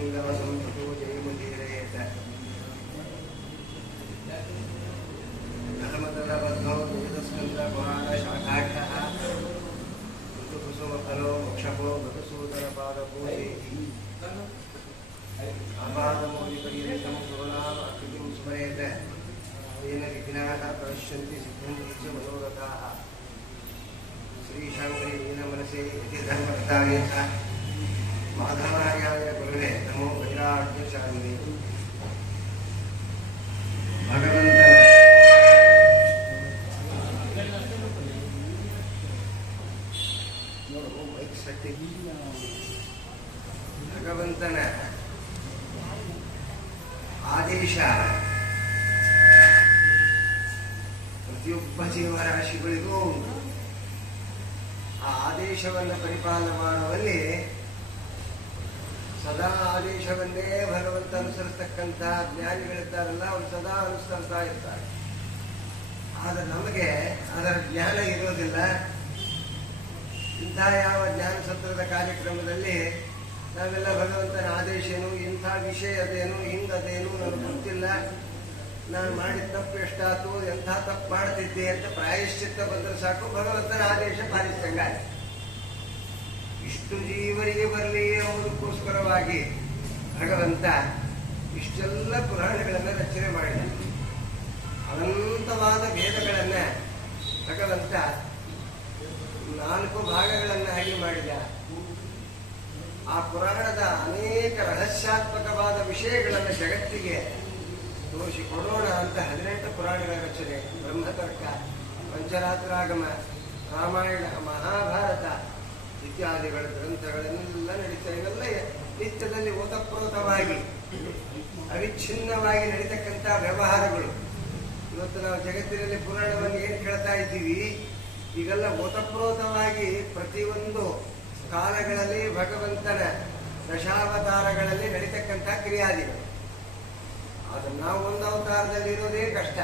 ಲಿಂಗವಸಂತೋ ಜಯಮುದೀರಯೇತ ಧರ್ಮದಲಬದ್ಧೋ ವೇದಸ್ಕಂದ ಪುರಾಣ ಶಾಖಾಢ್ಯಃ ಋತುಕುಸುಮಫಲೋ ಮೋಕ್ಷಪೋ ಮಧುಸೂದನಪಾದಪೂಜೇತಿ ಆಪಾದಮೌಲಿಪರ್ಯಂತಂ ಸುಗುಣಾಮಾಕೃತಿಂ ಸ್ಮರೇತ್ ತೇನ ವಿಘ್ನಾಃ ಪ್ರವಿಶ್ಯಂತಿ ಸಿದ್ಧಂತಿ ಚ ಮನೋರಥಾಃ ಶ್ರೀಶಾಂಕರಿ ಮೀನಮನಸೇ ಯತಿ ಧರ್ಮಕಥಾಯ ಮಾಧವಾರ್ಯಾಯ ಗುರುವೇ ನಮೋ ವೈರಾಗ್ಯಶಾಲಿನೇ ಭಗವಂತನ ಆದೇಶ ಪ್ರತಿಯೊಬ್ಬ ಜೀವರಾಶಿಗಳಿಗೂ ಉಂಟು. ಆ ಆದೇಶವನ್ನು ಪರಿಪಾಲನೆ ಮಾಡುವಲ್ಲಿ ಸದಾ ಆದೇಶವನ್ನೇ ಭಗವಂತ ಅನುಸರಿಸ್ತಕ್ಕಂಥ ಜ್ಞಾನಿಗಳಿದ್ದಾರಲ್ಲ, ಅವರು ಸದಾ ಅನುಸರಿಸ್ತಾ ಇರ್ತಾರೆ. ಆದರೆ ನಮಗೆ ಅದರ ಜ್ಞಾನ ಇರೋದಿಲ್ಲ. ಇಂಥ ಯಾವ ಜ್ಞಾನ ಸತ್ರದ ಕಾರ್ಯಕ್ರಮದಲ್ಲಿ ನಾವೆಲ್ಲ ಭಗವಂತನ ಆದೇಶ ಏನು, ಇಂಥ ವಿಷಯ ಅದೇನು, ಹಿಂಗದೇನು ನನಗೆ ಗೊತ್ತಿಲ್ಲ, ನಾನು ಮಾಡಿದ ತಪ್ಪು ಎಷ್ಟಾಯ್ತು, ಎಂಥ ತಪ್ಪು ಮಾಡ್ತಿದ್ದೆ ಅಂತ ಪ್ರಾಯಶ್ಚಿತ್ತ ಬಂದರೆ ಸಾಕು, ಭಗವಂತನ ಆದೇಶ ಪಾಲಿಸಿದಂಗ. ಇಷ್ಟು ಜೀವರಿಗೆ ಬರಲಿ ಅನ್ನೋದಕ್ಕೋಸ್ಕರವಾಗಿ ಭಗವಂತ ಇಷ್ಟೆಲ್ಲ ಪುರಾಣಗಳನ್ನು ರಚನೆ ಮಾಡಿದ. ಅನಂತವಾದ ವೇದಗಳನ್ನ ಭಗವಂತ 4 ಭಾಗಗಳನ್ನಾಗಿ ಮಾಡಿದ. ಆ ಪುರಾಣದ ಅನೇಕ ರಹಸ್ಯಾತ್ಮಕವಾದ ವಿಷಯಗಳನ್ನು ಜಗತ್ತಿಗೆ ತೋರಿಸಿಕೊಡೋಣ ಅಂತ 18 ಪುರಾಣಗಳ ರಚನೆ. ಬ್ರಹ್ಮತರ್ಕ, ಪಂಚರಾತ್ರಾಗಮ, ರಾಮಾಯಣ, ಮಹಾಭಾರತ ಇತ್ಯಾದಿಗಳ ಗ್ರಂಥಗಳನ್ನೆಲ್ಲ ನಡೀತಾ. ಇವೆಲ್ಲ ನಿತ್ಯದಲ್ಲಿ ಓತಪ್ರೋತವಾಗಿ ಅವಿಚ್ಛಿನ್ನವಾಗಿ ನಡೀತಕ್ಕಂಥ ವ್ಯವಹಾರಗಳು. ಇವತ್ತು ನಾವು ಜಗತ್ತಿನಲ್ಲಿ ಪುರಾಣವನ್ನು ಏನು ಕೇಳ್ತಾ ಇದ್ದೀವಿ, ಈಗೆಲ್ಲ ಓತಪ್ರೋತವಾಗಿ ಪ್ರತಿಯೊಂದು ಕಾಲಗಳಲ್ಲಿ ಭಗವಂತನ ದಶಾವತಾರಗಳಲ್ಲಿ ನಡೀತಕ್ಕಂಥ ಕ್ರಿಯಾದಿಗಳು. ಆದರೆ ನಾವು ಒಂದು ಅವತಾರದಲ್ಲಿ ಇರೋದೇ ಕಷ್ಟ.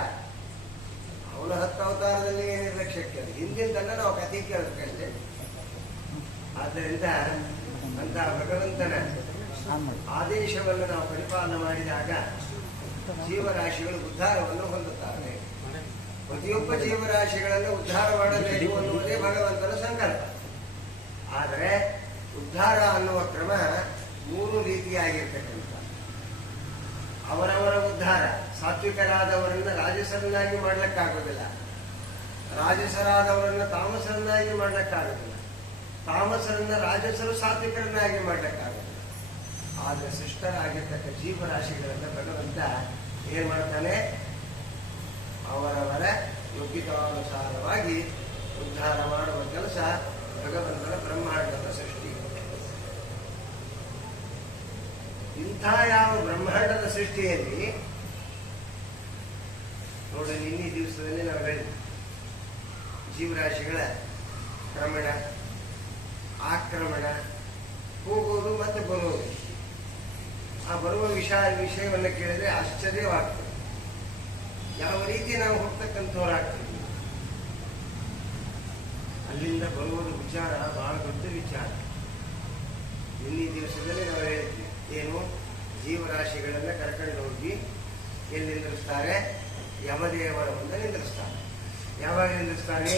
ಅವನ 10 ಅವತಾರದಲ್ಲಿ ಏನಿರಲಿಕ್ಕೆ ಶಕ್ಯ. ಹಿಂದಿನ ನಾವು ಕಥೆ ಕೇಳಬೇಕಷ್ಟೇ. ಆದ್ದರಿಂದ ಅಂತ ಭಗವಂತನ ಆದೇಶವನ್ನು ನಾವು ಪರಿಪಾಲನೆ ಮಾಡಿದಾಗ ಜೀವರಾಶಿಗಳು ಉದ್ಧಾರವನ್ನು ಹೊಂದುತ್ತಾರೆ. ಪ್ರತಿಯೊಬ್ಬ ಜೀವರಾಶಿಗಳನ್ನು ಉದ್ಧಾರ ಮಾಡಬೇಕು ಅನ್ನುವುದೇ ಭಗವಂತನ ಸಂಕಲ್ಪ. ಆದರೆ ಉದ್ಧಾರ ಅನ್ನುವ ಕ್ರಮ 3 ರೀತಿಯಾಗಿರ್ತಕ್ಕಂಥ. ಅವರವರ ಉದ್ಧಾರ. ಸಾತ್ವಿಕರಾದವರನ್ನು ರಾಜಸರನ್ನಾಗಿ ಮಾಡ್ಲಿಕ್ಕಾಗೋದಿಲ್ಲ, ರಾಜಸರಾದವರನ್ನ ತಾಮಸರನ್ನಾಗಿ ಮಾಡ್ಲಿಕ್ಕಾಗೋದಿಲ್ಲ, ತಾಮಸರನ್ನ ರಾಜಸರು ಸಾತ್ವಿಕರನ್ನಾಗಿ ಮಾಡ್ಲಿಕ್ಕಾಗೋದಿಲ್ಲ. ಆದರೆ ಶಿಷ್ಟರಾಗಿರ್ತಕ್ಕ ಜೀವರಾಶಿಗಳನ್ನ ಭಗವಂತ ಏನ್ ಮಾಡ್ತಾನೆ, ಅವರವರ ಯೋಗ್ಯತಾನುಸಾರವಾಗಿ ಉದ್ಧಾರ ಮಾಡುವ ಕೆಲಸ ಭಗವಂತನ ಬ್ರಹ್ಮಾಂಡದ ಸೃಷ್ಟಿ. ಇಂಥ ಯಾವ ಬ್ರಹ್ಮಾಂಡದ ಸೃಷ್ಟಿಯಲ್ಲಿ ನೋಡಿ, ನಿನ್ನೆ ದಿವಸದಲ್ಲಿ ನಾವು ಹೇಳಿದ್ವಿ ಜೀವರಾಶಿಗಳ ಕ್ರಮಣ, ಆಕ್ರಮಣ, ಹೋಗೋದು ಮತ್ತೆ ಬರೋದು. ಆ ಬರುವ ವಿಷಯವನ್ನು ಕೇಳಿದ್ರೆ ಆಶ್ಚರ್ಯವಾಗ್ತದೆ. ಯಾವ ರೀತಿ ನಾವು ಹೋಗ್ತಕ್ಕಂಥವ್ರಾಗ್ತೀವಿ. ಅಲ್ಲಿಂದ ಬರುವುದು ವಿಚಾರ ಬಹಳ ದೊಡ್ಡ ವಿಚಾರ. ನಿನ್ನೆ ದಿವಸದಲ್ಲಿ ನಾವು ಹೇಳಿದ್ವಿ ಏನು, ಜೀವರಾಶಿಗಳನ್ನ ಕರ್ಕೊಂಡು ಹೋಗಿ ಎಲ್ಲಿ ನಿಂದಿರಿಸ್ತಾರೆ, ಯಮದೇವರ ಮುಂದೆ ನಿಂದಿರಿಸ್ತಾರೆ. ಯಾವಾಗ ನಿಂದಿರಿಸ್ತಾರೆ,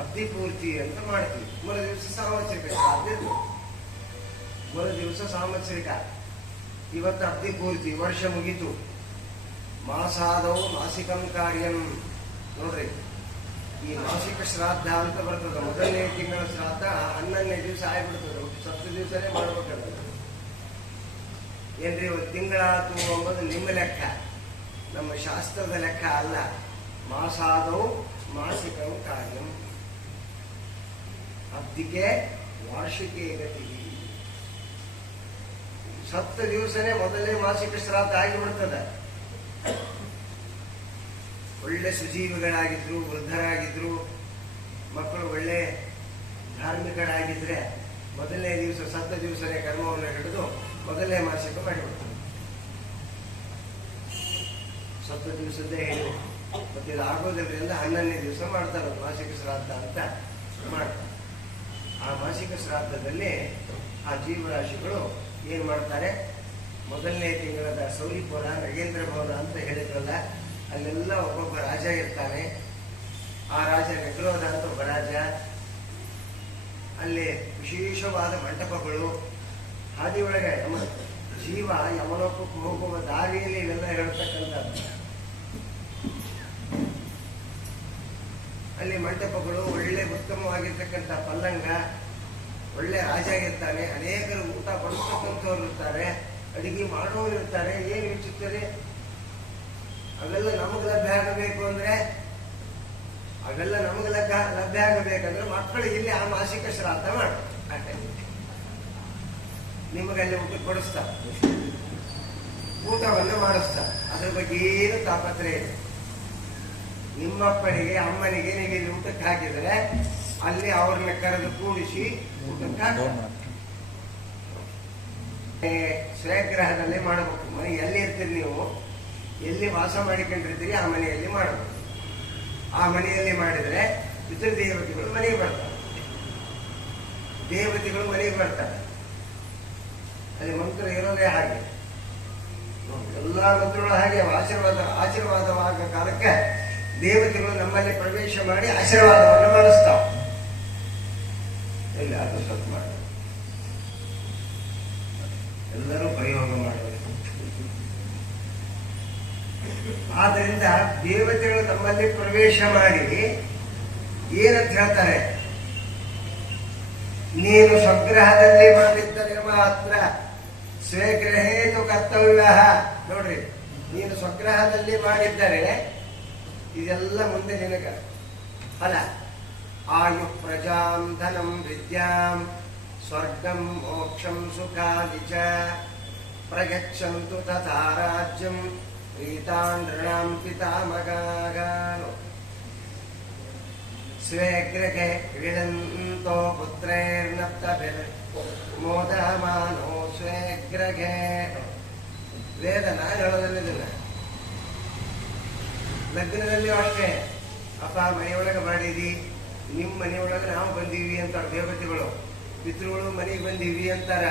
ಅಬ್ಧಿ ಪೂರ್ತಿ ಅಂತ ಮಾಡ್ತೀವಿ. ಮರುದಿವಸ ಸಾಂವತ್ಸರಿಕ ಶ್ರಾದ್ದ, ಮರುದಿವಸ ಸಾಂವತ್ಸರಿಕ. ಇವತ್ತು ಅಬ್ಧಿ ಪೂರ್ತಿ, ವರ್ಷ ಮುಗೀತು. ಮಾಸಾದವು ಮಾಸಿಕಂ ಕಾರ್ಯಂ. ನೋಡ್ರಿ, ಈ ಮಾಸಿಕ ಶ್ರಾದ್ದ ಅಂತ ಬರ್ತದೆ. ಮೊದಲನೇ ತಿಂಗಳ ಶ್ರಾದ್ದ 11ನೇ ದಿವಸ ಆಗ್ಬಿಡ್ತದೆ. 10 ದಿವಸನೇ ಮಾಡ್ಬೇಕಲ್ಲ. ಏನ್ರಿ, ಒಂದು ತಿಂಗಳಾತು ಎಂಬುದು ನಿಮ್ಮ ಲೆಕ್ಕ, ನಮ್ಮ ಶಾಸ್ತ್ರದ ಲೆಕ್ಕ ಅಲ್ಲ. ಮಾಸಾದವು ಮಾಸಿಕಂ ಕಾರ್ಯಂ. ಅಬ್ದಿಗೆ ವಾರ್ಷಿಕೆ ಗತಿ. 10 ದಿವಸನೇ ಮೊದಲನೇ ಮಾಸಿಕ ಶ್ರಾದ್ದ ಆಗಿಬಿಡ್ತದೆ. ಒಳ್ಳೆ ಸುಜೀವಿಗಳಾಗಿದ್ರು, ವೃದ್ಧರಾಗಿದ್ರು, ಮಕ್ಕಳು ಒಳ್ಳೆ ಧಾರ್ಮಿಕರಾಗಿದ್ರೆ ಮೊದಲನೇ ದಿವಸ 10 ದಿವಸನೇ ಕರ್ಮವನ್ನು ಹಿಡಿದು ಮೊದಲನೇ ಮಾಸಿಕ ಮಾಡಿಬಿಡ್ತಾರೆ. 10 ದಿವಸದ್ದೇ ಹೇಳಿ ಮತ್ತೆ ಇದು ಆಗೋದ್ರಿಂದ 11ನೇ ದಿವಸ ಮಾಡ್ತಾರೆ ಮಾಸಿಕ ಶ್ರಾದ್ದ ಅಂತ ಮಾಡ್ತಾರೆ. ಆ ಮಾಸಿಕ ಶ್ರಾದ್ದದಲ್ಲಿ ಆ ಜೀವರಾಶಿಗಳು ಏನು ಮಾಡ್ತಾರೆ, ಮೊದಲನೇ ತಿಂಗಳದ ಸೌರಿಪುರ ನಗೇಂದ್ರ ಭವನ ಅಂತ ಹೇಳಿದ್ರಲ್ಲ, ಅಲ್ಲೆಲ್ಲ ಒಬ್ಬೊಬ್ಬ ರಾಜ ಇರ್ತಾನೆ. ಆ ರಾಜ ನೆಗ್ರೋಧ ಅಂತ ಒಬ್ಬ ರಾಜ. ಅಲ್ಲಿ ವಿಶೇಷವಾದ ಮಂಟಪಗಳು, ಹಾದಿ ಒಳಗೆ ಜೀವ ಯಮಲೋಕಕ್ಕೆ ಹೋಗುವ ದಾರಿಯಲ್ಲಿ ಇವೆಲ್ಲ ಹೇಳ್ತಕ್ಕಂಥದ್ದು. ಅಲ್ಲಿ ಮಂಟಪಗಳು, ಒಳ್ಳೆ ಉತ್ತಮವಾಗಿರ್ತಕ್ಕಂಥ ಪಲ್ಲಂಗ, ಒಳ್ಳೆ ರಾಜ ಇರ್ತಾನೆ, ಅನೇಕರು ಊಟ ಬಡಿಸ್ತಕ್ಕಂಥವ್ರು ಇರ್ತಾರೆ, ಅಡಿಗೆ ಮಾಡೋರು ಇರ್ತಾರೆ. ಏನು ವಿಚಿತ್ತಾರೆ, ಅವೆಲ್ಲ ನಮಗೆ ಲಭ್ಯ ಆಗಬೇಕು ಅಂದ್ರೆ, ಅವೆಲ್ಲ ನಮಗೆ ಲಭ್ಯ ಆಗಬೇಕಂದ್ರೆ ಮಕ್ಕಳಿಗೆ ಇಲ್ಲಿ ಆ ಮಾಸಿಕ ಶ್ರಾದ್ದ ಮಾಡು. ನಿಮಗಲ್ಲಿ ಊಟ ಕೊಡಿಸ್ತಾ, ಊಟವನ್ನು ಮಾಡಿಸ್ತಾ, ಅದ್ರ ಬಗ್ಗೆ ಏನು ತಾಪತ್ರೆ ಇದೆ. ನಿಮ್ಮಪ್ಪನಿಗೆ ಅಮ್ಮನಿಗೆ ನೀವು ಇಲ್ಲಿ ಊಟಕ್ಕೆ ಹಾಕಿದ್ರೆ ಅಲ್ಲಿ ಅವ್ರನ್ನ ಕರೆದು ಕೂಡಿಸಿ ಊಟಕ್ಕೆ ಹಾಕ. ಸ್ವಯಗ್ರಹದಲ್ಲಿ ಮಾಡಬೇಕು. ಮನೆ ಎಲ್ಲಿ ಇರ್ತೀರಿ ನೀವು, ಎಲ್ಲಿ ವಾಸ ಮಾಡಿಕೊಂಡಿರ್ತೀರಿ ಆ ಮನೆಯಲ್ಲಿ ಮಾಡಬೇಕು. ಆ ಮನೆಯಲ್ಲಿ ಮಾಡಿದ್ರೆ ಪಿತೃದೇವತೆಗಳು ಮನೆಗೆ ಬರ್ತಾರೆ, ದೇವತೆಗಳು ಮನೆಗೆ ಬರ್ತಾರೆ. ಅಲ್ಲಿ ಮಂತ್ರ ಇರೋದೇ ಹಾಗೆ, ಎಲ್ಲಾ ಮಂತ್ರಗಳು ಹಾಗೆ. ಆಶೀರ್ವಾದವಾಗ ಕಾಲಕ್ಕೆ ದೇವತೆಗಳು ನಮ್ಮಲ್ಲಿ ಪ್ರವೇಶ ಮಾಡಿ ಆಶೀರ್ವಾದವನ್ನು ಮಾಡಿಸ್ತಾವ. ಇಲ್ಲ, ಅದು ಸ್ವಲ್ಪ ಮಾಡಿ ಎಲ್ಲರೂ ಪ್ರಯೋಗ ಮಾಡಬೇಕು. ಆದ್ದರಿಂದ ದೇವತೆಗಳು ನಮ್ಮಲ್ಲಿ ಪ್ರವೇಶ ಮಾಡಿ ಏನಂತ ಹೇಳ್ತಾರೆ, ನೀನು ಸ್ವಗ್ರಹದಲ್ಲಿ ಮಾಡಿದ್ದರೆ ಮಾತ್ರ ಸ್ವಗ್ರಹೇತು ಕರ್ತವ್ಯ. ನೋಡ್ರಿ, ನೀನು ಸ್ವಗ್ರಹದಲ್ಲಿ ಮಾಡಿದ್ದರೆ ಇದೆಲ್ಲ ಮುಂದೆ ನಿನಗ ಫಲ. ಆಯು ಪ್ರಜಾಂ ಧನಂ ವಿದ್ಯಾಂ ಸ್ವರ್ಗಂ ಮೋಕ್ಷಂ ಸುಖಾನಿ ಚ ಪ್ರಗಚ್ಚಂತು ತಥಾ ರಾಜ್ಯಂ ಪ್ರೀತಾನ್ ನೃಣಾಂ ಪಿತಾಮಗಾಗಾನು ಸ್ವೇಗ್ರಹೆ ಕ್ರೀಡಂತೋ ಪುತ್ರೈರ್ನಪ್ತಭಿರ್ ಮೋದಮಾನೋ ಸ್ವೇಗ್ರಹೆ. ವೇದ ನಾನು ಹೇಳೋದಿಲ್ಲ, ಲಗ್ನದಲ್ಲಿಯೂ ಅಷ್ಟೇ. ಅಪ್ಪ ಮನೆಯೊಳಗೆ ಮಾಡಿದಿ, ನಿಮ್ಮ ಮನೆಯೊಳಗೆ ನಾವು ಬಂದೀವಿ ಅಂತಾರೆ ದೇವತೆಗಳು. ಪಿತೃಗಳು ಮನೆಗೆ ಬಂದೀವಿ ಅಂತಾರ,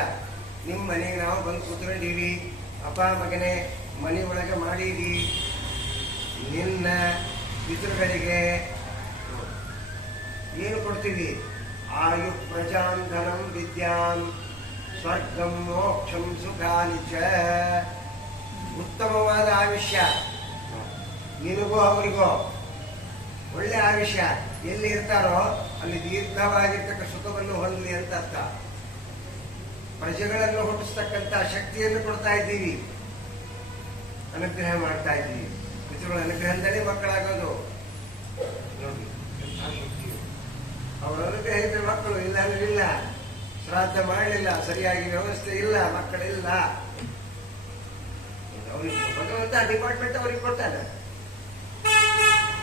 ನಿಮ್ಮ ಮನೆಗೆ ನಾವು ಬಂದು ಕೂತ್ಕೊಂಡಿವಿ. ಅಪ್ಪ ಮಗನೇ ಮನೆಯೊಳಗೆ ಮಾಡಿದಿ, ನಿನ್ನ ಪಿತೃಗಳಿಗೆ ಏನು ಕೊಡ್ತೀವಿ? ಆಯು ಪ್ರಜಾಂ ಧನಂ ವಿದ್ಯಾಂ ಸ್ವರ್ಗಂ ಮೋಕ್ಷಂ ಸುಖಾನಿ ಚ. ಉತ್ತಮವಾದ ಆಯುಷ್ಯ ನಿನಗೋ ಅವರಿಗೋ, ಒಳ್ಳೆ ಆಯುಷ್ಯ. ಎಲ್ಲಿ ಇರ್ತಾರೋ ಅಲ್ಲಿ ದೀರ್ಘವಾಗಿರ್ತಕ್ಕ ಸುಖವನ್ನು ಹೊಂದಲಿ ಅಂತ ಅರ್ಥ. ಪ್ರಜೆಗಳನ್ನು ಹುಟ್ಟಿಸ್ತಕ್ಕಂಥ ಶಕ್ತಿಯನ್ನು ಕೊಡ್ತಾ ಇದ್ದೀವಿ, ಅನುಗ್ರಹ ಮಾಡ್ತಾ ಇದ್ದೀವಿ. ಪಿತೃಗಳ ಅನುಗ್ರಹದಲ್ಲಿ ಮಕ್ಕಳಾಗೋದು ನೋಡಿ. ಅವರ ಅನುಗ್ರಹ ಇದ್ರೆ ಮಕ್ಕಳು, ಇಲ್ಲ ಅಂದ್ರೆ ಇಲ್ಲ. ಶ್ರಾದ್ದ ಮಾಡಲಿಲ್ಲ, ಸರಿಯಾಗಿ ವ್ಯವಸ್ಥೆ ಇಲ್ಲ, ಮಕ್ಕಳಿಲ್ಲ, ಅವ್ರಿಗೆ ಭಗವಂತ ಡಿಪಾರ್ಟ್ಮೆಂಟ್ ಅವ್ರಿಗೆ ಕೊಡ್ತಾನೆ,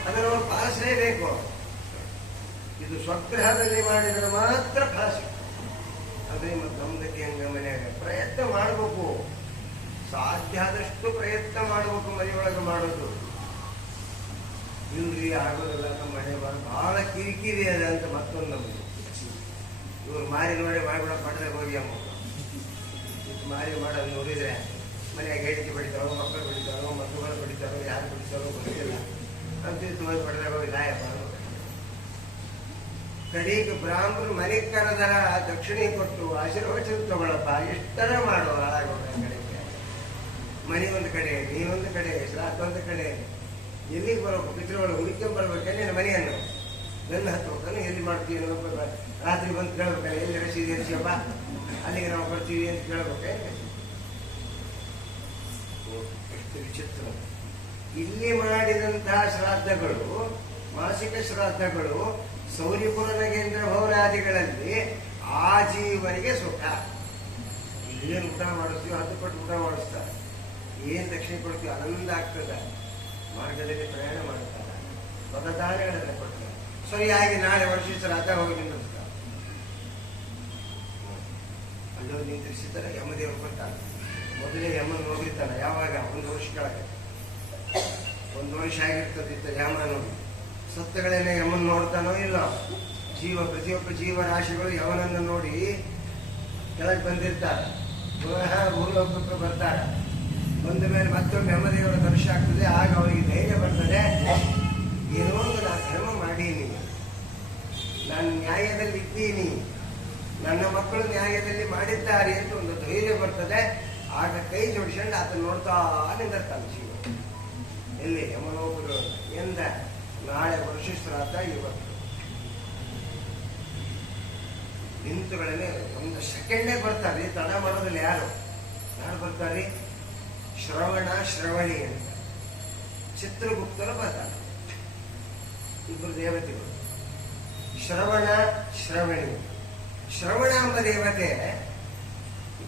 ಅದನ್ನು ಅವರು ಪಾಲಿಸಲೇಬೇಕು. ಇದು ಸ್ವಗ್ರಹದಲ್ಲಿ ಮಾಡಿದರೆ ಮಾತ್ರ ಫಲ ಸಿಗ್ತದೆ. ಅದೇ ಮತ್ತು ನಮ್ದಕ್ಕೆ ಹಂಗ ಮನೆಯಾಗ ಪ್ರಯತ್ನ ಮಾಡಬೇಕು, ಸಾಧ್ಯ ಆದಷ್ಟು ಪ್ರಯತ್ನ ಮಾಡಬೇಕು ಮನೆಯೊಳಗೆ ಮಾಡೋದು. ಇಲ್ರಿ ಆಗೋದಿಲ್ಲ, ನಮ್ಮ ಮನೆ ಬಹಳ ಕಿರಿಕಿರಿ ಅದ ಅಂತ ಮತ್ತೊಂದು ನಮ್ದು. ಇವ್ರು ಮಾರಿ ನೋಡಿ ಮಾಡ್ಬಿಡ ಪಡೆದಾಗ ಹೋಗಿ ಅಮ್ಮ ಮಾರಿ ಮಾಡೋದು ನೋಡಿದ್ರೆ ಮನೆಯಾಗ ಹೇಳಿಕೆ ಬಿಡ್ತಾರೋ, ಮಕ್ಕಳು ಬಿಡ್ತಾರೋ, ಮಕ್ಕಳು ಬಿಡ್ತಾರೋ, ಯಾರು ಬಿಡ್ತಾರೋ ಗೊತ್ತಿಲ್ಲ ಅಂತ ಪಡೆದಾಗ ಹೋಗಿ ಲಾಯಪ್ಪ. ಕಡೆಗೆ ಬ್ರಾಹ್ಮಣರು ಮನೆಗೆ ಕರೆದರ ದಕ್ಷಿಣೆ ಕೊಟ್ಟು ಆಶೀರ್ವಚನ ತಗೊಳಪ್ಪ, ಎಷ್ಟರ ಮಾಡೋ ಹಾಳಾಗೋಣ. ಕಡೆಗೆ ಮನೆ ಒಂದು ಕಡೆ, ನೀವೊಂದು ಕಡೆ, ಶ್ರಾದ್ದ ಒಂದು ಕಡೆ, ಎಲ್ಲಿಗೆ ಬರೋಕು? ಪಿತೃಗಳು ಹುಡುಕೊಂಡ್ ಬರ್ಬೇಕಂದ್ರೆ ನಿನ್ನ ಮನೆಯನ್ನು ನನ್ನ ಹತ್ಬೇಕಾನೆ ಎಲ್ಲಿ ಮಾಡ್ತೀವಿ? ರಾತ್ರಿ ಬಂದು ಕೇಳ್ಬೇಕಲ್ಲ, ಎಲ್ಲಿ ರಸೀದಿ ಹರಿಸಿಯಪ್ಪ, ಅಲ್ಲಿಗೆ ನಾವು ಬರ್ತೀವಿ ಅಂತ ಕೇಳ್ಬೇಕೆ? ಎಷ್ಟು ವಿಚಿತ್ರ. ಇಲ್ಲಿ ಮಾಡಿದಂತಹ ಶ್ರಾದ್ದಗಳು, ಮಾಸಿಕ ಶ್ರಾದ್ದಗಳು ಸೌರಿಪುರ ನಗೇಂದ್ರ ಭವನಾದಿಗಳಲ್ಲಿ ಆಜೀವನಿಗೆ ಸುಖ. ಇಲ್ಲೇನು ಊಟ ಮಾಡಿಸ್ತೀವಿ, 10 ಪಟ್ಟು ಊಟ ಮಾಡಿಸ್ತಾರೆ. ಏನ್ ದಕ್ಷಿಣೆ ಕೊಡ್ತೀವಿ, ಆನಂದ ಆಗ್ತದೆ. ಮಾರ್ಗದಲ್ಲಿ ಪ್ರಯಾಣ ಮಾಡುತ್ತಾರೆ, ಪದದಾನಗಳನ್ನು ಕೊಡ್ತಾರೆ. ಸರಿಯಾಗಿ ನಾಳೆ ವರ್ಷ ಶ್ರಾದ್ದ ಹೋಗಿ ನಿಲ್ಲಿಸ್ತಾರೆ. ಅಲ್ಲೋ ನಿಂತಿರ್ಸಿದ್ದಾರೆ, ಯಮದೇವರು ಕೊಡ್ತಾರೆ. ಮೊದಲೇ ಯಮನ್ ಹೋಗಿರ್ತಾನೆ. ಯಾವಾಗ? 1 ವರ್ಷ ಕೆಳಗೆ, 1 ವರ್ಷ ಆಗಿರ್ತದಿತ್ತ ಯಮ ನೋಡಿ. ಸತ್ತಗಳೇನೆ ಯಮನ್ ನೋಡ್ತಾನೋ ಇಲ್ಲ. ಪ್ರತಿಯೊಬ್ಬ ಜೀವರಾಶಿಗಳು ಯವನನ್ನು ನೋಡಿ ಕೆಳಗೆ ಬಂದಿರ್ತಾರೆ. ಪುನಃ ಭೂಲೋಕಕ್ಕೆ ಬರ್ತಾರೆ. ಬಂದ ಮೇಲೆ ಮತ್ತೊಮ್ಮೆ ಯಮದೇವರ ದರ್ಶ ಆಗ್ತದೆ. ಆಗ ಅವರಿಗೆ ಧೈರ್ಯ ಬರ್ತದೆ, ಏನೋ ಒಂದು ನಾನು ಧರ್ಮ ಮಾಡೀನಿ, ನಾನು ನ್ಯಾಯದಲ್ಲಿ ಇದ್ದೀನಿ, ನನ್ನ ಮಕ್ಕಳು ನ್ಯಾಯದಲ್ಲಿ ಮಾಡಿದ್ದಾರೆ ಅಂತ ಒಂದು ಧೈರ್ಯ ಬರ್ತದೆ. ಆಗ ಕೈ ಜೋಡಿಸ್ಕೊಂಡು ಆತ ನೋಡ್ತಾ ನಿಂದಿರ್ತಾನೆ ಶಿವ. ಎಲ್ಲಿ ಯಮಲೋಕರು ಎಂದ ನಾಳೆ ವರುಷಶ್ರಾದ್ದ ಇವತ್ತು ನಿಂತುಗಳನ್ನೇ ಒಂದು ಸೆಕೆಂಡೇ ಬರ್ತಾರೆ. ತಡ ಮಾಡೋದಿಲ್ಲ. ಯಾರು ಬರ್ತಾರೆ? ಶ್ರವಣಿ ಅಂತ ಚಿತ್ರಗುಪ್ತರು ಬರ್ತಾರೆ. ಇಬ್ಬರು ದೇವತೆಗಳು, ಶ್ರವಣಿ. ಶ್ರವಣ ಎಂಬ ದೇವತೆ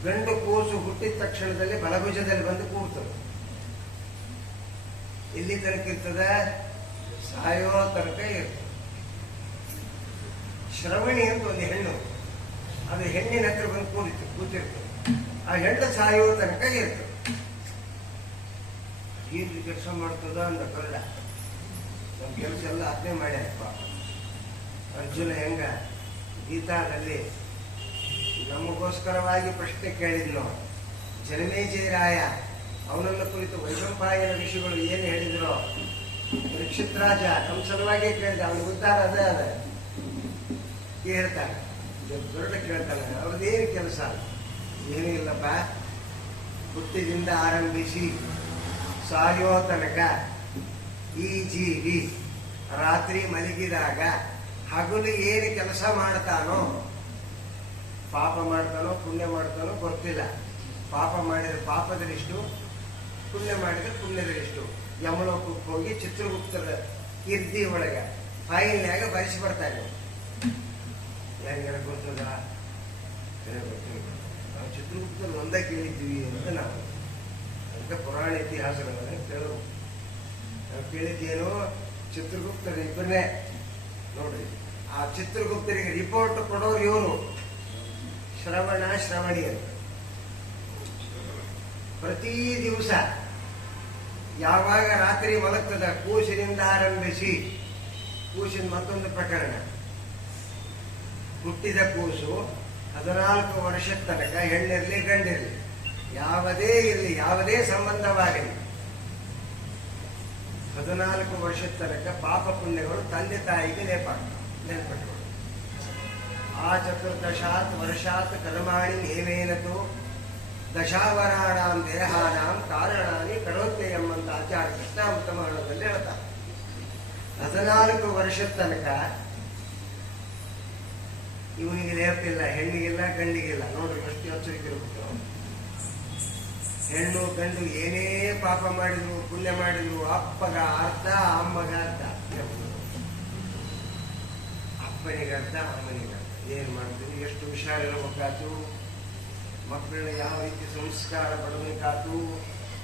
ಗಂಡು ಕೂಸು ಹುಟ್ಟಿದ ತಕ್ಷಣದಲ್ಲಿ ಬಲಭುಜದಲ್ಲಿ ಬಂದು ಕೂರ್ತದೆ. ಎಲ್ಲಿ ತನಕ ಇರ್ತದ? ಸಾಯೋ ತನಕ ಇರ್ತದೆ. ಶ್ರವಣಿ ಅಂತ ಒಂದು ಹೆಣ್ಣು, ಅದು ಹೆಣ್ಣಿನ ಹತ್ರ ಬಂದು ಕೂತಿರ್ತದೆ. ಆ ಹೆಣ್ಣು ಸಾಯೋ ತನಕ ಇರ್ತದೆ. ಏನು ಕೆಲಸ ಮಾಡ್ತದ ಅಂದ ಕಲ್ಲ. ನಮ್ಮ ಕೆಲಸ ಎಲ್ಲ ಅದನ್ನೇ ಮಾಡ್ಯಾರಪ್ಪ. ಅರ್ಜುನ ಹೆಂಗ ಗೀತಾದಲ್ಲಿ ನಮಗೋಸ್ಕರವಾಗಿ ಪ್ರಶ್ನೆ ಕೇಳಿದ್ನು. ಜನಮೇಜಯರಾಯ ಅವನನ್ನು ಕುರಿತು ವೈಶಂಪಾಯನ ಋಷಿಗಳು ಏನು ಹೇಳಿದ್ರು? ನಕ್ಷತ್ರಾಜ ನಮ್ಮ ಸಲುವಾಗಿ ಕೇಳಿದ. ಅವನಿಗೆ ಉದ್ಧಾರ ಅದೇ ಅದ ಹೇಳ್ತಾನೆ. ದೊಡ್ಡ ಕೇಳ್ತಾನೆ. ಅವ್ರದ್ದೇನು ಕೆಲಸ? ಏನೂ ಇಲ್ಲಪ್ಪ, ಹುಟ್ಟಿದಿಂದ ಆರಂಭಿಸಿ ಸಾಯೋ ತನಕ ಈ ಜೀವಿ ರಾತ್ರಿ ಮಲಗಿದಾಗ ಹಗಲು ಏನು ಕೆಲಸ ಮಾಡ್ತಾನೋ, ಪಾಪ ಮಾಡ್ತಾನೋ ಪುಣ್ಯ ಮಾಡ್ತಾನೋ ಗೊತ್ತಿಲ್ಲ. ಪಾಪ ಮಾಡಿದ್ರೆ ಪಾಪದಲ್ಲಿಷ್ಟು, ಪುಣ್ಯ ಮಾಡಿದ್ರೆ ಪುಣ್ಯದಲ್ಲಿಷ್ಟು. ಯಮಲೋಕಕ್ಕೆ ಹೋಗಿ ಚಿತ್ರಗುಪ್ತರ ಕೀರ್ತಿ ಒಳಗೆ ಫೈಲ್ನಾಗ ಬರೆಸಿ ಬರ್ತಾನೆ. ಯಾರಿಗಾರ ಗೊತ್ತದ? ಗೊತ್ತಿಲ್ಲ. ನಾವು ಚಿತ್ರಗುಪ್ತರು ಒಂದೇ ಕೇಳಿದ್ದೀವಿ ಅಂತ ನಾವು ಅಂತ ಪುರಾಣ ಇತಿಹಾಸಗಳನ್ನ ಕೇಳೋದು. ನಾವು ಕೇಳಿದ್ದೇನು? ಚಿತ್ರಗುಪ್ತರು ಇಬ್ಬರನ್ನೇ ನೋಡ್ರಿ. ಆ ಚಿತ್ರಗುಪ್ತರಿಗೆ ರಿಪೋರ್ಟ್ ಕೊಡೋರು ಇವರು ಶ್ರವಣಿ ಅಂತ. ಪ್ರತಿ ದಿವಸ ಯಾವಾಗ ರಾತ್ರಿ ಮಲಗ್ತದ ಕೂಸಿನಿಂದ ಆರಂಭಿಸಿ, ಕೂಸಿನ ಮತ್ತೊಂದು ಪ್ರಕರಣ. ಹುಟ್ಟಿದ ಕೂಸು 14 ವರ್ಷದ ತನಕ ಹೆಣ್ಣಿರಲಿ ಗಂಡಿರಲಿ ಯಾವುದೇ ಇರಲಿ, ಯಾವುದೇ ಸಂಬಂಧವಾಗಲಿ, 14 ವರ್ಷದ ತನಕ ಪಾಪ ಪುಣ್ಯಗಳು ತಂದೆ ತಾಯಿಗೆ ನೆನಪಟ್ಟರು. ಆ ಚತುರ್ದಶಾತ್ ವರ್ಷಾತ್ ಕರ್ಮಾಣಿ ನೇಮೇನತು ದಶಾವರಾಣಾಂ ದೇಹಾನಾಂ ಕಾರಣಾನಿ ಕರೋತ್ತೆ ಎಂಬಂತ ಆಚಾರ್ಯ ಕೃಷ್ಣಾಮೃತ ಮಹಳದಲ್ಲಿ ಹೇಳ್ತಾರೆ. 14 ವರ್ಷದ ತನಕ ಇವನಿಗೆ ನೆನಪಿಲ್ಲ, ಹೆಣ್ಣಿಗಿಲ್ಲ ಗಂಡಿಗಿಲ್ಲ. ನೋಡ್ರಿ ಎಷ್ಟು ಎಚ್ಚರಿಕಿರ್ಬೇಕು. ಹೆಣ್ಣು ಗಂಡು ಏನೇ ಪಾಪ ಮಾಡಿದ್ರು ಪುಣ್ಯ ಮಾಡಿದ್ರು ಅಪ್ಪಗ ಅರ್ಥ ಅಮ್ಮಗ ಅರ್ಥ, ಅಪ್ಪನಿಗರ್ಥ ಅಮ್ಮನಿಗರ್ಥ. ಏನ್ ಮಾಡ್ತೀವಿ? ಎಷ್ಟು ಹುಷಾರಿರಬೇಕಾತು, ಮಕ್ಕಳನ್ನ ಯಾವ ರೀತಿ ಸಂಸ್ಕಾರ ಪಡಬೇಕಾತು.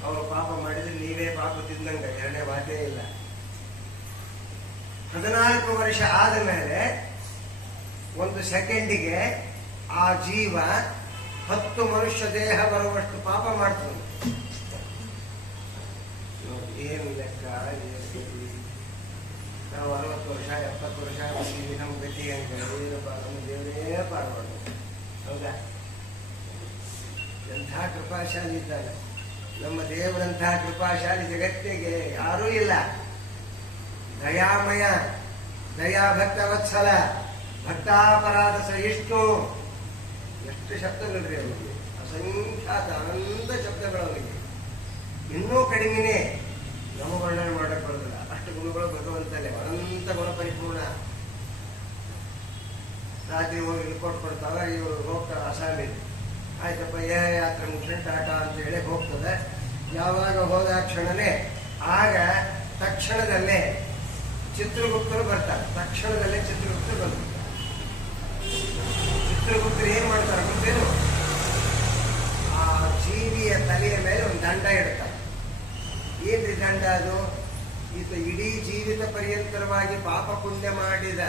ಅವರು ಪಾಪ ಮಾಡಿದ್ರೆ ನೀವೇ ಪಾಪ ತಿಂದಂಗ, ಎರಡನೇ ಮಾತೇ ಇಲ್ಲ. 14 ವರ್ಷ ಆದ ಮೇಲೆ ಒಂದು ಸೆಕೆಂಡಿಗೆ ಆ ಜೀವ 10 ಮನುಷ್ಯ ದೇಹ ಬರುವಷ್ಟು ಪಾಪ ಮಾಡ್ತದೆ. ಏನು ಲೆಕ್ಕ? ನಾವು 60 ವರ್ಷ 70 ವರ್ಷ ನಮ್ಮ ಗತಿ ಹಂಗ ಏನಪ್ಪ, ನಮ್ಮ ದೇವರೇ ಪಾರ್ವಾಡ. ಹೌದಾ? ಎಂಥ ಕೃಪಾಶಾಲಿ ಇದ್ದಾರೆ ನಮ್ಮ ದೇವರಂಥ ಕೃಪಾಶಾಲಿ ಜಗತ್ತಿಗೆ ಯಾರೂ ಇಲ್ಲ. ದಯಾಮಯ, ದಯಾಭಕ್ತ ವತ್ಸಲ, ಭಕ್ತಾಪರಾಧ ಸಹಿಷ್ಣು. ಎಷ್ಟು ಶಬ್ದಗಳ್ರಿ ಅವನಿಗೆ, ಅಸಂಖ್ಯಾತ ಅನಂತ ಶಬ್ದಗಳು ಅವನಿಗೆ. ಇನ್ನೂ ಕಡಿಮೆನೇ, ನಮ್ಮ ವರ್ಣನೆ ಮಾಡಕ್ ಬರೋದಿಲ್ಲ. ಅಷ್ಟು ಗುಣಗಳು ಭಗವಂತನೇ, ಅನಂತ ಗುಣ ಪರಿಪೂರ್ಣ. ರಾತ್ರಿ ಹೋಗಿ ರಿಪೋರ್ಟ್ ಕೊಡ್ತಾವ, ಇವರು ಹೋಗ್ತಾರೆ ಅಸಾಮಿಗೆ. ಆಯ್ತಪ್ಪ, ಯಾತ್ರೆ ಮುಗಿಸ್ಕೊಂಡು ಟಾಟಾ ಅಂತ ಹೇಳಿ ಹೋಗ್ತದೆ. ಯಾವಾಗ ಹೋದ ಕ್ಷಣನೇ ಆಗ ತಕ್ಷಣದಲ್ಲೇ ಚಿತ್ರಗುಪ್ತರು ಬರ್ತಾರೆ. ತಕ್ಷಣದಲ್ಲೇ ಚಿತ್ರಗುಪ್ತರು ಬಂದ್ಬಿಡ್ತಾರೆ. ಚಿತ್ರಗುಪ್ತರು ಏನ್ ಮಾಡ್ತಾರೆ ಗೊತ್ತೇನು? ಆ ಜೀವಿಯ ತಲೆಯ ಮೇಲೆ ಒಂದು ದಂಡ ಇಡ್ತಾರೆ. ಏನ್ರಿ ದಂಡ ಅದು? ಈತ ಇಡೀ ಜೀವಿತ ಪರ್ಯಂತರವಾಗಿ ಪಾಪ ಪುಣ್ಯ ಮಾಡಿದ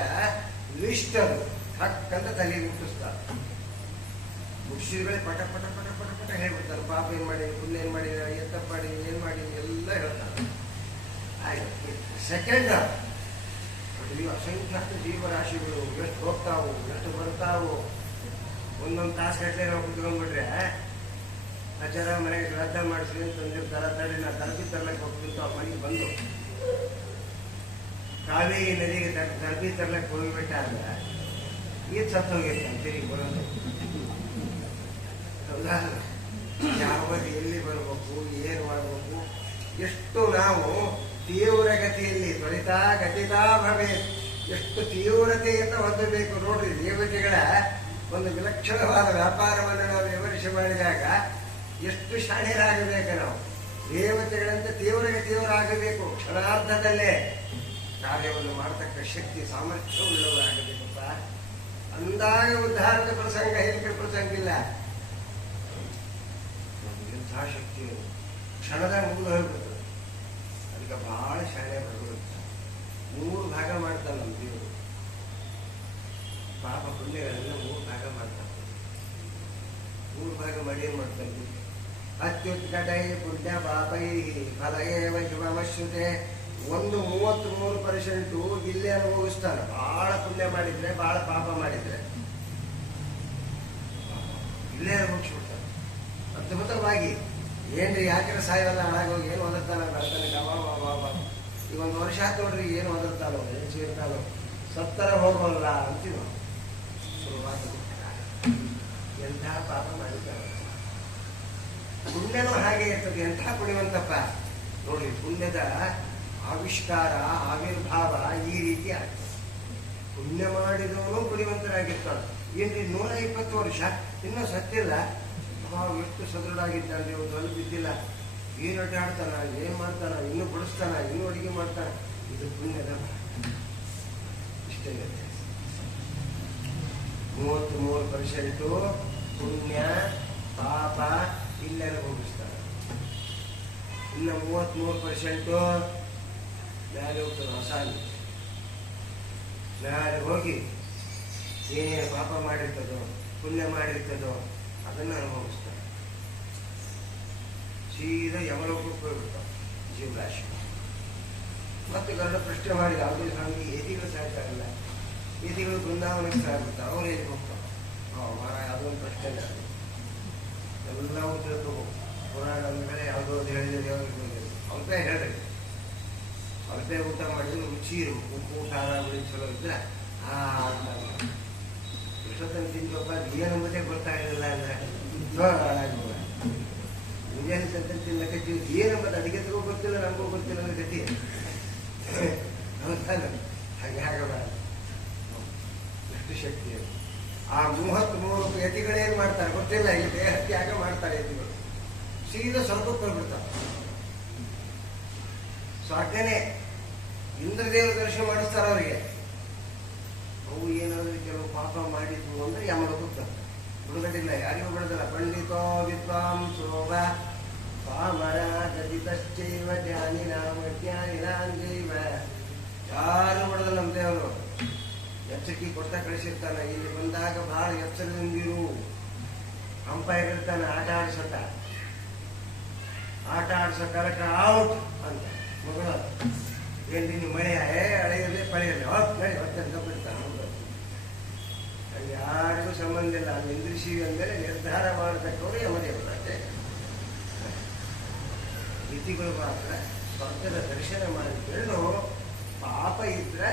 ಲಿಸ್ಟ್ ಅದು ಹಕ್ಕಂತ ತಲೆಗೆ ಮುಟ್ಟಿಸ್ತಾರೆ. ಮುಗಿಸಿದ್ಗಳೇ ಪಟ ಪಟ ಪಟ ಪಟ ಪಟ ಹೇಳ್ಬಿಡ್ತಾರೆ. ಪಾಪ ಏನ್ ಮಾಡಿ, ಪುಣ್ಯ ಏನ್ ಮಾಡಿ, ಎತ್ತಪ್ಪ ಮಾಡಿ, ಏನ್ ಮಾಡಿ ಎಲ್ಲ ಹೇಳ್ತಾರೆ. ಆಯ್ತು, ಸೆಕೆಂಡ್ ಅಸಂಖ್ಯಾತ ಜೀವರಾಶಿಗಳು ಎಷ್ಟು ಹೋಗ್ತಾವು, ಎಷ್ಟು ಬರ್ತಾವು. ಒಂದೊಂದು ತಾಸು ಗಟ್ಟಲೆ ನಾವು ಕುತ್ಕೊಂಡ್ಬಿಟ್ರೆ ಆಚಾರ ಮನೆಗೆ ಶ್ರಾದ್ದ ಮಾಡಿಸ್ರಿ ಅಂತ ತಂದಿರ್ತಾರ. ತಡಿ ನಾ ತರಬಿ ತರ್ಲಕ್ಕೆ ಹೋಗ್ತಿತ್ತು. ಅವ್ರ ಮನೆಗೆ ಬಂದು ಕಾವೇರಿ ನದಿಗೆ ತರಬಿ ತರ್ಲಕ್ಕೆ ಹೋಗಿಬಿಟ್ಟ ಅಂದ್ರೆ ಈದ್ ಸತ್ತು ಹೋಗಿರ್ತಾನೆ ತಿರುಗಿ ಬರೋದು. ಹೌದಾ? ಯಾವಾಗ ಎಲ್ಲಿ ಬರ್ಬೇಕು, ಏನು ಮಾಡಬೇಕು, ಎಷ್ಟು ನಾವು ತೀವ್ರಗತಿಯಲ್ಲಿ ತ್ವರಿತ ಗತಿತಾ ಭವೆ, ಎಷ್ಟು ತೀವ್ರತೆಯಿಂದ ಹೊಂದಬೇಕು ನೋಡ್ರಿ. ದೇವತೆಗಳ ಒಂದು ವಿಲಕ್ಷಣವಾದ ವ್ಯಾಪಾರವನ್ನು ನಾವು ವಿಮರ್ಶೆ ಮಾಡಿದಾಗ ಎಷ್ಟು ಶಾಣ್ಯರಾಗಬೇಕು ನಾವು. ದೇವತೆಗಳಂತೆ ತೀವ್ರರಾಗಬೇಕು. ಕ್ಷಣಾರ್ಧದಲ್ಲೇ ಕಾರ್ಯವನ್ನು ಮಾಡತಕ್ಕ ಶಕ್ತಿ ಸಾಮರ್ಥ್ಯ ಉಳ್ಳವರಾಗಬೇಕಪ್ಪ. ಅಂದಾಗ ಉದ್ಧಾರದ ಪ್ರಸಂಗ, ಹೇಳಿಕೆ ಪ್ರಸಂಗ ಇಲ್ಲ. ಎಂಥ ಶಕ್ತಿ ಕ್ಷಣದಾಗ ಮುಗಿದು ಹೋಗ್ಬಿಡ್ತದೆ. ಅದಕ್ಕೆ ಬಹಳ ಶಾಣೆ ಬರಬೇಕು. 3 ಭಾಗ ಮಾಡ್ತಾನೆ ನಮ್ಮ ದೇವರು. ಪಾಪ ಪುಣ್ಯಗಳೆಲ್ಲ 3 ಭಾಗ ಮಾಡ್ತಾನೆ. 3 ಭಾಗ ಮಾಡಿ ಏನ್ ಮಾಡ್ತಾನೆ? ಅತ್ಯುತ್ಕಟೈ ಪುಣ್ಯ ಪಾಪೈ ಫಲಯೇವ ಶಿವಮಶ್ಯುತೆ. 33% ಇಲ್ಲೇ ಅನುಭವಿಸ್ತಾನೆ. ಬಹಳ ಪುಣ್ಯ ಮಾಡಿದ್ರೆ, ಬಹಳ ಪಾಪ ಮಾಡಿದ್ರೆ ಇಲ್ಲೇ ಅನುಭವಿಸ್ಬಿಡ್ತಾನೆ ಅದ್ಭುತವಾಗಿ. ಏನ್ರಿ ಯಾಕೆ ಸಾಯವಲ್ಲ, ಹಾಳಾಗೋಗಿ ಏನು ಒದರ್ತಾನ ಬರ್ತಾನೆ. ಈಗ 1 ವರ್ಷ ಆಯ್ತು ನೋಡ್ರಿ, ಏನು ಒದರ್ತಾನೋ, ಏನು ಸೇರ್ತಾನೋ, ಸತ್ತರ ಹೋಗೋಲ್ಲ ಅಂತೀವಿ. ಶುರುವಾದ ಎಂಥ ಪಾಪ ಮಾಡಿದ್ದಾನೆ. ಪುಣ್ಯನೂ ಹಾಗೆ ಇರ್ತದೆ. ಎಂಥ ಪುಣ್ಯವಂತಪ್ಪ ನೋಡ್ರಿ. ಪುಣ್ಯದ ಆವಿಷ್ಕಾರ, ಆವಿರ್ಭಾವ ಈ ರೀತಿ ಆಗ್ತದೆ. ಪುಣ್ಯ ಮಾಡಿದವನು ಪುಣ್ಯವಂತರಾಗಿರ್ತಾನೆ. ಏನ್ರಿ 120 ವರ್ಷ ಇನ್ನೂ ಸತ್ತಿಲ್ಲ, ನಾವು ಎಷ್ಟು ಸದೃಢ ಆಗಿದ್ದಾನೆ. ಒಂದು ಹೊಲ ಬಿದ್ದಿಲ್ಲ, ಏನು ಅಡ್ಡಾಡ್ತಾನ, ಏನ್ ಮಾಡ್ತಾನ, ಇನ್ನೂ ಬಡಿಸ್ತಾನ, ಇನ್ನೂ ಅಡಿಗೆ ಮಾಡ್ತಾನ. ಇದು ಪುಣ್ಯದ ಇಷ್ಟೇ. 33% ಪುಣ್ಯ ಪಾಪ ಇಲ್ಲೆಲ್ಲ ಹೋಗಿಸ್ತಾರೆ. ಇನ್ನು 33% ಮೇಲೆ ಹೋಗ್ತದೆ ಹೊಸಾಲಿ. ಮೇಲೆ ಹೋಗಿ ಏನೇನು ಪಾಪ ಮಾಡಿರ್ತದೋ, ಪುಣ್ಯ ಮಾಡಿರ್ತದೋ ಅದನ್ನು ಅನುಭವಿಸ್ತಾರೆ. ಸೀದಾ ಯಮಲೋಕಕ್ಕೆ ಹೋಗ್ಬಿಡ್ತಾರೆ ಜೀವರಾಶಿ. ಮತ್ತೆ ಗರುಡ ಪ್ರಶ್ನೆ ಮಾಡಿ, ಯಾವುದೇ ಸ್ವಾಮಿ ಯತಿಗಳು ಸಾಯ್ತಾರಲ್ಲ, ಯತಿಗಳು ಬೃಂದಾವನಕ್ಕೆ ಸಾಯ್ಬಿಡ್ತಾರೆ, ಅವ್ರು ಹೇಗೆ ಹೋಗ್ತಾರೆ? ಅದೊಂದು ಪ್ರಶ್ನೆ ಎಲ್ಲವೂ ತಿಳ್ಕೋಬೇಕು. ಪುರಾಣ ಅಂದಮೇಲೆ ಯಾವುದೋ ಒಂದು ಹೇಳಿದ್ರೆ ಅಲ್ಪೇ ಹೇಳ್ರಿ. ಅಲ್ಪೇ ಊಟ ಮಾಡಿದ್ರೆ ರುಚಿ ಇರಬೇಕು. ಉಪ್ಪು ಖಾರ ಬಿಳಿ ಚಲೋ ಇದ್ರೆ ಎಷ್ಟೊತ್ತನ ತಿನ್ಬೇಕ, ಏನು ಮತ್ತೆ ಗೊತ್ತಾಗಲಿಲ್ಲ ಅಂದ್ರೆ ಮುಂಜಾನೆ ಸಂತ ತಿನ್ನಕತ್ತೀವಿ, ಏನು ಮತ್ತೆ ಅಡಿಗೆ ತಗೋ ಗೊತ್ತಿಲ್ಲ, ನಮಗೂ ಗೊತ್ತಿಲ್ಲ ಅಂದ್ರೆ ಗತಿ. ಹಾಗೆ ಆಗಬಾರ್ದು. ಎಷ್ಟು ಶಕ್ತಿ ಅದು. ಆ 33 ಯತಿಗಳೇನು ಮಾಡ್ತಾರೆ ಗೊತ್ತಿಲ್ಲ, ಇಲ್ಲಿ ದೇಹ ತ್ಯಾಗ ಮಾಡ್ತಾರೆ ಯತಿಗಳು. ಸೀದಾ ಸ್ವರ್ಗಕ್ಕೆ ಹೋಗ್ಬಿಡ್ತಾರೆ. ಸ್ವರ್ಗನೇ ಇಂದ್ರದೇವರ ದರ್ಶನ ಮಾಡಿಸ್ತಾರೆ ಅವರಿಗೆ. ಅವು ಏನಾದ್ರು ಕೆಲವು ಪಾಪ ಮಾಡಿದ್ವು ಅಂದ್ರೆ ಯಮಲೋಕಕ್ಕೆ ಬಿಡುಗಡಿಲ್ಲ, ಯಾರಿಗೂ ಬಿಡೋದಿಲ್ಲ. ಪಂಡಿತೋ ವಿದ್ವಾಂಸೋವ ಪಾಮರ ಗದಿತಶ್ಚೈವ ಜ್ಞಾನಿನಾಂಜೈವ, ಯಾರು ಬಿಡೋದಿಲ್ಲ ನಮ್ಮ ದೇವರು. ಎಚ್ಚರಿಕೆ ಕೊಡ್ತಾ ಕಳಿಸಿರ್ತಾನೆ. ಇಲ್ಲಿ ಬಂದಾಗ ಬಹಳ ಎಚ್ಚರದಿಂದಿರು. ಅಂಪೈರ್ ಇರ್ತಾನೆ ಆಟ ಆಡ್ಸೋ ಕಾಲಕ್ಕೆ ಔಟ್ ಅಂತ ಮಗಳು. ಏನ್ರಿ ನೀವು ಮಳೆ ಅಳೆಯದೆ ಪಳೆಯಲ್ಲ ನಡಿ ಹೊತ್ತಂತ ಬಿಡ್ತಾನೆ. ಅಲ್ಲಿ ಯಾರಿಗೂ ಸಂಬಂಧ ಇಲ್ಲ. ಅಲ್ಲಿ ನಿಂದ್ರಿಸಿವಿ ಅಂದಮೇಲೆ ನಿರ್ಧಾರ ಮಾಡತಕ್ಕವರು ಯಮದೇವರಷ್ಟೇ. ಯತಿಗಳು ಮಾತ್ರ ಸ್ವರ್ಗದ ದರ್ಶನ ಮಾಡಿಕೊಂಡು ಪಾಪ ಇದ್ರೆ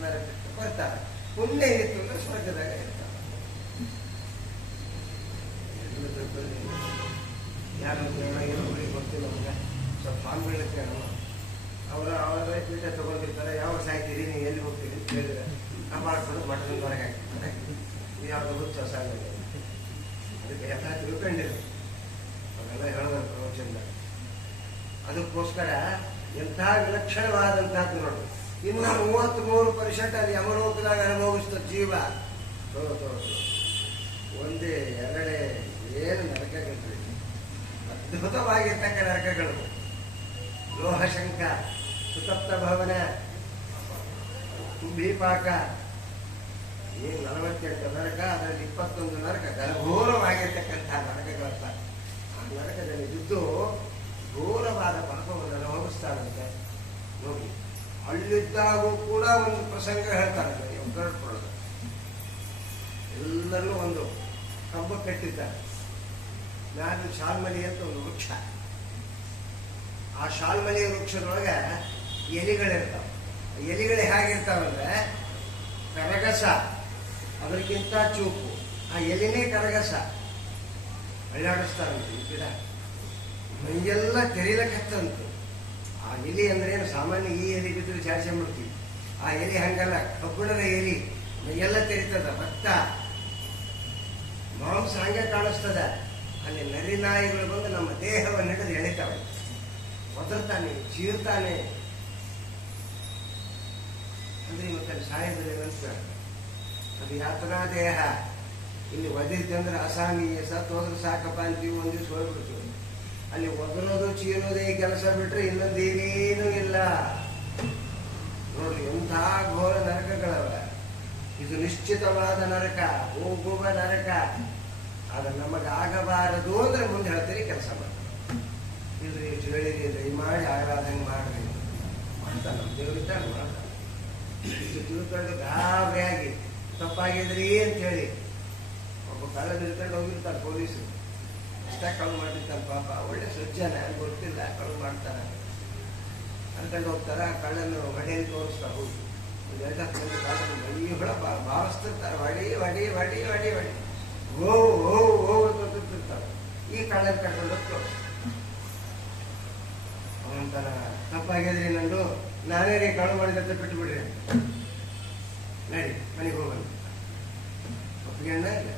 ನರಕಕ್ಕೆ ಬರ್ತಾರೆ, ಪುಣ್ಯ ಇತ್ತು ಅಂದ್ರೆ ಸ್ವರ್ಗದಾಗ ಇರ್ತಾರೆ. ಯಾರು ಏನೋ ಗೊತ್ತಿಲ್ಲ ನಮ್ಗೆ. ಸ್ವಲ್ಪ ಸ್ವಾಮಿಗಳಕ್ಕೆ ಅವರ ಪೀಠ ತಗೊಂಡಿರ್ತಾರೆ. ಯಾವ ಸಾಯ್ತೀರಿ, ನೀವು ಎಲ್ಲಿ ಹೋಗ್ತೀರಿ ಅಂತ ಹೇಳಿದ್ರೆ ಕಾಪಾಡ್ಕೊಂಡು ಮಠದಿಂದ ಹೊರಗೆ ಹಾಕ್ತಾರೆ. ಯಾವ್ದು ಹುಚ್ಚ ಸಾಲ ಅದಕ್ಕೆ ಎಲ್ಲ ತಿಳ್ಕೊಂಡಿಲ್ಲ. ಅವೆಲ್ಲ ಹೇಳಿದ್ರು ಪ್ರವಚನದಾಗ. ಅದಕ್ಕೋಸ್ಕರ ಎಂಥ ವಿಲಕ್ಷಣವಾದಂತಹದ್ದು ನೋಡು. ಇನ್ನು 33% ಅದು ಯಮಲೋಕದಾಗ ಅನುಭವಿಸ್ತದೆ ಜೀವ. ಒಂದೇ ಎರಡೇ ಏನು ನರಕಗಳು, ಅದ್ಭುತವಾಗಿರ್ತಕ್ಕ ನರಕಗಳು. ಲೋಹಶಂಕ, ಸುತಪ್ತ ಭವನ, ಭೀಪಾಕ, ಏನು 48 ನರಕ, ಅದರಲ್ಲಿ 21 ನರಕ ಘೋರವಾಗಿರ್ತಕ್ಕಂಥ ನರಕಗಳತ್ತ. ಆ ನರಕದಲ್ಲಿ ಬಿದ್ದು ಘೋರವಾದ ಪಾಪವನ್ನು ಅನುಭವಿಸ್ತಾರಂತೆ. ನೋಡಿ, ಅಲ್ಲಿದ್ದಾಗೂ ಕೂಡ ಒಂದು ಪ್ರಸಂಗ ಹೇಳ್ತಾರೆ. ಎಲ್ಲರೂ ಒಂದು ಹಬ್ಬ ಕಟ್ಟಿದ್ದಾರೆ. ನಾನು ಶಾಲ್ಮಲಿ ಅಂತ ಒಂದು ವೃಕ್ಷ. ಆ ಶಾಲ್ಮಲಿ ವೃಕ್ಷದೊಳಗೆ ಎಲಿಗಳಿರ್ತಾವ. ಎಲಿಗಳು ಹೇಗಿರ್ತಾವಂದ್ರೆ ಕರಗಸ, ಅದಕ್ಕಿಂತ ಚೂಪು. ಆ ಎಲಿನೇ ಕರಗಸ ಅಳ್ಳಾಡಿಸ್ತಾರಂತೆ. ಈ ಗಿಡ ಮೈಯೆಲ್ಲ ತೆರೀಲಕತ್ತಂತು. ಆ ಎಲಿ ಅಂದ್ರೆ ಏನು ಸಾಮಾನ್ಯ ಈ ಎಲಿ ಬಿದ್ದರೆ ಚಾಚೆ ಮಾಡ್ತೀವಿ. ಆ ಎಲಿ ಹಂಗಲ್ಲ, ಕಬ್ಬಿಣದ ಎಲಿ, ಮೈಯೆಲ್ಲ ತೆರೀತದ. ಭತ್ತ ಮಾಂಸ ಹಂಗೆ ಕಾಣಿಸ್ತದ. ಅಲ್ಲಿ ನರಿನಾಯಿಗಳು ಬಂದು ನಮ್ಮ ದೇಹವನ್ನು ಹಿಡಿದು ಎಳಿತಾವೆ, ಒದರ್ತಾನೆ, ಚೀರ್ತಾನೆ. ಅಂದ್ರೆ ಇವತ್ತಲ್ಲಿ ಸಾಯಿದ್ರೆ ಅಂತ ಅದು ಯಾತನಾ ದೇಹ. ಇಲ್ಲಿ ಒದಿರ್ತಿ ಅಂದ್ರೆ ಅಸಾಮೀಯ ಸತ್ ಹೋದ್ರೆ ಸಾಕಪ್ಪ ಅಂತೀವಿ, ಒಂದ್ ದಿವ್ಸ ಹೋಗ್ಬಿಡ್ತೀವಿ. ಅಲ್ಲಿ ಒದರೋದು ಚೀರೋದೇ ಕೆಲಸ ಬಿಟ್ರೆ ಇನ್ನೊಂದೇನೇನೂ ಇಲ್ಲ. ನೋಡ್ರಿ ಎಂಥ ಘೋರ ನರಕಗಳವ. ಇದು ನಿಶ್ಚಿತವಾದ ನರಕ, ಹೋಗುವ ನರಕ. ಆದ್ರೆ ನಮಗಾಗಬಾರದು ಅಂದ್ರೆ ಮುಂದೆ ಹೇಳ್ತೀರಿ ಕೆಲಸ ಮಾಡ್ತಾರೆ. ಇಲ್ರಿ ಇಷ್ಟು ಹೇಳಿರಿ ಈ ಮಾಡಿ ಆಗಲಾದಂಗೆ ಮಾಡ್ರಿ ಮಾಡ್ತಾನೆ. ನಮ್ಮ ದೇವರಿದ್ದಾಗ ಮಾಡ್ತಾನೆ. ಇಷ್ಟು ತಿಳ್ಕೊಂಡು ಗಾಬರಿಯಾಗಿ ತಪ್ಪಾಗಿದ್ರಿ ಅಂತ ಹೇಳಿ ಒಬ್ಬ ಕಳ್ಳ ನಿಲ್ಕೊಂಡು ಹೋಗಿರ್ತಾರೆ ಪೊಲೀಸರು. ಅಷ್ಟ ಕಳು ಮಾಡಿರ್ತಾನೆ ಪಾಪ. ಒಳ್ಳೆ ಸಜ್ಜನ, ಗೊತ್ತಿಲ್ಲ ಕಳು ಮಾಡ್ತಾನೆ ಅನ್ಕೊಂಡು ಹೋಗ್ತಾರ. ಕಳ್ಳನ್ನು ಹೊಡೆಯಲ್ಲಿ ತೋರಿಸ್ತಾರೆ. ಹೋಗಿ ಒಂದು 2 ಮಂದಿ ಕಾಲದ ಮೈಗಳ ಭಾವಿಸ್ತಿರ್ತಾರೆ. ಹೊಡಿ ಹೊಡಿ ಹೊಡಿ ಹೊಡಿ ಹೊಡಿ ಓ ಓ ಓ ಅಂತಿರ್ತಾರೆ. ಈ ಕಳ್ಳನ ಕರ್ಕೊಂಡು ಹೋಗಿ ತೋರಿಸ್ತಾರೆ. ಅವನಂತಾನ ತಪ್ಪಾಗಿದ್ರಿ ನಂದು, ನಾನೇ ರೀ ಕಳು ಮಾಡಿದಂತ ಬಿಟ್ಟು ಬಿಡ್ರಿ, ನಡಿ ಮನೆಗೆ ಹೋಗೋಣ. ಒಪ್ಪಿಗೆಣ್ಣ ಇಲ್ಲ.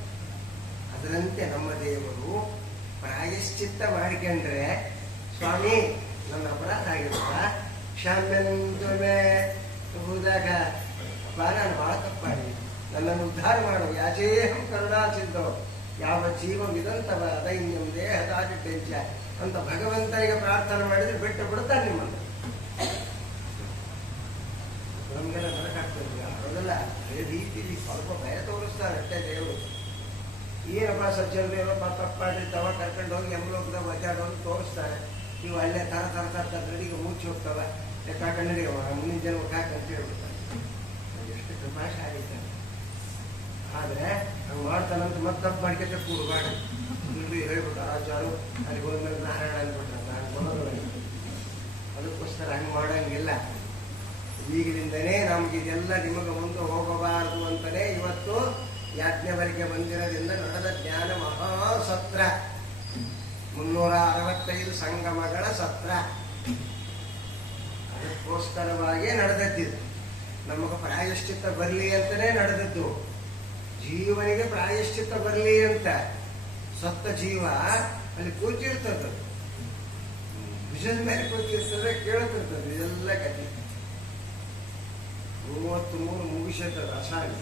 ಅದರಂತೆ ನಮ್ಮ ದೇವರು ಪ್ರಾಯಶ್ಚಿತ್ತ ಮಾಡಿಕೊಂಡ್ರೆ, ಸ್ವಾಮಿ ನನ್ನ ಅಪರಾಧ ಆಗಿರುತ್ತ ಕ್ಷಾಮ್ಯಂತುಮೆ ಹೋದಾಗ ನಾನು ಬಹಳ ತಪ್ಪಾಡಿ ನನ್ನನ್ನು ಉದ್ಧಾರ ಮಾಡು. ಯಾಚೇಹಂ ಕರುಣಾ ಸಿದ್ಧೋ ಯಾವ ಜೀವವಿದಂತವ ದೈನ್ಯಂ ದೇಹದಾಗಿ ಟೆಂಚ ಅಂತ ಭಗವಂತನಿಗೆ ಪ್ರಾರ್ಥನೆ ಮಾಡಿದ್ರೆ ಬಿಟ್ಟು ಬಿಡ್ತಾನೆ ನಿಮ್ಮನ್ನು. ನಮಗೆಲ್ಲ ನರಕಾಗ್ತದೆ ಅದಲ್ಲ. ರೀತಿಲಿ ಸ್ವಲ್ಪ ಭಯ ತೋರಿಸ್ತಾರೆ ಅಷ್ಟೇ ದೇವರು. ಏನಪ್ಪ ಸಜ್ಜನರು ಏನಪ್ಪ ತಪ್ಪಾಡಿರ್ತಾವ, ಕರ್ಕೊಂಡು ಹೋಗಿ ಯಮಲೋಕದಾಗ ಒದ್ದಾಡೋದು ತೋರಿಸ್ತಾರೆ. ನೀವು ಅಲ್ಲೇ ತರ ತರ ತರ ತರಡಿಗೆ ಮುಚ್ಚಿ ಹೋಗ್ತಾವ, ಲೆಕ್ಕಾಕಂಡ್ರಿ ಮುಂದಿನ ಜನ್ಮಕ್ಕೆ ಹಾಕಿ ಅಂತ ಹೇಳ್ಬಿಡ್ತಾರೆ. ಎಷ್ಟು ತಮಾಷೆ ಆಗೈತೆ. ಆದ್ರೆ ಹಂಗೆ ಮಾಡ್ತಾನಂತ ಮತ್ತೆ ತಪ್ಪು ಮಾಡ್ಕೊತ ಕೂಡಬಾರ್ದು. ಇಲ್ಲಿ ಹೇಳ್ಬಿಟ್ಟು ರಾಜಾರು ಅಲ್ಲಿ ಹೋದ್ಮೇಲೆ ನಾರಾಯಣ ಅಂದ್ಬಿಟ್ರೆ ನಾನು ಬರೋದು. ಅದಕ್ಕೋಸ್ಕರ ಹಂಗೆ ಮಾಡೋಂಗಿಲ್ಲ. ಈಗಿನಿಂದನೇ ನಮಗಿದೆಲ್ಲ ನಿಮಗೆ ಮುಂದೆ ಹೋಗಬಾರದು ಅಂತಲೇ ಇವತ್ತು ಯಾಜ್ಞವರಿಗೆ ಬಂದಿರೋದ್ರಿಂದ ನಡೆದ ಜ್ಞಾನ ಮಹಾಸತ್ರ, 365 ಸಂಗಮಗಳ ಸತ್ರ. ಅದಕ್ಕೋಸ್ಕರವಾಗಿ ನಡೆದದ್ದಿದ್ದು. ನಮಗೆ ಪ್ರಾಯಶ್ಚಿತ್ತ ಬರಲಿ ಅಂತಲೇ ನಡೆದದ್ದು. ಜೀವನಿಗೆ ಪ್ರಾಯಶ್ಚಿತ್ತ ಬರಲಿ ಅಂತ ಸತ್ತ ಜೀವ ಅಲ್ಲಿ ಕೂತಿರ್ತದ, ವಿಷದ ಮೇಲೆ ಕೂತಿರ್ತದೆ, ಕೇಳ್ತಿರ್ತದೆ. ಇದೆಲ್ಲ ಕಥೆ 33 ಮುಗಿಸದ ಅಸಾಮಿ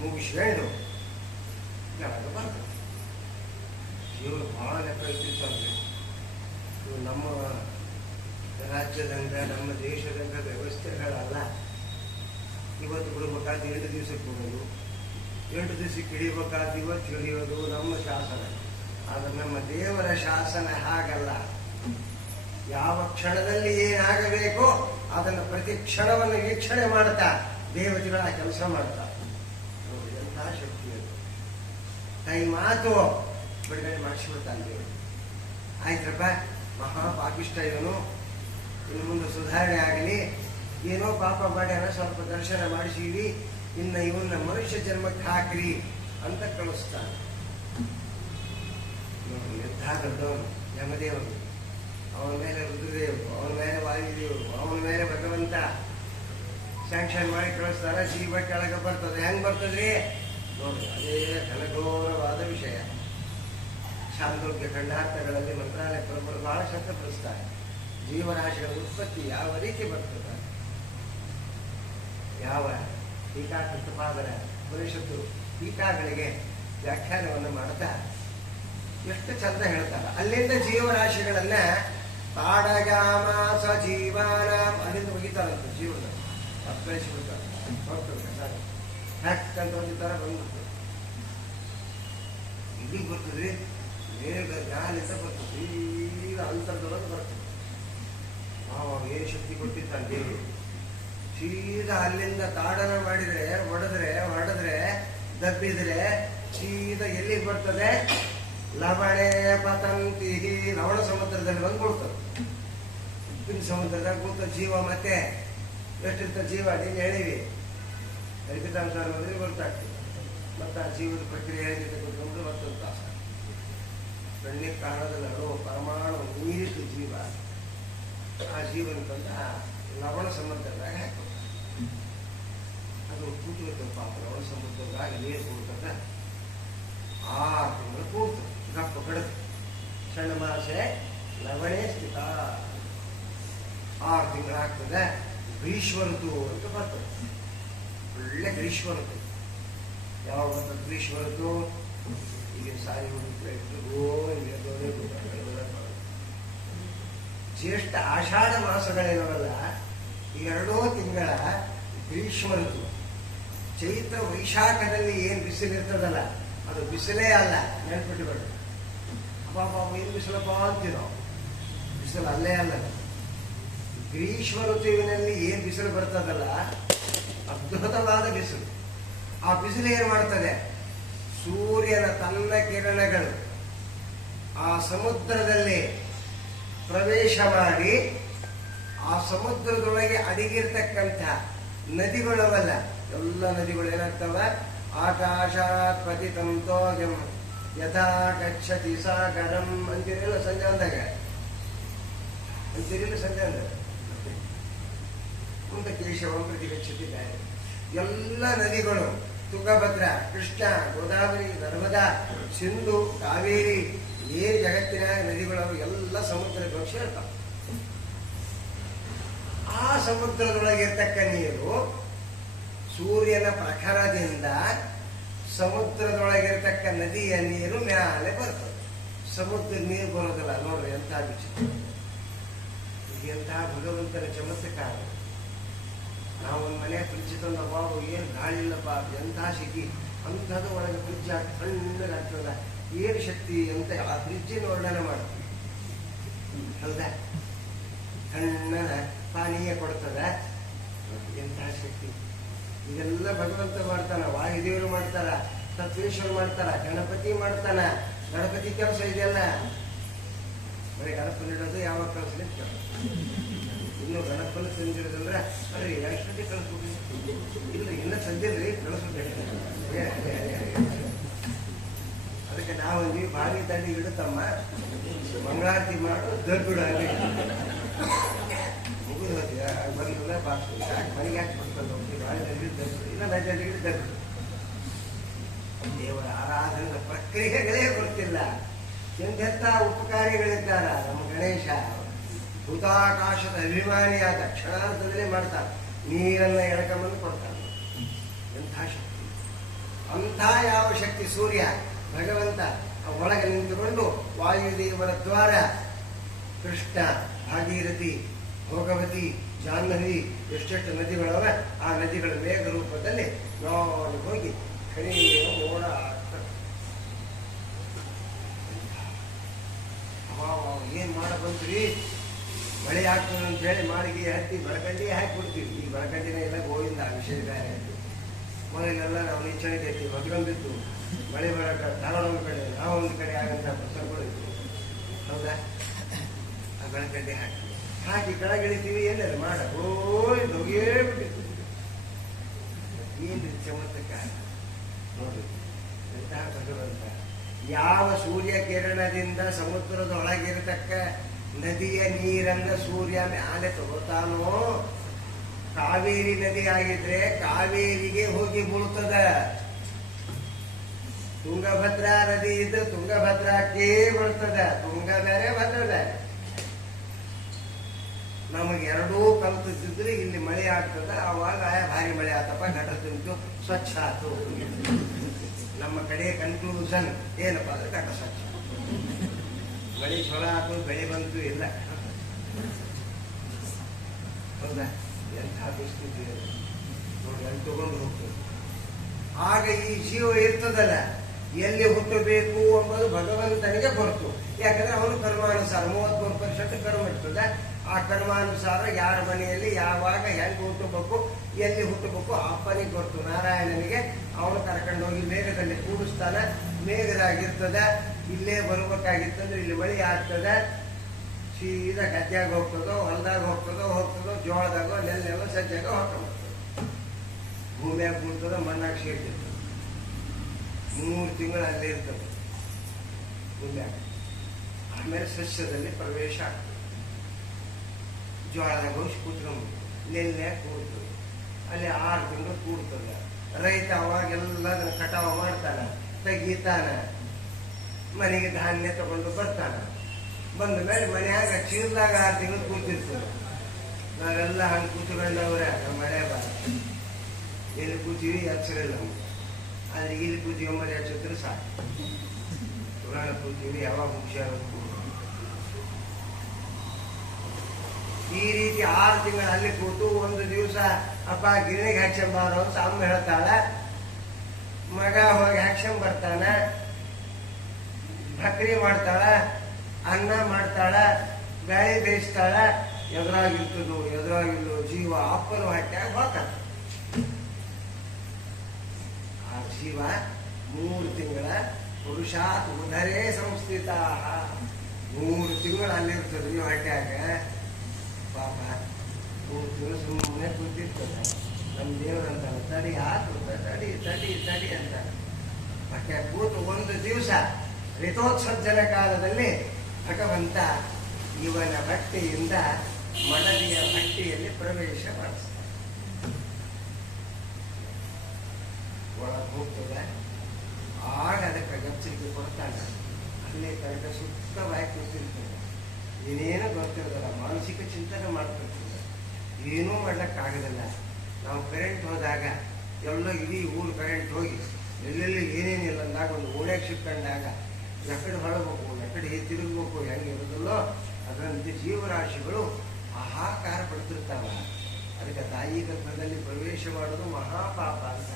ಮುಗಿಸ್ಕೊಂಡು ಕೆಳಗೆ ಬರ್ತದೆ. ಇವರು ಬಹಳ ಲೆಕ್ಕ ಇಟ್ಟಿರ್ತಾರೆ. ಇವು ನಮ್ಮ ರಾಜ್ಯದಂಗ ನಮ್ಮ ದೇಶದಂಗ ವ್ಯವಸ್ಥೆಗಳಲ್ಲ. ಇವತ್ತು ಬಿಡ್ಬೇಕಾದ 8 ದಿವಸಕ್ಕೆ ಬಿಡೋದು, 8 ದಿವಸಕ್ಕೆ ಹಿಡಿಬೇಕಾದ ಇವತ್ತು ಹಿಡಿಯೋದು ನಮ್ಮ ಶಾಸನ. ಆದ್ರೆ ನಮ್ಮ ದೇವರ ಶಾಸನ ಹಾಗಲ್ಲ. ಯಾವ ಕ್ಷಣದಲ್ಲಿ ಏನಾಗಬೇಕೋ ಅದನ್ನು ಪ್ರತಿ ಕ್ಷಣವನ್ನು ವೀಕ್ಷಣೆ ಮಾಡ್ತಾ ದೇವತೆಗಳ ಕೆಲಸ ಮಾಡ್ತಾ. ನೋಡಿ ಎಂಥ ಶಕ್ತಿ ಅದು. ಕೈ ಮಾತು ಬಿಡುಗಡೆ ಮಾಡಿಸ್ಬಿಡ್ತಾನೆ ದೇವರು. ಆಯ್ತಪ್ಪ, ಮಹಾಪಾಪಿಷ್ಟ ಇವನು, ಇನ್ನು ಮುಂದೆ ಸುಧಾರಣೆ ಆಗಲಿ, ಏನೋ ಪಾಪ ಮಾಡ್ಯಾನ, ಸ್ವಲ್ಪ ದರ್ಶನ ಮಾಡಿಸೀವಿ, ಇನ್ನು ಇವನ್ನ ಮನುಷ್ಯ ಜನ್ಮಕ್ಕೆ ಹಾಕ್ರಿ ಅಂತ ಕಳಿಸ್ತಾನೆ. ನಿರ್ಧಾರ ದೊಡ್ಡವನು ಯಮದೇವರು, ಅವನ ಮೇಲೆ ರುದ್ರದೇವರು, ಅವನ ಮೇಲೆ ವಾಯುದೇವರು, ಅವನ ಮೇಲೆ ಭಗವಂತ ಸ್ಯಾಂಕ್ಷನ್ ಮಾಡಿ ಕಳಿಸ್ತಾರ. ಜೀವ ಕೆಳಗೆ ಬರ್ತದೆ. ಹೆಂಗ್ ಬರ್ತದ್ರಿ ನೋಡಿ, ಅದೇ ಘನಘೋರವಾದ ವಿಷಯ. ಛಾಂದೋಗ್ಯ ಖಂಡಾರ್ಥಗಳಲ್ಲಿ ಮಂತ್ರಾಲಯ ಪರಮರು ಬಹಳ ಶಬ್ದಪಡಿಸ್ತಾರೆ. ಜೀವರಾಶಿಗಳ ಉತ್ಪತ್ತಿ ಯಾವ ರೀತಿ ಬರ್ತದೆ, ಯಾವ ಟೀಕಾಕೃತಪಾದರ ಪರಿಷತ್ತು ಟೀಕಾಗಳಿಗೆ ವ್ಯಾಖ್ಯಾನವನ್ನು ಮಾಡ್ತಾ ಎಷ್ಟು ಚಂದ ಹೇಳ್ತಾರೆ. ಅಲ್ಲಿಂದ ಜೀವರಾಶಿಗಳನ್ನ ತಾಡಗಾಮಾಸ ಜೀವಾನ ಅಲ್ಲಿಂದ ಮುಗಿತಾರಂತ. ಜೀವನ ಕಳಿಸಿಬಿಡ್ತಾರೆ, ಹ್ಯಾಕಂತ ಹೋಗಿದ್ದಾರೆ, ಬಂದ್ಬಿಡ್ತಾರೆ. ಇಲ್ಲಿಗೆ ಬರ್ತದ್ರಿ, ಬೇಗ ಜ್ಞಾನಿಂದ ಬರ್ತದೆ, ಈಗ ಅಂತರ್ದೊಳಗೆ ಬರ್ತದೆ. ಅವಾಗ ಏನು ಶಕ್ತಿ ಕೊಟ್ಟಿರ್ತಾನೆ ದೇವರು. ಸೀದಾ ಅಲ್ಲಿಂದ ತಾಡನ ಮಾಡಿದ್ರೆ, ಹೊಡೆದ್ರೆ ದಬ್ಬಿದ್ರೆ ಸೀದಾ ಎಲ್ಲಿಗೆ ಬರ್ತದೆ? ಲವಣೆ ಪತಂತಿ, ಲವಣ ಸಮುದ್ರದಲ್ಲಿ ಬಂದು ಬೀಳ್ತದೆ. ಉಪ್ಪಿನ ಸಮುದ್ರದಾಗ ಕೂತ ಜೀವ ಮತ್ತೆ ಎಷ್ಟಿರ್ತ ಜೀವ ನೀನು ಹೇಳಿವಿ ಕಲ್ಪಿತಾಂಶ ಅನ್ನೋದ್ರೆ ಗೊತ್ತಾಗ್ತದೆ. ಮತ್ತು ಆ ಜೀವದ ಪ್ರಕ್ರಿಯೆ ಹೇಗಿದೆ ಗೊತ್ತಂದ್ರೆ ಮತ್ತೊಂದು ತಾಸ ಕಣ್ಣಿಗೆ ಕಾಣೋದಿಲ್ಲ ನೋಡುವ ಪರಮಾಣು ನೀರಿಟ್ಟು ಜೀವ. ಆ ಜೀವನ ತಂದ ಲವಣ ಸಮುದ್ರದಾಗ ಹಾಕಿ ಅದು ಕೂತ್ಬೇಕು ಪಾಪ. ಲವಣ ಸಮುದ್ರದಾಗ ನೀರು ಕೂಡ್ತದ 6 ತಿಂಗಳು ಕೂಡ್ತದೆ. ಗಪ್ಪ ಕಡದು ಸಣ್ಣ ಮಾಸೆ ಲವಣೆ ಸ್ಥಿತ 6 ತಿಂಗಳಾಗ್ತದೆ. ಗ್ರೀಷ್ಮ ಋತು ಅಂತ ಬರ್ತದೆ. ಒಳ್ಳೆ ಗ್ರೀಷ್ಮ ಋತು. ಯಾವಾಗ ಬರ್ತದೆ ಗ್ರೀಷ್ಮ ಋತು? ಈಗ ಸಾರಿ ಜ್ಯೇಷ್ಠ ಆಷಾಢ ಮಾಸಗಳೇನವಲ್ಲ, ಈ 2 ತಿಂಗಳ ಗ್ರೀಷ್ಮ ಋತು. ಚೈತ್ರ ವೈಶಾಖದಲ್ಲಿ ಏನು ಬಿಸಿಲಿರ್ತದಲ್ಲ ಅದು ಬಿಸಿಲೇ ಅಲ್ಲ, ನೆನ್ಪಿಟ್ಟುಬೇಡ. ಅಪ್ಪ ಏನು ಬಿಸಿಲಪ್ಪ ಅಂತೀವಿ ನಾವು, ಬಿಸಿಲು ಅಲ್ಲೇ ಅಲ್ಲ. ಗ್ರೀಷ್ಮ ಋತುವಿನಲ್ಲಿ ಏನು ಬಿಸಿಲು ಬರ್ತದಲ್ಲ ಅದ್ಭುತವಾದ ಬಿಸಿಲು. ಆ ಬಿಸಿಲು ಏನು ಮಾಡ್ತದೆ? ಸೂರ್ಯನ ತನ್ನ ಕಿರಣಗಳು ಆ ಸಮುದ್ರದಲ್ಲಿ ಪ್ರವೇಶ ಮಾಡಿ ಆ ಸಮುದ್ರದೊಳಗೆ ಅಡಗಿರ್ತಕ್ಕಂಥ ನದಿಗಳವಲ್ಲ, ಎಲ್ಲ ನದಿಗಳು ಏನಾಗ್ತವ? ಆಕಾಶಾತ್ ಪತಿತಂತೋ ಯಥಾ ಗಚ್ಚತಿ ಸಾಗರಂ ಅಂತಿರಲಿಲ್ಲ ಸಂಜೆ ಅಂದಾಗ, ಅಂತಿರಲಿಲ್ಲ ಸಂಜೆ ಅಂದಾಗ ಮುಂದೆ ಕೇಶವಂ ಪ್ರತಿ ಗಚ್ಚತಿದ್ದಾರೆ. ಎಲ್ಲ ನದಿಗಳು ತುಂಗಭದ್ರ, ಕೃಷ್ಣ, ಗೋದಾವರಿ, ನರ್ಮದಾ, ಸಿಂಧು, ಕಾವೇರಿ, ಏನು ಜಗತ್ತಿನ ನದಿಗಳು ಎಲ್ಲ ಸಮುದ್ರಕ್ಕೆ ಹೋಗಿ ಸೇರ್ತಾವ. ಆ ಸಮುದ್ರದೊಳಗಿರ್ತಕ್ಕ ನೀರು ಸೂರ್ಯನ ಪ್ರಖರದಿಂದ ಸಮುದ್ರದೊಳಗಿರ್ತಕ್ಕ ನದಿಯ ನೀರು ಮ್ಯಾಲೆ ಬರ್ತದೆ. ಸಮುದ್ರ ನೀರು ಬರೋದಿಲ್ಲ. ನೋಡ್ರಿ ಎಂಥ ವಿಚಿತ್ರ, ಎಂಥ ಭಗವಂತನ ಚಮತ್ಕಾರ. ನಾವೊಂದು ಮನೆ ಫ್ರಿಡ್ಜ್ ತಂದ ಬಾಬು ಏನು ಗಾಳಿ ಇಲ್ಲಪ್ಪ, ಎಂಥ ಸಿಕ್ಕಿ ಅಂಥದ್ದು ಒಳಗೆ ಫ್ರಿಡ್ಜ್ ಹಾಕಿ ತಣ್ಣಗಾಗ್ತದ, ಏನು ಶಕ್ತಿ ಅಂತ ಆ ಫ್ರಿಡ್ಜಿನ ವರ್ಣನೆ ಮಾಡ್ತೀವಿ. ಹೌದಾ? ತಣ್ಣನ ಪಾನೀಯ ಕೊಡ್ತದ, ಎಂಥ ಶಕ್ತಿ. ಇದೆಲ್ಲ ಭಗವಂತ ಮಾಡ್ತಾನ. ವಾಯುದೇವರು ಮಾಡ್ತಾರ, ತತ್ವೇಶ್ವರ ಮಾಡ್ತಾರ, ಗಣಪತಿ ಮಾಡ್ತಾನ. ಗಣಪತಿ ಕೆಲಸ ಇದೆಯಲ್ಲ, ಬರೀ ಗಣಪನ ಇಡೋದು ಯಾವಾಗ ಕಳಿಸ್ಲಿಕ್ಕೆ. ಇನ್ನು ಗಣಪನ ತಂದಿರೋದಂದ್ರೆ ಅಲ್ರಿ ಎಷ್ಟೊತ್ತಿಗೆ ಕಳಿಸ್ಬಿಡ್ರಿ, ಇಲ್ರಿ ಇನ್ನ ತಂದಿಲ್ರಿ ಕಳಿಸ್ಬೇಕು. ಅದಕ್ಕೆ ನಾವೊಂದು ಬಾವಿ ದಂಡಿ ಇಡುತ್ತಮ್ಮ, ಮಂಗಳಾರತಿ ಮಾಡು, ದೊಡ್ಡ ಮುಗಿದು ಹೋಗ್ತೀವಿ. ಬಂದಿಲ್ಲ ಬಾಕ್ಸ್ ಮನೆಗೆ ಯಾಕೆ ಬರ್ಕೊಂಡು ಹೋಗ್ತೀವಿ. ಬಾವಿ ದಂಡಿ ಇಲ್ಲ ದಂಡಿ ದೊಡ್ಡ. ದೇವರ ಆರಾಧನೆಯ ಪ್ರಕ್ರಿಯೆಗಳೇ ಗೊತ್ತಿಲ್ಲ. ಎಂತೆಂಥ ಉಪಕಾರಿಗಳಿದ್ದಾರ ನಮ್ಮ ಗಣೇಶ. ಭೂತಾಕಾಶದ ಅಭಿಮಾನಿಯಾದ ಕ್ಷಣಾಂತರದಲ್ಲೇ ಮಾಡ್ತಾರೆ. ನೀರನ್ನ ಎಳ್ಕೊಂಬಂದು ಕೊಡ್ತಾರೆ. ಎಂಥ ಶಕ್ತಿ! ಅಂಥ ಯಾವ ಶಕ್ತಿ ಸೂರ್ಯ ಭಗವಂತ ಒಳಗೆ ನಿಂತುಕೊಂಡು ವಾಯುದೇವರ ದ್ವಾರ ಕೃಷ್ಣ, ಭಾಗೀರಥಿ, ಭೋಗವತಿ, ಜಾಹ್ನವಿ ಎಷ್ಟೆಷ್ಟು ನದಿಗಳವ ಆ ನದಿಗಳ ಮೇಘ ರೂಪದಲ್ಲಿ ನಾವು ಹೋಗಿ ಕಣಿವೆ ಓಡ ಏನ್ ಮಾಡ ಬಂದ್ರಿ, ಮಳೆ ಆಗ್ತದೆ ಅಂತ ಹೇಳಿ ಮಾಳಿಗೆ ಹತ್ತಿ ಬೆಳಕಂಡಿ ಹಾಕಿಬಿಡ್ತೀವಿ. ಈ ಬೆಳಕಂಡಿನ ಎಲ್ಲ ಗೋವಿಂದ ವಿಷಯ ಬೇರೆ. ಮೊದಲೆಲ್ಲ ನಾವು ನೀಚಣಿಗೆ ಮದ್ಕೊಂಡಿದ್ದು ಮಳೆ ಬರಕ ಧಾರವಾಡ ಒಂದು ಕಡೆ, ನಾವು ಒಂದು ಕಡೆ ಆಗಂತ ಪ್ರಸಂಗಗಳು ಇದ್ವು. ಹೌದಾ? ಆ ಬೆಳಕಂಡಿ ಹಾಕಿ ಕೆಳಗಿಳಿತೀವಿ. ಎಲ್ಲರೂ ಮಾಡ ಹೋಗೇ ಬಿಟ್ಟಿತ್ತು. ಏನ್ರಿ ಚಮತ್ಕಾರ ನೋಡಿ. ಎಂತಹ ಭಗವಂತ! ಯಾವ ಸೂರ್ಯ ಕಿರಣದಿಂದ ಸಮುದ್ರದ ಒಳಗಿರತಕ್ಕ ನದಿಯ ನೀರನ್ನ ಸೂರ್ಯ ಮ್ಯಾಲೆ ತಗೋತಾನೋ, ಕಾವೇರಿ ನದಿ ಆಗಿದ್ರೆ ಕಾವೇರಿಗೆ ಹೋಗಿ ಬೀಳ್ತದ. ತುಂಗಭದ್ರಾ ನದಿ ಇದ್ರೆ ತುಂಗಭದ್ರಾಕ್ಕೆ ಬೀಳ್ತದ. ತುಂಗ ಬೇರೆ, ಭದ್ರ ಬೇರೆ. ನಮಗೆ ಎರಡೂ ಕಲ್ತಿದ್ರೆ ಇಲ್ಲಿ ಮಳೆ ಆಗ್ತದ. ಅವಾಗ ಭಾರಿ ಮಳೆ ಆತಪ್ಪ, ಘಟ ತುಂಬಿತು, ಸ್ವಚ್ಛ ಆಯ್ತು. ನಮ್ಮ ಕಡೆ ಕನ್ಕ್ಲೂಷನ್ ಏನಪ್ಪ ಅಂದ್ರೆ ಘಟ ಸ್ವಚ್ಛ. ಮಳೆ ಚೊಲ ಆಯ್ತು, ಬೆಳೆ ಬಂತು, ಇಲ್ಲ. ಹೌದಾ? ಎಂಥ ಪರಿಸ್ಥಿತಿ ನೋಡಿ, ಅಲ್ಲಿ ತಗೊಂಡು ಹೋಗ್ತದೆ. ಆಗ ಈ ಜೀವ ಇರ್ತದಲ್ಲ, ಎಲ್ಲಿ ಹುಟ್ಟಬೇಕು ಎಂಬುದು ಭಗವಂತನಿಗೆ ಗೊತ್ತು. ಯಾಕಂದ್ರೆ ಅವನು ಕರ್ಮಾನುಸಾರ 33% ಕರ್ಮ ಇರ್ತದೆ. ಆ ಕರ್ಮಾನುಸಾರ ಯಾರ ಮನೆಯಲ್ಲಿ ಯಾವಾಗ ಹೆಂಗೆ ಹುಟ್ಟಬೇಕು, ಎಲ್ಲಿ ಹುಟ್ಟಬೇಕು ಅಪ್ಪನಿಗೆ ಗೊತ್ತು. ನಾರಾಯಣನಿಗೆ ಅವನು ಕರ್ಕೊಂಡು ಹೋಗಿ ಮೇಘದಲ್ಲಿ ಕೂಡಿಸ್ತಾನ. ಮೇಘದಾಗಿರ್ತದ. ಇಲ್ಲೇ ಬರ್ಬೇಕಾಗಿತ್ತಂದ್ರೆ ಇಲ್ಲಿ ಮಳೆ ಆಗ್ತದೆ, ಸೀದಾ ಗದ್ಯಾಗ ಹೋಗ್ತದೋ, ಹೊಲದಾಗ ಹೋಗ್ತದೋ, ಜೋಳದಾಗೋ, ನೆಲ್ಲೆಲ್ಲೋ ಸಜ್ಜಾಗ ಹೋಗ್ತದೆ. ಭೂಮಿಯಾಗ ಕೂರ್ತದೋ, ಮಣ್ಣಾಗ ಸೇರ್ತದೆ. 3 ತಿಂಗಳು ಅಲ್ಲೇ ಇರ್ತದೆ ಭೂಮಿಯಾಗ. ಆಮೇಲೆ ಸಸ್ಯದಲ್ಲಿ ಪ್ರವೇಶ ಆಗ್ತದೆ. ಜೋಳದಾಗ ಹೋಗಿ ಕೂತ್ಕೊಂಡು ನೆಲ್ಲೆ ಕೂರ್ತದೆ. ಅಲ್ಲಿ 6 ತಿಂಗಳು ಕೂಡ್ತದೆ. ರೈತ ಅವಾಗೆಲ್ಲ ಅದನ್ನ ಕಟಾವು ಮಾಡ್ತಾನ, ತೆಗೀತಾನ, ಮನೆಗೆ ಧಾನ್ಯ ತಗೊಂಡು ಬರ್ತಾನ. ಬಂದ ಮೇಲೆ ಮನೆಯಾಗ ಚೀಲದಾಗ 6 ತಿಂಗಳು ಕೂತಿರ್ತದೆ. ನಾವೆಲ್ಲ ಹಂಗೆ ಕೂತ್ಕೊಂಡವ್ರೆ, ಮಳೆ ಬಾರ ಎಲ್ಲಿ ಕೂತೀವಿ ಹಚ್ಚಿರಲ್ಲ ನಮ್ಗೆ. ಆದ್ರೆ ಇಲ್ಲಿ ಕೂತೀವಿ ಮನೆ ಹಚ್ಚಿದ್ರೆ ಸಾಕು. ಪುರಾಣ ಕೂತೀವಿ, ಯಾವಾಗ ಹುಷಾರು. ಈ ರೀತಿ 6 ತಿಂಗಳು ಅಲ್ಲಿ ಕೂತು ಒಂದು ದಿವಸ ಅಪ್ಪ ಗಿರಣಿಗೆ ಹಾಕ್ಸಂಬಾರೋ ಅಂತ ಅಮ್ಮ ಹೇಳ್ತಾಳ. ಮಗ ಹೋಗಿ ಹಾಕ್ಸಂಬ ಬರ್ತಾನ. ಭಕ್ರಿ ಮಾಡ್ತಾಳ, ಅನ್ನ ಮಾಡ್ತಾಳ, ಬ್ಯಾಳಿ ಬೇಯಿಸ್ತಾಳ. ಎದುರಾಗಿರ್ತದೋ ಎದುರಾಗಿಲ್ಲೋ ಜೀವ ಅಪ್ಪನ ಹೊಟ್ಯಾಗ ಹೋಗ್ತಾನ. ಆ ಜೀವ 3 ತಿಂಗಳ ಪುರುಷಾತ್ ಉದರೇ ಸಂಸ್ಥಿತ. 3 ತಿಂಗಳು ಅಲ್ಲಿರ್ತದೆ ನೀವು ಹೊಟ್ಯಾಗ. ಪಾಪ 3 ತಿಂಗಳು ಸುಮ್ಮನೆ ಕೂತಿರ್ತದೆ. ನಮ್ಮ ದೇವ್ರು ಅಂತಾನೆ, ತಡಿ ಹಾಕುತ್ತ ತಡಿ ಅಂತ. ಹೊಟ್ಟೆ ಕೂತು ಒಂದು ದಿವಸ ಋತೋತ್ಸರ್ಜನ ಕಾಲದಲ್ಲಿ ಭಗವಂತ ಇವನ ಬಟ್ಟೆಯಿಂದ ಮಡದಿಯ ಬಟ್ಟೆಯಲ್ಲಿ ಪ್ರವೇಶ ಮಾಡಿಸ್ತಾನೆ. ಒಳಗೆ ಹೋಗ್ತದೆ. ಆಗ ಅದಕ್ಕೆ ಗಚ್ಚರಿಕೆ ಕೊಡ್ತಾನೆ. ಅಲ್ಲೇ ತನಕ ಸುತ್ತವಾಗಿ ಕೂತಿರ್ತದೆ. ಏನೇನೋ ಗೊತ್ತಿರೋದಲ್ಲ, ಮಾನಸಿಕ ಚಿಂತನೆ ಮಾಡ್ತಿರ್ತದೆ. ಏನೂ ಮಾಡ್ಲಿಕ್ಕಾಗೋದಿಲ್ಲ. ನಾವು ಕರೆಂಟ್ ಹೋದಾಗ ಎಲ್ಲೋ ಇಡೀ ಊರು ಕರೆಂಟ್ ಹೋಗಿ ಎಲ್ಲೆಲ್ಲಿ ಏನೇನಿಲ್ಲ ಅಂದಾಗ ಒಂದು ಓಣ್ಯಾಗ ಸಿಕ್ಕಂಡಾಗ ಎಕಡೆ ಹೊಳಬೇಕು, ಎಕಡೆ ತಿರುಗಬೇಕು, ಹೆಂಗೆ ಇರೋದಿಲ್ಲೋ ಅದರಂತೆ ಜೀವರಾಶಿಗಳು ಹಾಹಾಕಾರ ಪಡ್ತಿರ್ತಾವ. ಅದಕ್ಕೆ ತಾಯಿ ಗರ್ಭದಲ್ಲಿ ಪ್ರವೇಶ ಮಾಡೋದು ಮಹಾಪಾಪ ಅಂತ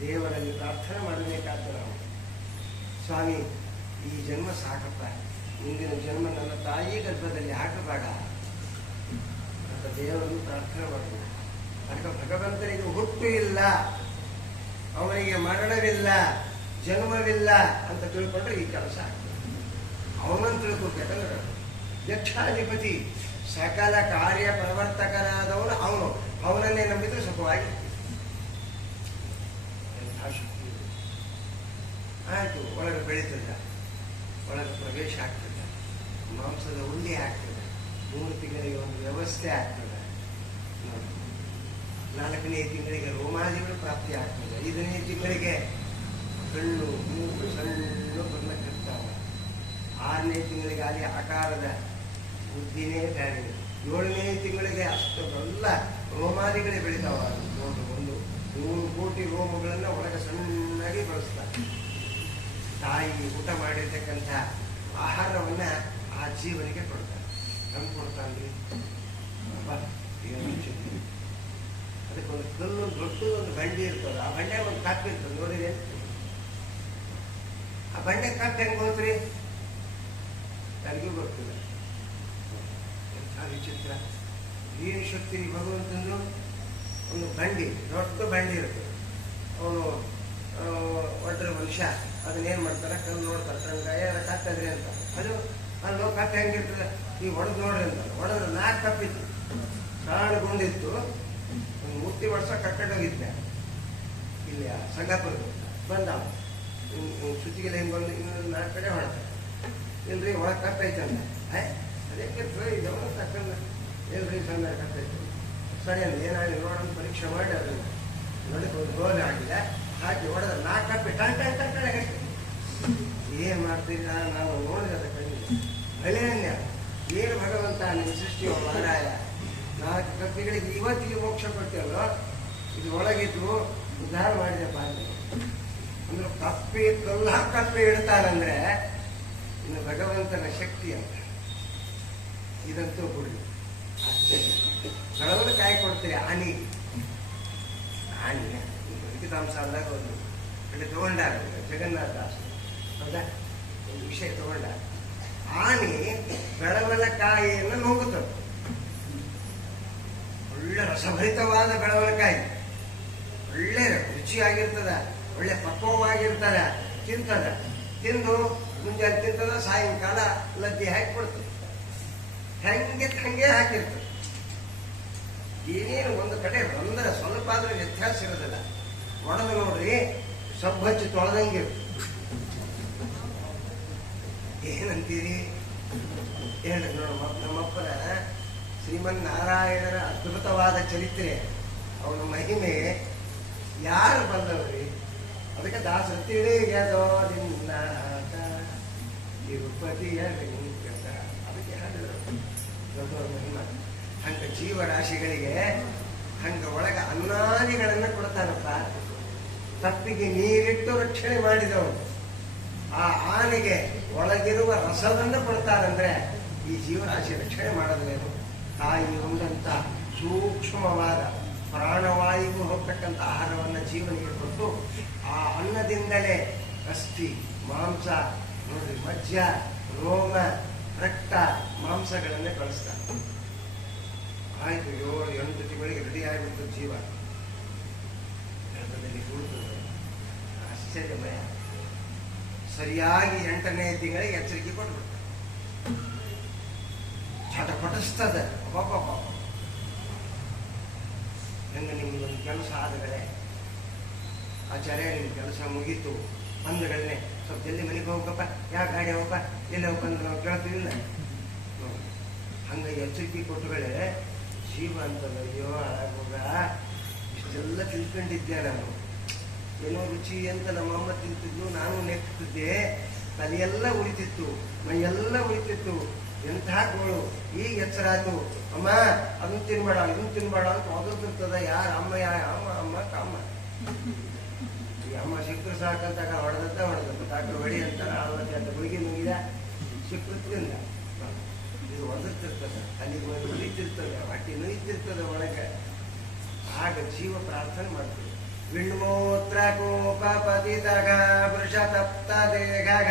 ದೇವರಲ್ಲಿ ಪ್ರಾರ್ಥನೆ ಮಾಡಬೇಕಾದ ನಾವು. ಸ್ವಾಮಿ, ಈ ಜನ್ಮ ಸಾಕಪ್ಪ, ಮುಂದಿನ ಜನ್ಮ ನನ್ನ ತಾಯಿ ಗರ್ಭದಲ್ಲಿ ಹಾಕಬೇಡ ಅಂತ ದೇವರನ್ನು ಪ್ರಾರ್ಥನೆ ಮಾಡಬೇಕು. ಅದಕ್ಕೆ ಭಗವಂತನಿಗೆ ಹುಟ್ಟು ಇಲ್ಲ, ಅವನಿಗೆ ಮರಣವಿಲ್ಲ, ಜನ್ಮವಿಲ್ಲ ಅಂತ ತಿಳ್ಕೊಂಡ್ರೆ ಈ ಕೆಲಸ ಆಗ್ತದೆ. ಅವನನ್ನು ತಿಳ್ಕೊಬೇಕಂದ್ರೆ ಯಕ್ಷಾಧಿಪತಿ ಸಕಲ ಕಾರ್ಯ ಪ್ರವರ್ತಕನಾದವನು ಅವನನ್ನೇ ನಂಬಿದ್ರೆ ಸುಖವಾಗಿ ಆಯ್ತು. ಒಳಗೆ ಬೆಳೀತದ, ಒಳಗೆ ಪ್ರವೇಶ ಆಗ್ತದೆ, ಮಾಂಸದ ಉಂಡೆ ಆಗ್ತದೆ, 3 ತಿಂಗಳಿಗೆ ಒಂದು ವ್ಯವಸ್ಥೆ ಆಗ್ತದೆ, 4ನೇ ತಿಂಗಳಿಗೆ ರೋಮಾದಿಗಳು ಪ್ರಾಪ್ತಿ ಆಗ್ತದೆ, 5ನೇ ತಿಂಗಳಿಗೆ ಕಣ್ಣು ಮೂಗು ಸಣ್ಣ ಬರ್ಲಕ್ಕಿರ್ತಾವ, 6ನೇ ತಿಂಗಳಿಗೆ ಅಲ್ಲಿ ಆಕಾರದ ಬುದ್ಧಿನೇ ಬೇರೆ, 7ನೇ ತಿಂಗಳಿಗೆ ಅಷ್ಟೆಲ್ಲ ರೋಮಾದಿಗಳೇ ಬೆಳಿತಾವ. ಒಂದು 100 ಕೋಟಿ ರೋಮಗಳನ್ನ ಒಳಗೆ ಸಣ್ಣಾಗಿ ಬಳಸ್ತಾರೆ. ತಾಯಿ ಊಟ ಮಾಡಿರ್ತಕ್ಕಂಥ ಆಹಾರವನ್ನ ಆ ಜೀವನಿಗೆ ಕೊಡ್ತಾರೆ. ನಮ್ಗೆ ಕೊಡ್ತಾನ್ರಿ ಅದಕ್ಕೊಂದು ಕಲ್ಲು ದೊಡ್ಡದೊಂದು ಬಂಡಿ ಇರ್ತದೆ. ಆ ಬಂಡ್ಯಾಗ ಒಂದು ಕಪ್ಪು ಇರ್ತದೆ, ನೋಡಿದೆ? ಆ ಬಂಡೆ ಕಪ್ಪು ಹೆಂಗೆ ಹೋದ್ರಿ ನನಗೂ ಗೊತ್ತಿಲ್ಲ. ಎಂಥ ವಿಚಿತ್ರ. ಏನು ಶಕ್ತಿ ಭಗವಂತಂದು ಒಂದು ಬಂಡಿ, ದೊಡ್ಡ ಬಂಡಿ ಇರ್ತದೆ. ಅವನು ಒಡ್ರ ಮನುಷ್ಯ ಅದನ್ನೇನು ಮಾಡ್ತಾರೆ, ಕಲ್ಲು ನೋಡ್ತಾರೆ, ಕಣ್ಗಾಯ ಕತ್ತದ್ರಿ ಅಂತ. ಅದು ಅಲ್ಲೋ ಕಪ್ಪು ಹೆಂಗಿರ್ತದೆ, ಈಗ ಹೊಡೆದು ನೋಡ್ರಿ ಅಂತ. ಹೊಡೆದ್ರೆ 4 ಕಪ್ಪಿತ್ತು, ಸಣ್ಣ ಗುಂಡಿತ್ತು. ಒಂದು 30 ವರ್ಷ ಕಟ್ಟಡೋಗಿದ್ದೆ ಇಲ್ಲಿ ಸಂಗಾಪುರದ್ದು. ಬಂದಾವ ಸುತ್ತಿಗೆಲ್ಲ ಹಿಂಗೆ ಬಂದು ಇನ್ನೊಂದು 4 ಕಡೆ ಹೊಡ್ತಾರೆ. ಇಲ್ರಿ ಒಳಗೆ ಕತ್ತೈತಂದ. ಅದಕ್ಕೆ ಇದವನ್ನ ತಕ್ಕಂದ ಇಲ್ರಿ ಸಣ್ಣ ಕತ್ತೈತೆ. ಸರಿ ಅಂದ, ಏನಾಗಿ ನೋಡೋಣ ಪರೀಕ್ಷೆ ಮಾಡಿ ಅದನ್ನು ನೋಡಕ್ಕೆ ಒಂದು ರೋಲ್ ಆಗಿದೆ, ಹಾಕಿ ಹೊಡೆದ್ರೆ 4 ಕಪ್ಪಿ ಟನ್ ಗಟ್ಟಿ. ಏನ್ ಮಾಡ್ತೀರ, ನಾವು ನೋಡಿದ ಕಣ್ಣಿಗೆ ಬಲೆಯನ್ಯ. ಏನು ಭಗವಂತ ನಿಮ್ಮ ಸೃಷ್ಟಿಯೋ ಮಹಾರಾಯ, 4 ಕಪ್ಪಿಗಳಿಗೆ ಇವತ್ತಿಗೆ ಮೋಕ್ಷ ಕೊಟ್ಟೆಲ್ಲೋ, ಇದು ಒಳಗಿದ್ದು ಉದ್ಧಾರ ಮಾಡಿದೆಪ್ಪ ಅಂದ್ರೆ. ಅಂದ್ರೆ ಕಪ್ಪಿ ಇಡ್ತಾರಂದ್ರೆ ಇನ್ನು ಭಗವಂತನ ಶಕ್ತಿ ಅಂತ. ಇದಂತೂ ಬಿಡಿ ಅಷ್ಟೇ. ಬೆಳವಲು ಕಾಯಿ ಕೊಡ್ತೀರಿ ಆನಿ ಲಿಖಿತಾಂಶ ಅಂದಾಗ ಒಂದು ಕಡೆ ತಗೊಂಡಾಗ ಜಗನ್ನಾಥ ಹೌದಾ, ಒಂದು ವಿಷಯ ತಗೊಂಡ. ಆನಿ ಬೆಳವಲಕಾಯಿಯನ್ನು ನುಂಗುತ್ತದೆ. ಒಳ್ಳೆ ರಸಭರಿತವಾದ ಬೆಳವಲಕಾಯಿ, ಒಳ್ಳೆ ರುಚಿಯಾಗಿರ್ತದ, ಒಳ್ಳೆ ಪಕ್ವವಾಗಿರ್ತದ. ತಿಂತದ, ತಿಂದು ಮುಂಜಾನೆ ತಿಂತದ, ಸಾಯಂಕಾಲ ಲದ್ದಿ ಹಾಕಿಬಿಡ್ತದೆ. ಹಂಗೆ ಹಾಕಿರ್ತದೆ. ಏನೇನು ಒಂದು ಕಡೆ ಅಂದ್ರೆ ಸ್ವಲ್ಪ ಆದ್ರೆ ವ್ಯತ್ಯಾಸ ಇರೋದಿಲ್ಲ. ಒಡೆದು ನೋಡ್ರಿ, ಸಬ್ಬು ಹಚ್ಚಿ ತೊಳೆದಂಗೆ. ಏನಂತೀರಿ ಹೇಳಿ ನೋಡು. ನಮ್ಮಪ್ಪನ ಶ್ರೀಮನ್ನಾರಾಯಣರ ಅದ್ಭುತವಾದ ಚರಿತ್ರೆ, ಅವನ ಮಹಿಮೆ ಯಾರು ಬಂದವ್ರಿ? ಅದಕ್ಕೆ ದಾಸ ತಿಳಿಯದೋ ನಿನ್ನ ತಿರುಪತಿಯ ವೆಂಕಟ, ಅದಕ್ಕೆ ಹೇಳಿದ್ರು ದೊಡ್ಡವರ ಮಹಿಮ. ಹಂಗ ಜೀವರಾಶಿಗಳಿಗೆ ಹಂಗ ಒಳಗ ಅನ್ನಾದಿಗಳನ್ನ ಕೊಡ್ತಾನಪ್ಪ. ತಪ್ಪಿಗೆ ನೀರಿಟ್ಟು ರಕ್ಷಣೆ ಮಾಡಿದವನು. ಆ ಆನೆಗೆ ಒಳಗಿರುವ ರಸವನ್ನು ಕೊಡ್ತಾರಂದ್ರೆ ಈ ಜೀವರಾಶಿ ರಕ್ಷಣೆ ಮಾಡೋದ್ರೇನು? ತಾಯಿ ಉಂಡಂತ ಸೂಕ್ಷ್ಮವಾದ ಪ್ರಾಣವಾಯುವು ಹೋಗ್ತಕ್ಕಂಥ ಆಹಾರವನ್ನು ಜೀವನಿಗೆ ಕೊಟ್ಟು ಆ ಅನ್ನದಿಂದಲೇ ಅಸ್ಥಿ, ಮಾಂಸ, ನೋಡ್ರಿ, ಮಜ್ಜ, ರೋಮ, ರಕ್ತ, ಮಾಂಸಗಳನ್ನೇ ಕಳಿಸ್ತಾರೆ. ಆಯ್ತು, 7-8 ತಿಂಗಳಿಗೆ ರೆಡಿ ಆಗಿಬಿಟ್ಟು ಜೀವ ಗರ್ಭದಲ್ಲಿ ಕೂಡುತ್ತದೆ. ಆಶ್ಚರ್ಯಮಯ. ಸರಿಯಾಗಿ 8ನೇ ತಿಂಗಳಿಗೆ ಎಚ್ಚರಿಕೆ ಕೊಟ್ಬಿಡ್ತಾರೆ. ಚಟಪಟಿಸ್ತದೆ. ಪಾಪ ಹೆಂಗೆ ನಿಮ್ದೊಂದು ಕೆಲಸ ಆದಗಳೇ, ಆಚಾರ್ಯ ನಿಮ್ಮ ಕೆಲಸ ಮುಗೀತು ಅಂದಗಳನ್ನೇ ಸ್ವಲ್ಪ ಜಲ್ದಿ ಮನೆಗೆ ಹೋಗಪ್ಪ, ಯಾವ ಗಾಡಿ ಹೋಗಪ್ಪ, ಎಲ್ಲಿ ಹೋಗಂದ್ರೆ ನಾವು ಕೇಳ್ತೀವಿಲ್ಲ. ಹಂಗೆ ಎಚ್ಚರಿಕೆ ಕೊಟ್ಟುಗಳೇ ಜೀವ ಅಂತಲ್ಲ. ಅಯ್ಯೋ ಹಾಳಾಗೋಗ, ಇಷ್ಟೆಲ್ಲ ತಿಳ್ಕೊಂಡಿದ್ದೆ ನಾನು. ಏನೋ ರುಚಿ ಅಂತ ನಮ್ಮಮ್ಮ ತಿಂತಿದ್ದು, ನಾನು ನೆಕ್ತಿದ್ದೆ. ತಲೆಯೆಲ್ಲ ಉಳಿತಿತ್ತು, ಮೈಯೆಲ್ಲ ಉಳಿತಿತ್ತು. ಎಂಥ ಗೋಳು. ಈಗ ಎಚ್ಚರಾಯ್ತು, ಅಮ್ಮ ಅದನ್ನ ತಿನ್ಬೇಡ, ಇದನ್ನ ತಿನ್ಬೇಡ ಅಂತ ಓದುತ್ತಿರ್ತದ. ಯಾರ ಅಮ್ಮ? ಅಮ್ಮ ಕಾಮ. ಈ ಅಮ್ಮ ಸಿಕ್ಕರು ಸಾಕಂತಾಗ ಹೊಡೆದಂತ ಡಾಕ್ಟರ್ ಹೊಡಿ ಅಂತಾರ. ಅವತ್ತು ಗುಳಿಗೆ ನುಂಗಿದ ಸಿಕ್ಕೃತಿಂದ ಇದು ಒದರ್ತಿರ್ತದೆ, ಅಲ್ಲಿಗೆ ಒಂದು ಉಳಿತಿರ್ತದೆ, ಹೊಟ್ಟೆ ನುಯ್ತಿರ್ತದೆ ಒಳಗೆ. ಆಗ ಜೀವ ಪ್ರಾರ್ಥನೆ ಮಾಡ್ತೀವಿ. ವಿಣ್ಮೂತ್ರ ಕೋಪ ಪತಿತಗ ವೃಷ ತಪ್ತ ದೇಹಗ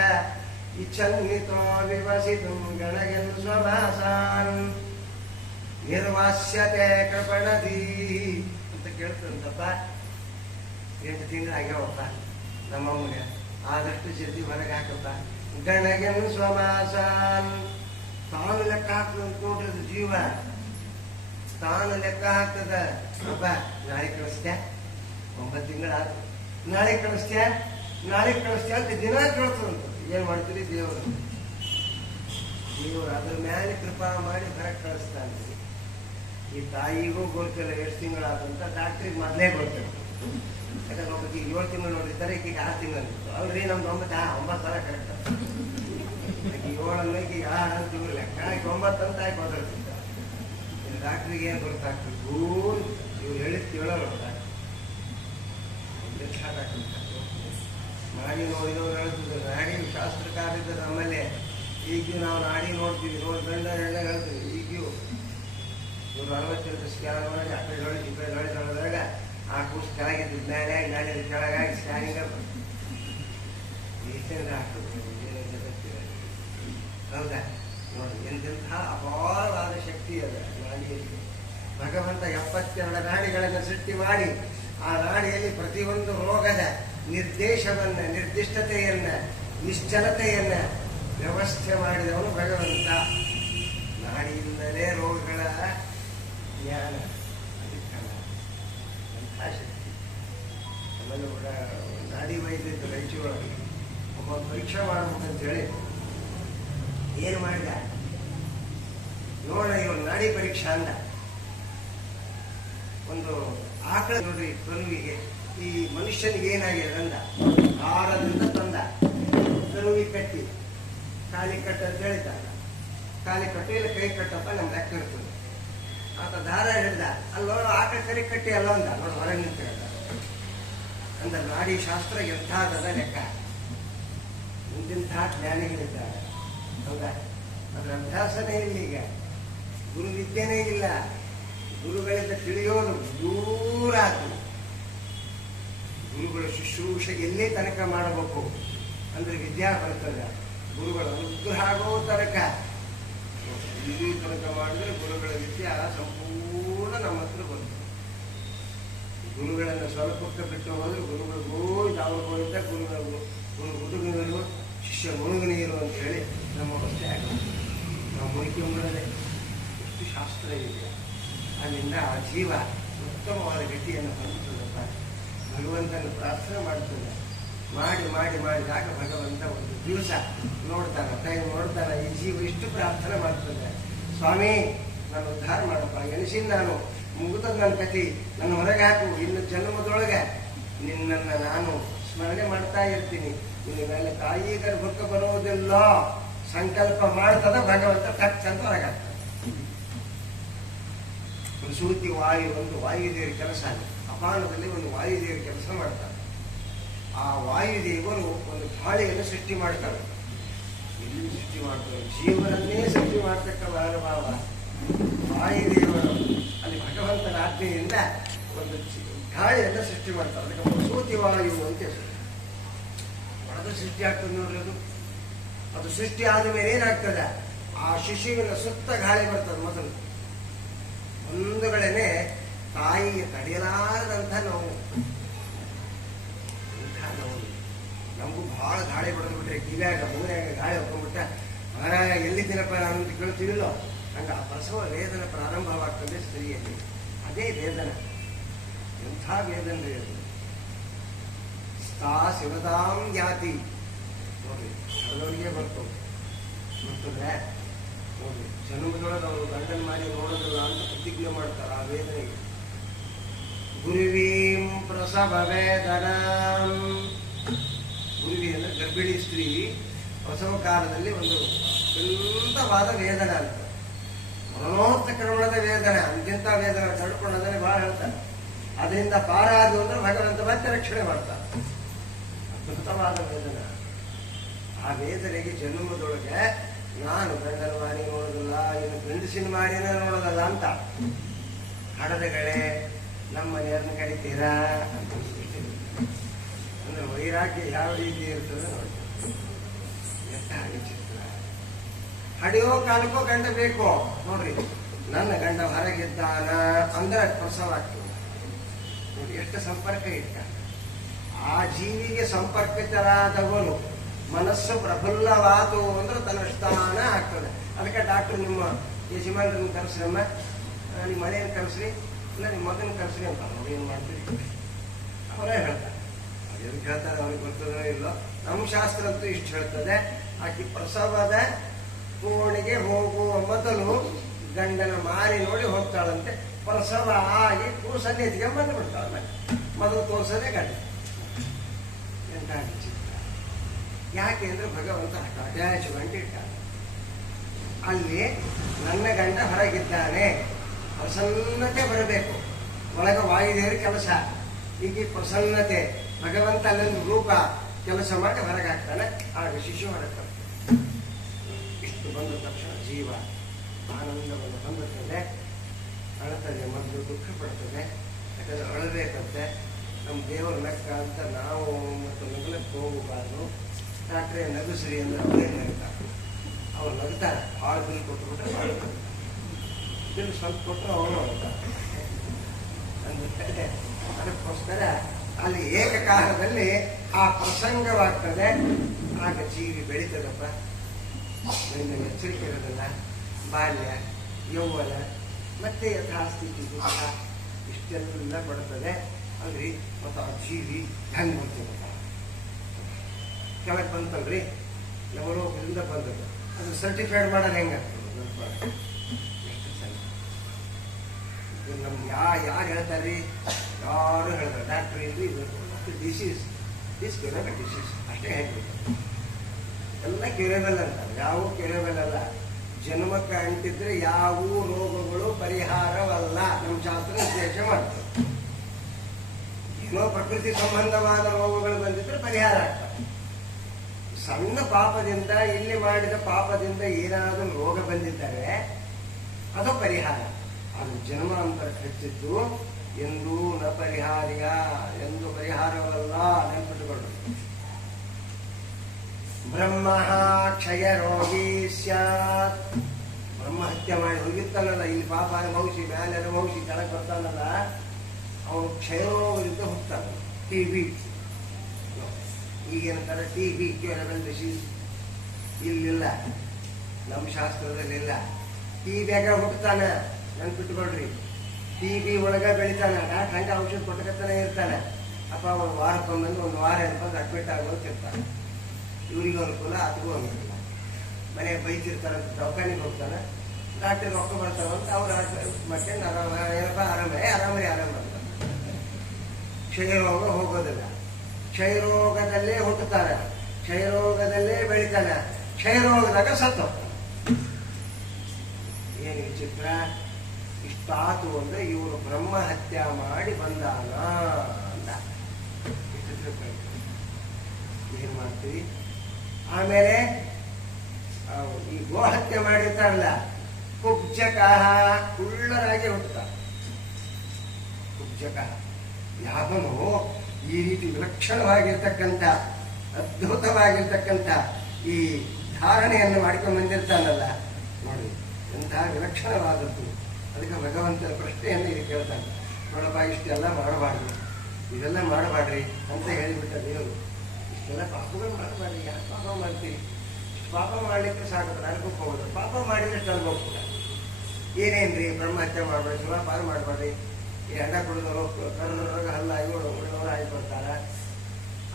ಇಚ್ಛನ್ನಿತೋ ವಿವಸಿತು ಗಣಗನ್ ಸ್ವಭಾಸಾನ್ ನಿರ್ವಾಸ್ಯತೆ ಕೃಪಣದಿ ಅಂತ ಕೇಳ್ತಂತಪ್ಪ. 8 ತಿಂಗಳು ಆಗ್ಯಾವಪ್ಪ ನಮ್ಮಮ್ಮಗೆ. ಆದಷ್ಟು ಜಲ್ದಿ ಹೊರಗೆ ಹಾಕಪ್ಪ. ಗಣಗನ್ ಸ್ವಭಾಸಾನ್ ತಾನು ಲೆಕ್ಕ ಹಾಕ್ತದ ನೋಡ್ರಿ. ಜೀವ ತಾನು ಲೆಕ್ಕ ಹಾಕ್ತದ. ಅಪ್ಪ ನಾಳೆ ಕಳಿಸ್ತ್ಯಾ? 9 ತಿಂಗಳಾದ್ರು. ನಾಳೆ ಕಳಿಸ್ತ್ಯಾ ಅಂತ ದಿನ ಕೇಳ್ತದಂತ. ಏನ್ ಮಾಡ್ತೀರಿ? ದೇವರು ಅದ್ರ ಮೇಲೆ ಕೃಪಾ ಮಾಡಿ ಹೊರಗೆ ಕಳಿಸ್ತಾನೆ. ಈ ತಾಯಿಗೂ ಗೊತ್ತಿಲ್ಲ ಎಷ್ಟು ತಿಂಗಳಾದಂತ, ಡಾಕ್ಟ್ರಿಗೆ ಮೊದಲೇ ಗೊತ್ತಿಲ್ಲ. ಯಾಕಂದ್ರೆ ಒಬ್ಬಕ್ಕೆ 7 ತಿಂಗಳು ನೋಡಿರ್ತಾರೆ, ಈಗ 6 ತಿಂಗಳು ಅಲ್ರಿ. ನಮ್ದು 9 ಸಲ ಕರೆಕ್ಟ್. 7 ಈಗ 6 ತಿಂಗಳು ಲೆಕ್ಕ 9 ಅಂತ ಆಯ್ತು ಓದಿರ್ತಿದ್ದ. ಡಾಕ್ಟ್ರಿಗೆ ಏನ್ ಗೊತ್ತಾಗ್ತದೆ? ಇವ್ರು ಹೇಳಿದ್ ಕೇಳೋರು ನಾಡಿ ನೋಡಿದವ್ರು ಹೇಳ್ತಿದ್ರು. ನಾಡಿ ಶಾಸ್ತ್ರಕಾರಿದ್ದ ನಮ್ಮಲ್ಲಿ. ಈಗ ನಾವು ನಾಡಿ ನೋಡ್ತೀವಿ, ಗಂಡ ಎಣ್ಣೆ ಹೇಳ್ತೀವಿ. ಈಗೂ 168 ಸ್ಕ್ಯಾನ್ ಮಾಡಿ ಆ ಕಡೆ ಹೊಳಿ ಈ ಕಡೆ ಹೊಳಿದೊಳದಾಗ ಆ ಕೂಸು ಕೆಳಗಿದ್ದು ಮೇಲೆ ಕೆಳಗಾಗಿ ಸ್ಕ್ಯಾನಿಂಗ್ ಏನೇನು ಆಗ್ತದೆ. ಹೌದಾ? ನೋಡಿ, ಎಂತೆಂತಹ ಅಪಾರವಾದ ಶಕ್ತಿ ಅದ ನಾಡಿಯಲ್ಲಿ. ಭಗವಂತ 72 ನಾಡಿಗಳನ್ನು ಸೃಷ್ಟಿ ಮಾಡಿ ಆ ನಾಡಿಯಲ್ಲಿ ಪ್ರತಿಯೊಂದು ರೋಗದ ನಿರ್ದೇಶವನ್ನ, ನಿರ್ದಿಷ್ಟತೆಯನ್ನ, ನಿಶ್ಚಲತೆಯನ್ನ ವ್ಯವಸ್ಥೆ ಮಾಡಿದವನು ಭಗವಂತ. ನಾಡಿಯಿಂದಲೇ ರೋಗಗಳ ಜ್ಞಾನ, ಅಧಿಕಾರ, ಅಂಥ ಶಕ್ತಿ. ಆಮೇಲೆ ನಾಡಿ ವೈದ್ಯ ರಾಯಚೂರೊಳಗೆ ಒಬ್ಬ ಪರೀಕ್ಷೆ ಮಾಡ್ಬೇಕಂತೇಳಿ ಏನು ಮಾಡಿದ ನೋಡ, ಇವಾಗ ನಾಡಿ ಪರೀಕ್ಷಾ ಅಂದ. ಒಂದು ಆಕಳ ನೋಡ್ರಿ, ಕರುವಿಗೆ ಈ ಮನುಷ್ಯನಿಗೆ ಏನಾಗಿದೆ ಅಂದ. ದಾರದಿಂದ ತಂದ, ಕರುವಿಗೆ ಕಟ್ಟಿ ಕಾಲಿ ಕಟ್ಟ ಅಂತ ಹೇಳಿದ್ದ. ಕಾಲಿ ಕಟ್ಟಿ ಇಲ್ಲ ಕೈ ಕಟ್ಟಪ್ಪ ನಮ್ ಲೆಕ್ಕ ಇರ್ತದೆ. ಆತ ದಾರ ಹಿಡ್ದ. ಅಲ್ಲಿ ನೋಡು, ಆಕಳ ಕರಿ ಕಟ್ಟಿ ಅಲ್ಲ ಅಂದ. ನೋಡು, ಹೊರಗೆ ನಿಂತ ಅಂದ. ನಾಡಿ ಶಾಸ್ತ್ರ ಎಂಥಾದ ಲೆಕ್ಕ. ಇಂತಿಂಥ ಜ್ಞಾನಿಗಳಿದ್ದಾರೆ. ಹೌದಾ? ಅದ್ರ ಅಭ್ಯಾಸನೇ ಇಲ್ಲ. ಈಗ ಗುರು ವಿದ್ಯೆನೇ ಇಲ್ಲ. ಗುರುಗಳಿಂದ ತಿಳಿಯೋದು ದೂರ ಆಯ್ತು. ಗುರುಗಳ ಶುಶ್ರೂಷೆ ಎಲ್ಲೇ ತನಕ ಮಾಡಬೇಕು ಅಂದ್ರೆ ವಿದ್ಯಾ ಬರ್ತದೆ. ಗುರುಗಳ ಅನುಗ್ರಹ ಆಗೋ ತನಕ, ಇಲ್ಲಿ ತನಕ ಮಾಡಿದ್ರೆ ಗುರುಗಳ ವಿದ್ಯಾ ಸಂಪೂರ್ಣ ನಮ್ಮ ಹತ್ರ ಬರ್ತದೆ. ಗುರುಗಳನ್ನು ಸ್ವಲ್ಪಕ್ಕೆ ಬಿಟ್ಟು ಹೋದ್ರೆ ಗುರುಗಳಿಗೂ ಯಾವ್ದು ಗುರುಗಳಿಗೂ ಶಿಷ್ಯ ಮುಳುಗು ನೀರು ಅಂತ ಹೇಳಿ ನಮ್ಮ ಅವಸ್ಥೆ ಆಗುತ್ತೆ. ನಾವು ಮುಳುಗಿಕೊಳ್ಳದೆ ಎಷ್ಟು ಶಾಸ್ತ್ರ ಇದೆ. ಅಲ್ಲಿಂದ ಆ ಜೀವ ಉತ್ತಮವಾದ ಗತಿಯನ್ನು ಹೊಂದುತ್ತದಪ್ಪ. ಭಗವಂತನ ಪ್ರಾರ್ಥನೆ ಮಾಡ್ತದೆ. ಮಾಡಿ ಮಾಡಿ ಮಾಡಿದಾಗ ಭಗವಂತ ಒಂದು ದಿವಸ ನೋಡ್ತಾನೆ, ಟೈಮ್ ನೋಡ್ತಾನೆ, ಈ ಜೀವ ಇಷ್ಟು ಪ್ರಾರ್ಥನೆ ಮಾಡ್ತದೆ, ಸ್ವಾಮಿ ನಾನು ಉದ್ಧಾರ ಮಾಡಪ್ಪ, ಎನಿಸಿನ ನಾನು ಮುಗಿದ ನನ್ನ ಕತಿ, ನನ್ನ ಹೊರಗೆ ಹಾಕು, ಇನ್ನು ಜನ್ಮದೊಳಗೆ ನಿನ್ನನ್ನು ನಾನು ಸ್ಮರಣೆ ಮಾಡ್ತಾ ಇರ್ತೀನಿ, ನಿನ್ನ ಮೇಲೆ ತಾಯಿ ಗರ್ಭಕ್ಕೆ ಬರೋದಿಲ್ಲ ಸಂಕಲ್ಪ ಮಾಡ್ತದ ಭಗವಂತ ಟಚ್ ಅಂತ ಹೊರಗಾಗ್ತದೆ. ಪ್ರಸೂತಿ ವಾಯು ಒಂದು ವಾಯುದೇವರ ಕೆಲಸ ಆಗಿದೆ. ಅಪಾನದಲ್ಲಿ ಒಂದು ವಾಯುದೇವರ ಕೆಲಸ ಮಾಡ್ತಾರೆ. ಆ ವಾಯುದೇವರು ಒಂದು ಗಾಳಿಯನ್ನು ಸೃಷ್ಟಿ ಮಾಡ್ತಾರೆ. ಎಲ್ಲಿ ಸೃಷ್ಟಿ ಮಾಡ್ತಾರೆ? ಜೀವನನ್ನೇ ಸೃಷ್ಟಿ ಮಾಡ್ತಕ್ಕ ಭಾವ ವಾಯುದೇವರು ಅಲ್ಲಿ ಭಗವಂತನ ಆಜ್ಞೆಯಿಂದ ಒಂದು ಗಾಳಿಯನ್ನು ಸೃಷ್ಟಿ ಮಾಡ್ತಾರೆ. ಅದಕ್ಕೆ ಪ್ರಸೂತಿ ವಾಯು ಅಂತ ಹೆಸರು. ಅದು ಸೃಷ್ಟಿ ಆಗ್ತದೆ ನೋಡ್ರಿ. ಅದು ಸೃಷ್ಟಿ ಆದ ಮೇಲೆ ಏನಾಗ್ತದೆ? ಆ ಶಿಶುವಿನ ಸುತ್ತ ಗಾಳಿ ಬರ್ತದೆ. ಮೊದಲು ಒಂದುಗಳೇನೆ ತಾಯಿಗೆ ತಡೆಯಲಾರದಂಥ ನೋವು. ನಮಗೂ ಬಹಳ ಗಾಳಿ ಬಡ್ದು ಬಿಟ್ರೆ ಕಿವ್ಯಾಗ ಮೂರ್ಯಾಗ ಗಾಳಿ ಹೊಕ್ಕೊಂಡ್ಬಿಟ್ಟ ಎಲ್ಲಿದ್ದೀನಪ್ಪ ಅಂತ ಕೇಳ್ತೀವಿಲ್ಲೋ, ಹಂಗೆ ಆ ಪ್ರಸವ ವೇದನೆ ಪ್ರಾರಂಭವಾಗ್ತದೆ ಸ್ತ್ರೀಯಲ್ಲಿ. ಅದೇ ವೇದನೆ. ಎಂಥ ವೇದನೆ ಅದು. ಸ್ಥಾ ಶಿವದಾಂ ಜಾತಿ ನೋಡ್ರಿ, ಅದರೊಳಗೆ ಬರ್ತವೆ. ಬರ್ತದೆ ನೋಡ್ರಿ, ಜನ್ಮದೊಳಗೆ ಅವರು ಗಂಡನ ಮಾಡಿ ನೋಡೋದಿಲ್ಲ ಅಂತ ಪ್ರತಿಜ್ಞೆ ಮಾಡ್ತಾರೆ. ಆ ವೇದನೆಗೆ ಗುರುವೀಂ ಪ್ರಸವ ವೇದನಾಂ. ಗುರುವಿ ಅಂದ್ರೆ ಗರ್ಭಿಣಿ ಸ್ತ್ರೀ ಪ್ರಸವ ಕಾಲದಲ್ಲಿ ಒಂದು ಅತ್ಯಂತವಾದ ವೇದನೆ ಅಂತ, ಮರಣೋತ್ಕರ್ಮಣದ ವೇದನೆ, ಅಂತ್ಯಂತ ವೇದನೆ ತಡ್ಕೊಳ್ಳೋದ್ರೆ ಬಹಳ ಹೇಳ್ತಾರೆ. ಅದರಿಂದ ಪಾರಾದು ಅಂದ್ರೆ ಭಗವಂತ ಮತ್ತೆ ರಕ್ಷಣೆ ಮಾಡ್ತಾರೆ. ಅದ್ಭುತವಾದ ವೇದನೆ. ಆ ವೇದನೆಗೆ ಜನ್ಮದೊಳಗೆ ನಾನು ಗಂಡನ ಮಾಡಿ ನೋಡೋದಿಲ್ಲ, ಇನ್ನು ಗಂಡಸಿನ ಮಾಡಿನ ನೋಡೋದಲ್ಲ ಅಂತ ಹಡದಗಳೇ ನಮ್ಮ ಮನೆಯವ್ರನ್ನ ಕರಿತೀರಾ ಅಂತ ಅಂದ್ರೆ ವೈರಾಗ್ಯ ಯಾವ ರೀತಿ ಇರ್ತದೆ ನೋಡಿ. ಚಿತ್ರ ಹಡಿಯೋ ಕಾಲಕ್ಕೋ ಗಂಡ ಬೇಕು ನೋಡ್ರಿ. ನನ್ನ ಗಂಡ ಹೊರಗಿದ್ದಾನ ಅಂದ್ರೆ ಪ್ರಸವ ಆಗ್ತದೆ ನೋಡಿ. ಎಷ್ಟು ಸಂಪರ್ಕ ಇಟ್ಟ. ಆ ಜೀವಿಗೆ ಸಂಪರ್ಕಿತರಾದವನು ಮನಸ್ಸು ಪ್ರಫುಲ್ಲವಾತು ಅಂದ್ರೆ ತನ್ನ ಸ್ಥಾನ ಆಗ್ತದೆ. ಅದಕ್ಕೆ ಡಾಕ್ಟರ್ ನಿಮ್ಮ ಯಜಮಾನ್ರನ್ನ ಕರೆಸ್ರಮ್ಮ, ನಿಮ್ಮ ಮನೆಯನ್ನು ಕರೆಸ್ರಿ, ಇಲ್ಲ ನಿಮ್ಮ ಮಗನ ಕರೆಸ್ರಿ ಅಂತ ಏನು ಮಾಡ್ತೀರಿ ಅವರೇ ಹೇಳ್ತಾರೆ. ಎದಕ್ಕೆ ಹೇಳ್ತಾರೆ ಅವ್ರಿಗೆ ಗೊತ್ತದೋ ಇಲ್ಲೋ. ನಮ್ಮ ಶಾಸ್ತ್ರ ಅಂತೂ ಇಷ್ಟು ಹೇಳ್ತದೆ, ಆಕೆ ಪ್ರಸವದ ಕೋಣೆಗೆ ಹೋಗುವ ಮೊದಲು ಗಂಡನ ಮಾರಿ ನೋಡಿ ಹೋಗ್ತಾಳಂತೆ. ಪ್ರಸವ ಆಗಿ ಕೂಸನ್ನೇ ಎತ್ಕೊಂಡು ಬಂದು ಬಿಡ್ತಾಳೆ. ಮೊದಲು ತೋರಿಸೋದೇ ಗಂಡ. ಎಂತ ಚಿತ್ರ. ಯಾಕೆ ಅಂದ್ರೆ ಭಗವಂತ ಅಟ್ಯಾಚ್ಮೆಂಟ್ ಇಟ್ಟಾನೆ. ಅಲ್ಲಿ ನನ್ನ ಗಂಡ ಹೊರಗಿದ್ದಾನೆ, ಪ್ರಸನ್ನತೆ ಬರಬೇಕು. ಒಳಗ ವಾಯುದೇವರ ಕೆಲಸ. ಈಗ ಪ್ರಸನ್ನತೆ ಭಗವಂತ ಅಲ್ಲೊಂದು ರೂಪ ಕೆಲಸ ಮಾಡಿ ಹೊರಗಾಗ್ತಾನೆ. ಆಗ ಶಿಶು ಹೊರಗ್ತಾನೆ. ಇಷ್ಟು ಬಂದ ತಕ್ಷಣ ಜೀವ ಆನಂದವನ್ನು ಹೊಂದುತ್ತದೆ, ಅಳುತ್ತದೆ, ಮೊದಲು ದುಃಖ ಪಡ್ತದೆ. ಯಾಕಂದ್ರೆ ಅಳಬೇಕಂತೆ. ನಮ್ಮ ದೇವರ ನಕ್ಕ ಅಂತ ನಾವು ಮತ್ತು ನಗಲಕ್ಕೆ ಹೋಗಬಾರ್ದು. ಡಾಕ್ಟ್ರೇ ನಗಿಸ್ರಿ ಅಂದ್ರೆ ಅವರೇ ನಗ್ತಾರೆ. ಅವ್ರು ನಗ್ತಾರೆ. ಭಾಳ ಬಿಲ್ ಕೊಟ್ಟುಬಿಟ್ರೆ ಭಾಳ ಬಿಲ್ ಸ್ವಲ್ಪ ಕೊಟ್ಟರು ಅವರು ನಗ್ತಾರೆ. ಅದಕ್ಕೋಸ್ಕರ ಅಲ್ಲಿ ಏಕಕಾಲದಲ್ಲಿ ಆ ಪ್ರಸಂಗವಾಗ್ತದೆ. ಆಗ ಜೀವಿ ಬೆಳೀತದಪ್ಪ. ಎಚ್ಚರಿಕೆ ಇರೋದಿಲ್ಲ. ಬಾಲ್ಯ, ಯೌವನ, ಮತ್ತೆ ಯಥಾಸ್ಥಿತಿ ದುಃಖ ಇಷ್ಟೆಲ್ಲ ಬರ್ತದೆ. ಅಲ್ರಿ ಮತ್ತು ಆ ಜೀವಿ ಹೆಂಗೆ ಬರ್ತೀವಪ್ಪ ಕೆಳಗೆ ಬಂತಲ್ರಿ, ನವಲೋಕದಿಂದ ಬಂದದ್ದು. ಅದು ಸರ್ಟಿಫೈಡ್ ಮಾಡೋದು ಹೆಂಗಾಗ್ತದೆ? ಎಷ್ಟು ಸರಿ ನಮ್ಗೆ ಯಾರು ಹೇಳ್ತಾರ್ರಿ? ಯಾರು ಹೇಳ್ತಾರೆ ಡಾಕ್ಟರ್ ಇದು ಡಿಸೀಸ್ ದಿಸ್ ಕ್ಯೂರೇಬಲ್ ಡಿಸೀಸ್ ಅಷ್ಟೇ ಹೇಳ್ಬೇಕು. ಎಲ್ಲ ಕ್ಯೂರೇಬಲ್ ಅಂತಾರೆ. ಯಾವ ಕ್ಯೂರೇಬಲ್ ಅಲ್ಲ. ಜನ್ಮಕ್ಕೆ ಅಂಟಿದ್ರೆ ಯಾವ ರೋಗಗಳು ಪರಿಹಾರವಲ್ಲ. ನಮ್ಮ ಶಾಸ್ತ್ರ ಉದ್ದೇಶ ಮಾಡ್ತದೆ. ಏನೋ ಪ್ರಕೃತಿ ಸಂಬಂಧವಾದ ರೋಗಗಳು ಬಂದಿದ್ರೆ ಪರಿಹಾರ ಆಗ್ತದೆ. ಸಣ್ಣ ಪಾಪದಿಂದ, ಇಲ್ಲಿ ಮಾಡಿದ ಪಾಪದಿಂದ ಏನಾದರೂ ರೋಗ ಬಂದಿದ್ದರೆ ಅದು ಪರಿಹಾರ. ಅದು ಜನ್ಮಾಂತರ ಹೆಚ್ಚಿದ್ದು ಎಂದೂ ನ ಪರಿಹಾರ್ಯ, ಎಂದು ಪರಿಹಾರವಲ್ಲ. ನೆನಪಿಟ್ಟುಕೊಳ್ಳು. ಬ್ರಹ್ಮ ಕ್ಷಯ ರೋಗಿ ಸ್ಯಾತ್. ಬ್ರಹ್ಮ ಹತ್ಯೆ ಮಾಡಿ ಹೋಗಿರ್ತಾನಲ್ಲ, ಇಲ್ಲಿ ಪಾಪ ಅನುಭವಿಸಿ ಮೇಲೆ ಅನುಭವಿಸಿ ಕೆಳಗೆ ಬರ್ತಾನಲ್ಲ, ಅವನು ಕ್ಷಯರೋಗದಿಂದ ಹೋಗ್ತಾನೆ. ಟಿ ಬಿ ಈಗೇನಂತಾರೆ, ಟಿ ಬಿ ಕ್ಯೂರಬಲ್ ಡಿಸೀಸ್ ಇಲ್ಲಿಲ್ಲ, ನಮ್ಮ ಶಾಸ್ತ್ರದಲ್ಲಿ ಇಲ್ಲ. TBಯಾಗ ಹುಟ್ಟುತ್ತಾನೆ, ನೆನ್ಪಿಟ್ಕೊಳ್ರಿ. TB ಒಳಗ ಬೆಳಿತಾನೆ, ಡಾಕ್ಟ್ರ್ ಹಂಗೆ ಔಷಧ ಕೊಟ್ಟಕತ್ತಾನೆ ಇರ್ತಾನೆ. ಅಪ್ಪ ಒಂದು ವಾರಕ್ಕೊಂದು ಒಂದು ವಾರ ಬಂದು ಅಡ್ಮಿಟ್ ಆಗೋದು ಇರ್ತಾನೆ. ಇವ್ರಿಗೂ ಅನುಕೂಲ, ಅದಕ್ಕೂ ಅನುಕೂಲ. ಮನೆಗೆ ಬೈತಿರ್ತಾರಂತ ದವಾಖಾನೆಗೆ ಹೋಗ್ತಾನೆ, ಡಾಕ್ಟರ್ ರೊಕ್ಕ ಬರ್ತಾವಂತ ಅವ್ರು ಮತ್ತೆ ಏನಪ್ಪ ಆರಾಮೇ ಅಂತ. ಕ್ಷಯರೋಗ ಹೋಗೋದಿಲ್ಲ, ಕ್ಷಯರೋಗದಲ್ಲೇ ಹುಟ್ಟುತ್ತಾನೆ, ಕ್ಷಯರೋಗದಲ್ಲೇ ಬೆಳಿತಾನೆ, ಕ್ಷಯರೋಗದಾಗ ಸತ್ತು. ಏನು ವಿಚಿತ್ರ! ಇಷ್ಟಾತು ಅಂದ್ರೆ ಇವರು ಬ್ರಹ್ಮ ಹತ್ಯೆ ಮಾಡಿ ಬಂದಾನ ಅಂತ ಏನ್ ಮಾಡ್ತೀವಿ. ಆಮೇಲೆ ಈ ಗೋ ಹತ್ಯೆ ಮಾಡಿರ್ತಾರಲ್ಲ, ಕುಬ್ಜಕ, ಕುಳ್ಳರಾಗಿ ಹುಟ್ಟುತ್ತಾರೆ. ಕುಬ್ಜಕ ಯಾವನು ಈ ರೀತಿ ವಿಲಕ್ಷಣವಾಗಿರ್ತಕ್ಕಂಥ, ಅದ್ಭುತವಾಗಿರ್ತಕ್ಕಂಥ ಈ ಧಾರಣೆಯನ್ನು ಮಾಡ್ಕೊಂಡು ಬಂದಿರ್ತಾನಲ್ಲ ನೋಡಿ, ಎಂತಹ ವಿಲಕ್ಷಣವಾದದ್ದು. ಅದಕ್ಕೆ ಭಗವಂತನ ಪ್ರಶ್ನೆಯನ್ನು ಇಲ್ಲಿ ಕೇಳ್ತಾನೆ, ನೋಡಪ್ಪ ಇಷ್ಟೆಲ್ಲ ಮಾಡಬಾರ್ದು, ಇದೆಲ್ಲ ಮಾಡಬಾಡ್ರಿ ಅಂತ ಹೇಳಿಬಿಟ್ಟ ದೇವರು. ಇಷ್ಟೆಲ್ಲ ಪಾಪಗಳು ಮಾಡಬಾರ್ದು, ಯಾಕೆ ಪಾಪ ಮಾಡ್ತೀವಿ? ಪಾಪ ಮಾಡ್ಲಿಕ್ಕೆ ಸಾಕು, ನರಕಕ್ಕೆ ಹೋಗೋದು. ಪಾಪ ಮಾಡಿದ್ರೆ ಅನುಭವ ಏನೇನ್ರಿ, ಬ್ರಹ್ಮಹತ್ಯೆ ಮಾಡ್ಬೇಡಿ, ಸುಮಾಪಾರ ಮಾಡಬೇಡ್ರಿ, ಈ ಹಣ್ಣ ಕುಡಿದವರು ಕರ್ನಾಟಕ ಹಲ್ಲ ಇವರು ಆಗಿ ಬರ್ತಾರ.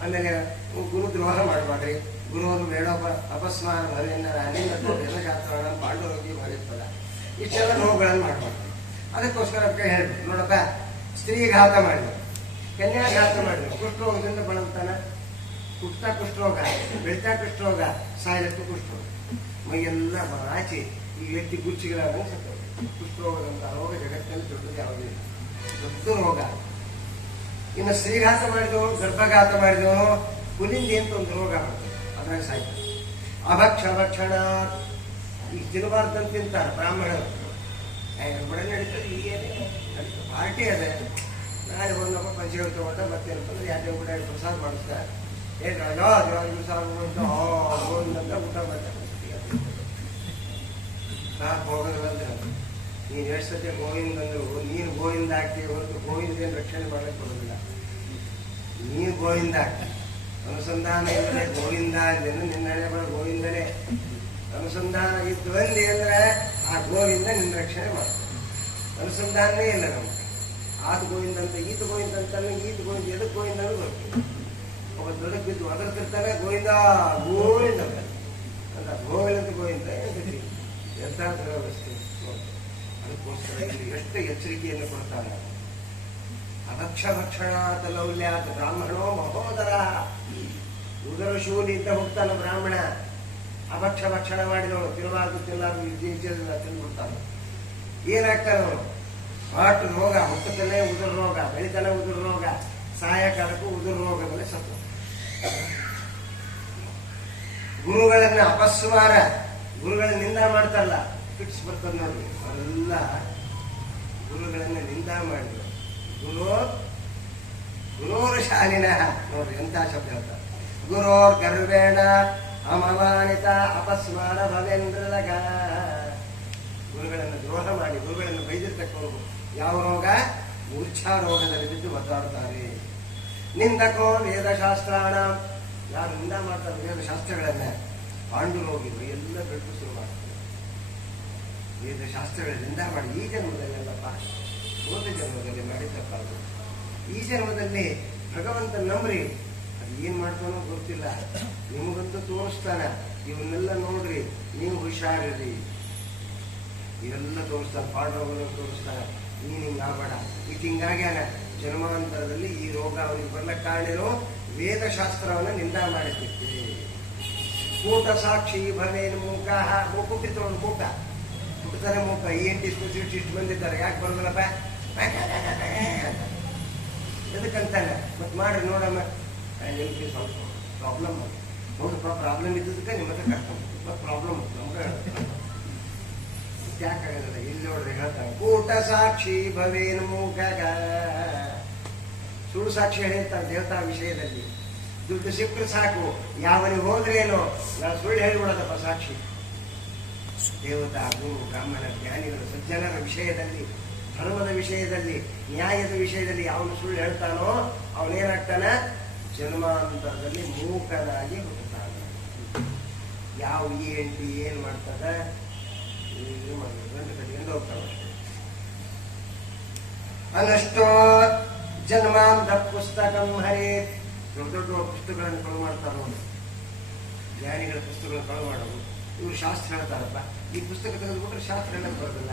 ಆಮೇಲೆ ಗುರುದ್ರೋಹ ಮಾಡಬೇಡ್ರಿ, ಗುರುವರು ಬೇಡೋಪ ಅಪಸ್ಮಾನ ಭವಿಯನ್ನ ಅನಿಂದ ಶಾಸ್ತ್ರ ಪಾಂಡವರಿಗೆ ಮಾಡಿರ್ತಾರ. ಇಷ್ಟೆಲ್ಲ ನೋವುಗಳನ್ನು ಮಾಡಬಾರ್ದು. ಅದಕ್ಕೋಸ್ಕರ ಹೇಳ್ಬೇಕು, ನೋಡಪ್ಪ ಸ್ತ್ರೀಘಾತ ಮಾಡಿದ್ರು, ಕನ್ಯಾಘಾತ ಮಾಡಿದ್ರು, ಕುಷ್ಠರೋಗದಿಂದ ಬಳಲ್ತಾನ. ಹುಟ್ಟತಾ ಕುಷ್ಠರೋಗ, ಬೆಳಿತಾ ಕುಷ್ಠರೋಗ, ಸಾಯಲಕ್ಕೂ ಕುಷ್ಠರೋಗ, ಮೈಯೆಲ್ಲ ಆಚೆ ಈ ವ್ಯಕ್ತಿ ಗುಚ್ಚಿಗಳಾದಂಗೆ ಸತ್ತೋಗ. ಕುಷ್ಠರೋಗದಂತ ರೋಗ ಜಗತ್ತಿನಲ್ಲಿ ದೊಡ್ಡದು ಯಾವುದಿಲ್ಲ, ದೊಡ್ಡ ರೋಗ. ಇನ್ನು ಸ್ತ್ರೀಘಾತ ಮಾಡಿದವನು, ಗರ್ಭಘಾತ ಮಾಡಿದವನು, ಕುಲಿಂದಿ ಅಂತ ಒಂದು ರೋಗ ಬರ್ತದೆ, ಅದ್ರಾಗ ಸಾಯ್ತಾರೆ. ಅಭಕ್ಷಣ ಈಗ ತಿನ್ನಬಾರ್ದಂತ ತಿಂತಾರೆ ಬ್ರಾಹ್ಮಣರು. ಬಡ ನಡೀತದೆ, ಈಗೇನೆ ಪಾರ್ಟಿ ಅದೇ. ನಾಳೆ ಒಂದಪ್ಪ ಪಂಚಗಳು ತಗೊಂಡ ಮತ್ತೇನಂತಂದ್ರೆ ಯಾಕೆ ಕೂಡ ಪ್ರಸಾದ ಮಾಡಿಸ್ತಾರೆ. ಏನು ದಿವಸ ಗೋವಿಂದಂತ ಊಟ ಮಾಡ್ತಾರೆ. ಹೋಗೋದು ಬಂದ್ರೆ ನೀನು ಎಷ್ಟು ಸತ್ಯ ಗೋವಿಂದ ಅಂದ್ರು, ನೀನು ಗೋವಿಂದ ಆಗ್ತೀವಿ ಹೊರತು ಗೋವಿಂದ ಏನು ರಕ್ಷಣೆ ಮಾಡಕ್ಕೆ ಬರೋದಿಲ್ಲ. ನೀನು ಗೋವಿಂದ ಆಗ್ತಿ, ಅನುಸಂಧಾನ ಇಲ್ಲದೆ ಗೋವಿಂದ ಅಂದೇನು, ನಿನ್ನ ಹಣೆ ಬರೋ ಗೋವಿಂದನೇ. ಅನುಸಂಧಾನ ಇದ್ದು ಅಂದಿ ಅಂದ್ರೆ ಆ ಗೋವಿಂದ ನಿನ್ನ ರಕ್ಷಣೆ ಮಾಡ್ತಾನೆ. ಅನುಸಂಧಾನನೇ ಇಲ್ಲ ನಮ್ಗೆ. ಆತ ಗೋವಿಂದ ಅಂತ ಈತ ಗೋವಿಂದ ಅಂತಾನೆ, ಈತ ಗೋವಿಂದ ಎದಕ್ಕೆ ಗೋವಿಂದ ಅನ್ನೋದು ಬರ್ತೀವಿ. ಒಬ್ಬ ದೊಡ್ಡಕ್ಕೆ ಬಿದ್ದು ಒದರ್ತಿರ್ತಾನೆ, ಗೋವಿಂದ ಗೋವಿಂದ ಅಂತ ಗೋವಿಂದ ಗೋವಿಂದ ಎಂಥ ವ್ಯವಸ್ಥೆ. ಅದಕ್ಕೋಸ್ಕರ ಇಲ್ಲಿ ಎಷ್ಟು ಎಚ್ಚರಿಕೆಯನ್ನು ಕೊಡ್ತಾನೆ. ಭಕ್ಷಣಾತ ಲೌಲ್ಯಾತ ಬ್ರಾಹ್ಮಣೋ ಮಹೋದರ. ಉದರ ಶೂಲಿ ಇದ್ದ ಹೋಗ್ತಾನೆ ಬ್ರಾಹ್ಮಣ. ಭಕ್ಷಣ ಮಾಡಿದವನು, ತಿನ್ನಬಾರ್ದು ತಿನ್ಬಿಡ್ತಾನೆ. ಏನಾಗ್ತಾನೆ ಅವನು? ಹಾಟ್ ರೋಗ, ಹುಟ್ಟುತ್ತಲೇ ಉದುರು ರೋಗ, ಬೆಳಿತಾನೆ ಉದುರು ರೋಗ, ಸಾಯಕಾಲಕ್ಕೂ ಉದುರು ರೋಗದಲ್ಲಿ ಸತ್ತು. ಗುರುಗಳನ್ನ ಅಪಸ್ಮಾರ, ಗುರುಗಳ ನಿಂದ ಮಾಡ್ತಾರಲ್ಲ, ಫಿಕ್ಸ್ ಬರ್ತದೆ ನೋಡ್ರಿ. ಅವರೆಲ್ಲ ಗುರುಗಳನ್ನ ನಿಂದ ಮಾಡಿದ್ರು. ಗುರೋರ್ ಶಾಲಿನ ನೋಡ್ರಿ ಎಂತ ಶಬ್ದ ಹೇಳ್ತಾರೆ. ಗುರೋರ್ ಗರ್ವೇಣ ಅಮಮಾನಿತ ಅಪಸ್ಮಾರ ಭವೇಂದ್ರಲಗ. ಗುರುಗಳನ್ನು ದ್ರೋಹ ಮಾಡಿ, ಗುರುಗಳನ್ನು ಬೈದಿರ್ತಕ್ಕವರು ಯಾವ ರೋಗ? ಮೂರ್ಛಾ ರೋಗದಲ್ಲಿ ಬಿದ್ದು ಒದ್ದಾಡುತ್ತಾರೆ. ನಿಂದಕೋ ವೇದಶಾಸ್ತ್ರಾಣ, ಯಾರು ನಿಂದ ಮಾಡ್ತಾರೆ ವೇದಶಾಸ್ತ್ರಗಳನ್ನ, ಪಾಂಡು ರೋಗಿಗಳು ಎಲ್ಲ ಬೆಳಕು ಶುರು ಮಾಡ್ತಾರೆ. ವೇದಶಾಸ್ತ್ರಗಳ ನಿಂದ ಮಾಡಿ ಈ ಜನ್ಮದಲ್ಲೆಲ್ಲಪ್ಪ, ಹೋದ ಜನ್ಮದಲ್ಲಿ ಮಾಡಿದ್ದಪ್ಪ ಅದು. ಈ ಜನ್ಮದಲ್ಲಿ ಭಗವಂತ ನಂಬ್ರಿ, ಅದು ಏನ್ ಮಾಡ್ತಾನೋ ಗೊತ್ತಿಲ್ಲ, ನಿಮಗಂತೂ ತೋರಿಸ್ತಾನ. ಇವನ್ನೆಲ್ಲ ನೋಡ್ರಿ, ನೀವು ಹುಷಾರಿರಿ. ಇವೆಲ್ಲ ತೋರಿಸ್ತಾನೆ, ಪಾಂಡವಗಳನ್ನು ತೋರಿಸ್ತಾನೆ. ನೀನು ಹಿಂಗೆ ಆಗಬೇಡ, ಇದು ಹಿಂಗಾಗ್ಯಾನ. ಜನ್ಮಾಂತರದಲ್ಲಿ ಈ ರೋಗ ಅವನಿಗೆ ಬರ್ಲಕ್ಕೆ ಕಾರಣೇನೋ ವೇದಶಾಸ್ತ್ರವನ್ನು ನಿಂದ ಮಾಡಿದ್ದಕ್ಕೆ. ಕೂಟ ಸಾಕ್ಷಿ ಭವೇನು ಮೂಕ. ಮೂಕುಟ್ಟಿತ್ತು ಮೂಕ, ಹುಟ್ಟುತ್ತಾರೆ ಮೂಕ. ಇಷ್ಟು ಬಂದಿದ್ದಾರೆ, ಯಾಕೆ ಬರೋದಿಲ್ಲಪ್ಪ ಎದಕ್ಕಂತಾನೆ. ಮತ್ತೆ ಮಾಡ್ರಿ ನೋಡಮ್ಮ, ನಿಮ್ಗೆ ಸ್ವಲ್ಪ ಪ್ರಾಬ್ಲಮ್ ನೋಡ್ರಪ್ಪ, ಪ್ರಾಬ್ಲಮ್ ಇದ್ದದಕ್ಕೆ ನಿಮ್ಮ ಹತ್ರ ಕರ್ಕೊಂಡು ಪ್ರಾಬ್ಲಮ್ ನಮ್ಗೆ ಯಾಕಾಗಲ್ಲ. ಇಲ್ಲಿ ನೋಡ್ರಿ ಹೇಳ್ತಾನೆ, ಕೂಟ ಸಾಕ್ಷಿ ಭವೇನು ಮೂಕ. ಸುಳ್ಳು ಸಾಕ್ಷಿ ಹೇಳ್ತಾರೆ ದೇವತಾ ವಿಷಯದಲ್ಲಿ. ದುಡ್ಡು ಸಿಕ್ಕರು ಸಾಕು, ಯಾವನಿಗೆ ಹೋದ್ರೇನೋ ನಾನು ಸುಳ್ಳು ಹೇಳಿಬಿಡೋದಪ್ಪ ಸಾಕ್ಷಿ. ದೇವತಾ, ಗುರು, ಬ್ರಾಹ್ಮಣ, ಜ್ಞಾನಿಗಳು, ಸಜ್ಜನರ ವಿಷಯದಲ್ಲಿ, ಧರ್ಮದ ವಿಷಯದಲ್ಲಿ, ನ್ಯಾಯದ ವಿಷಯದಲ್ಲಿ ಯಾವನು ಸುಳ್ಳು ಹೇಳ್ತಾನೋ ಅವನೇನಾಗ್ತಾನ? ಜನ್ಮಾಂತರದಲ್ಲಿ ಮೂಕನಾಗಿ ಹುಟ್ಟುತ್ತಾನೆ. ಯಾವ ಈ ಹೆಂಡತಿ ಏನು ಮಾಡ್ತದ ಏನು ಮಾಡ್ತಾರೆ ಗಂಡು ಕಟ್ಕೊಂಡು ಹೋಗ್ತಾವ ಅಷ್ಟೇ. ಅನ್ನಷ್ಟೋ ಜನ್ಮಾಂಧ ಪುಸ್ತಕಂ ಹರೇ. ದೊಡ್ಡ ದೊಡ್ಡ ಪುಸ್ತಕಗಳನ್ನು ಕಳು ಮಾಡ್ತಾರ ನೋಡಿ, ಜ್ಞಾನಿಗಳ ಪುಸ್ತಕಗಳನ್ನು ಕಳು ಮಾಡೋದು. ಇವರು ಶಾಸ್ತ್ರ ಹೇಳ್ತಾರಪ್ಪ, ಈ ಪುಸ್ತಕ ತೆಗೆದುಬಿಟ್ರೆ ಶಾಸ್ತ್ರ ಹೇಳಕ್ ಬರೋದಿಲ್ಲ.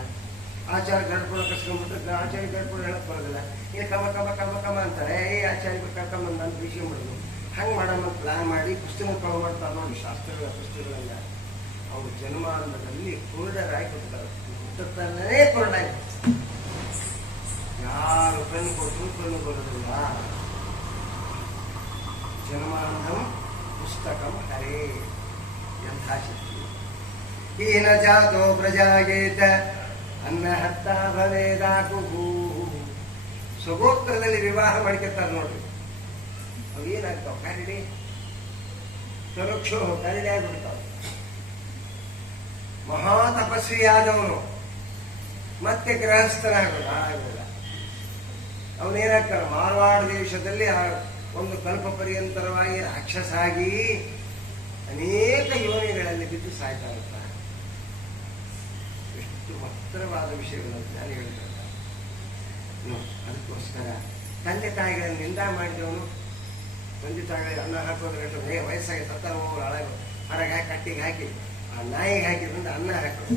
ಆಚಾರ ಗಡ್ಪುಳ ಕಸ್ಕೊಂಡ್ಬಿಟ್ರೆ ಆಚಾರ್ಯ ಗಡ್ಪುಳ ಹೇಳಕ್ ಬರೋದಿಲ್ಲ. ಇಲ್ಲಿ ಕಮ ಕಮ ಕಮ ಕಮ ಅಂತಾರೆ. ಆಚಾರ್ಯ ಕರ್ಕೊಂಬಂದು ನಾನು ವಿಷಯ ಮಾಡೋದು ಹಂಗೆ ಮಾಡಮ್ಮ ಪ್ಲಾನ್ ಮಾಡಿ ಪುಸ್ತಕ ಕಳು ಮಾಡ್ತಾರೆ ನೋಡಿ. ಶಾಸ್ತ್ರಗಳ ಪುಸ್ತಕಗಳನ್ನ ಅವರು ಜನ್ಮಾಂಧದಲ್ಲಿ ಕುರುಡರಾಗಿ ಕೊಡ್ತಾರೆ. ಹುಟ್ಟುತ್ತಲೇ ಕುರುಡಾಗಿ, ಯಾರು ಕಣ್ಣು ಕೊಟ್ಟರು ಕಣ್ಣು ಬರೋದಿಲ್ಲ. ಜನ್ಮಾಂಧಂ ಪುಸ್ತಕಂ ಹರೇ. ಎಂಥ ಶಕ್ತಿ. ಹೀನ ಜಾತೋ ಪ್ರಜಾಗೇತ ಅನ್ನ ಹತ್ತ ಭವೇದಾಕು. ಸ್ವಗೋತ್ರದಲ್ಲಿ ವಿವಾಹ ಮಾಡ್ಕೊತಾರೆ ನೋಡ್ರಿ. ಅವು ಏನಾಗ್ತಾವ? ಕರಡಿ ಸ್ವರಕ್ಷೋ ಕರಡಿ ಆಗ್ಬಿಡ್ತಾವ. ಮಹಾ ತಪಸ್ವಿಯಾದವನು ಮತ್ತೆ ಗೃಹಸ್ಥನಾಗೋದು ಆಗೋಲ್ಲ. ಅವನೇನಾಗ್ತಾನ? ಮಾರವಾಡ ದೇಶದಲ್ಲಿ ಒಂದು ಕಲ್ಪ ಪರ್ಯಂತರವಾಗಿ ರಾಕ್ಷಸಾಗಿ ಅನೇಕ ಯೋನಿಗಳಲ್ಲಿ ಬಿದ್ದು ಸಾಯ್ತಾನಂತ. ಎಷ್ಟು ಮಹತ್ತರವಾದ ವಿಷಯಗಳನ್ನು ನಾನು ಹೇಳ್ತಾರೆ. ಅದಕ್ಕೋಸ್ಕರ ತಂದೆ ತಾಯಿಗಳನ್ನು ನಿಂದ ಮಾಡಿದವನು, ತಂದೆ ತಾಯಿಗಳಿಗೆ ಅನ್ನ ಹಾಕೋದ್ರೆ ವಯಸ್ಸಾಗಿ ಸತ್ತ ಹಾಳಾಗ ಹೊರಗೆ ಹಾಕಿ ಕಟ್ಟಿಗೆ ಹಾಕಿ ಆ ನಾಯಿಗೆ ಹಾಕಿದ್ರಿಂದ ಅನ್ನ ಹಾಕೋದು.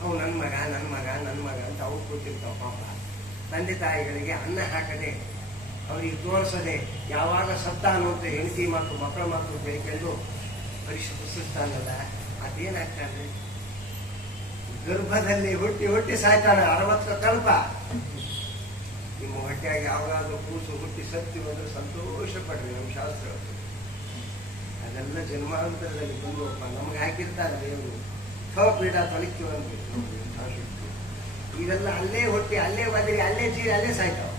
ಅವು ನನ್ನ ಮಗ ನನ್ನ ಮಗ ನನ್ನ ಮಗ ಅಂತ ಅವ್ರು ಕೂತಿರ್ತಾವ. ಪಾಪ ತಂದೆ ತಾಯಿಗಳಿಗೆ ಅನ್ನ ಹಾಕದೆ ಅವರಿಗೆ ತೋರಿಸದೆ ಯಾವಾಗ ಸತ್ತ ಅನ್ನೋಂಥ ಹೆಂಡತಿ ಮತ್ತು ಮಕ್ಕಳ ಮಾತು ಬೆಳ್ಕೊಂಡು ಪರಿಶುದ್ಧಿಸ್ತಾನಲ್ಲ, ಅದೇನಾಗ್ತಾನೆ? ಗರ್ಭದಲ್ಲಿ ಹುಟ್ಟಿ ಹುಟ್ಟಿ ಸಾಯ್ತಾನೆ. 60 ಕಲ್ಪ. ನಿಮ್ಮ ಹೊಟ್ಟೆಯಾಗಿ ಯಾವಾಗಾದ್ರೂ ಕೂಸು ಹುಟ್ಟಿ ಸತ್ತಿ ಹೋದ್ರೆ ಸಂತೋಷ ಪಡ್ರಿ. ನಮ್ಮ ಶಾಸ್ತ್ರ ಅದೆಲ್ಲ ಜನ್ಮಾಂತರದಲ್ಲಿ ಬಂದಪ್ಪ ನಮ್ಗೆ ಹಾಕಿರ್ತಾರೆ ದೇವರು. ಪೀಡ ತೊಲಿತೀವಂದ್ರೆ ಇವೆಲ್ಲ ಅಲ್ಲೇ ಹೊಟ್ಟಿ, ಅಲ್ಲೇ ಬದಲಿ, ಅಲ್ಲೇ ಜೀರಿ, ಅಲ್ಲೇ ಸಾಯ್ತಾವ.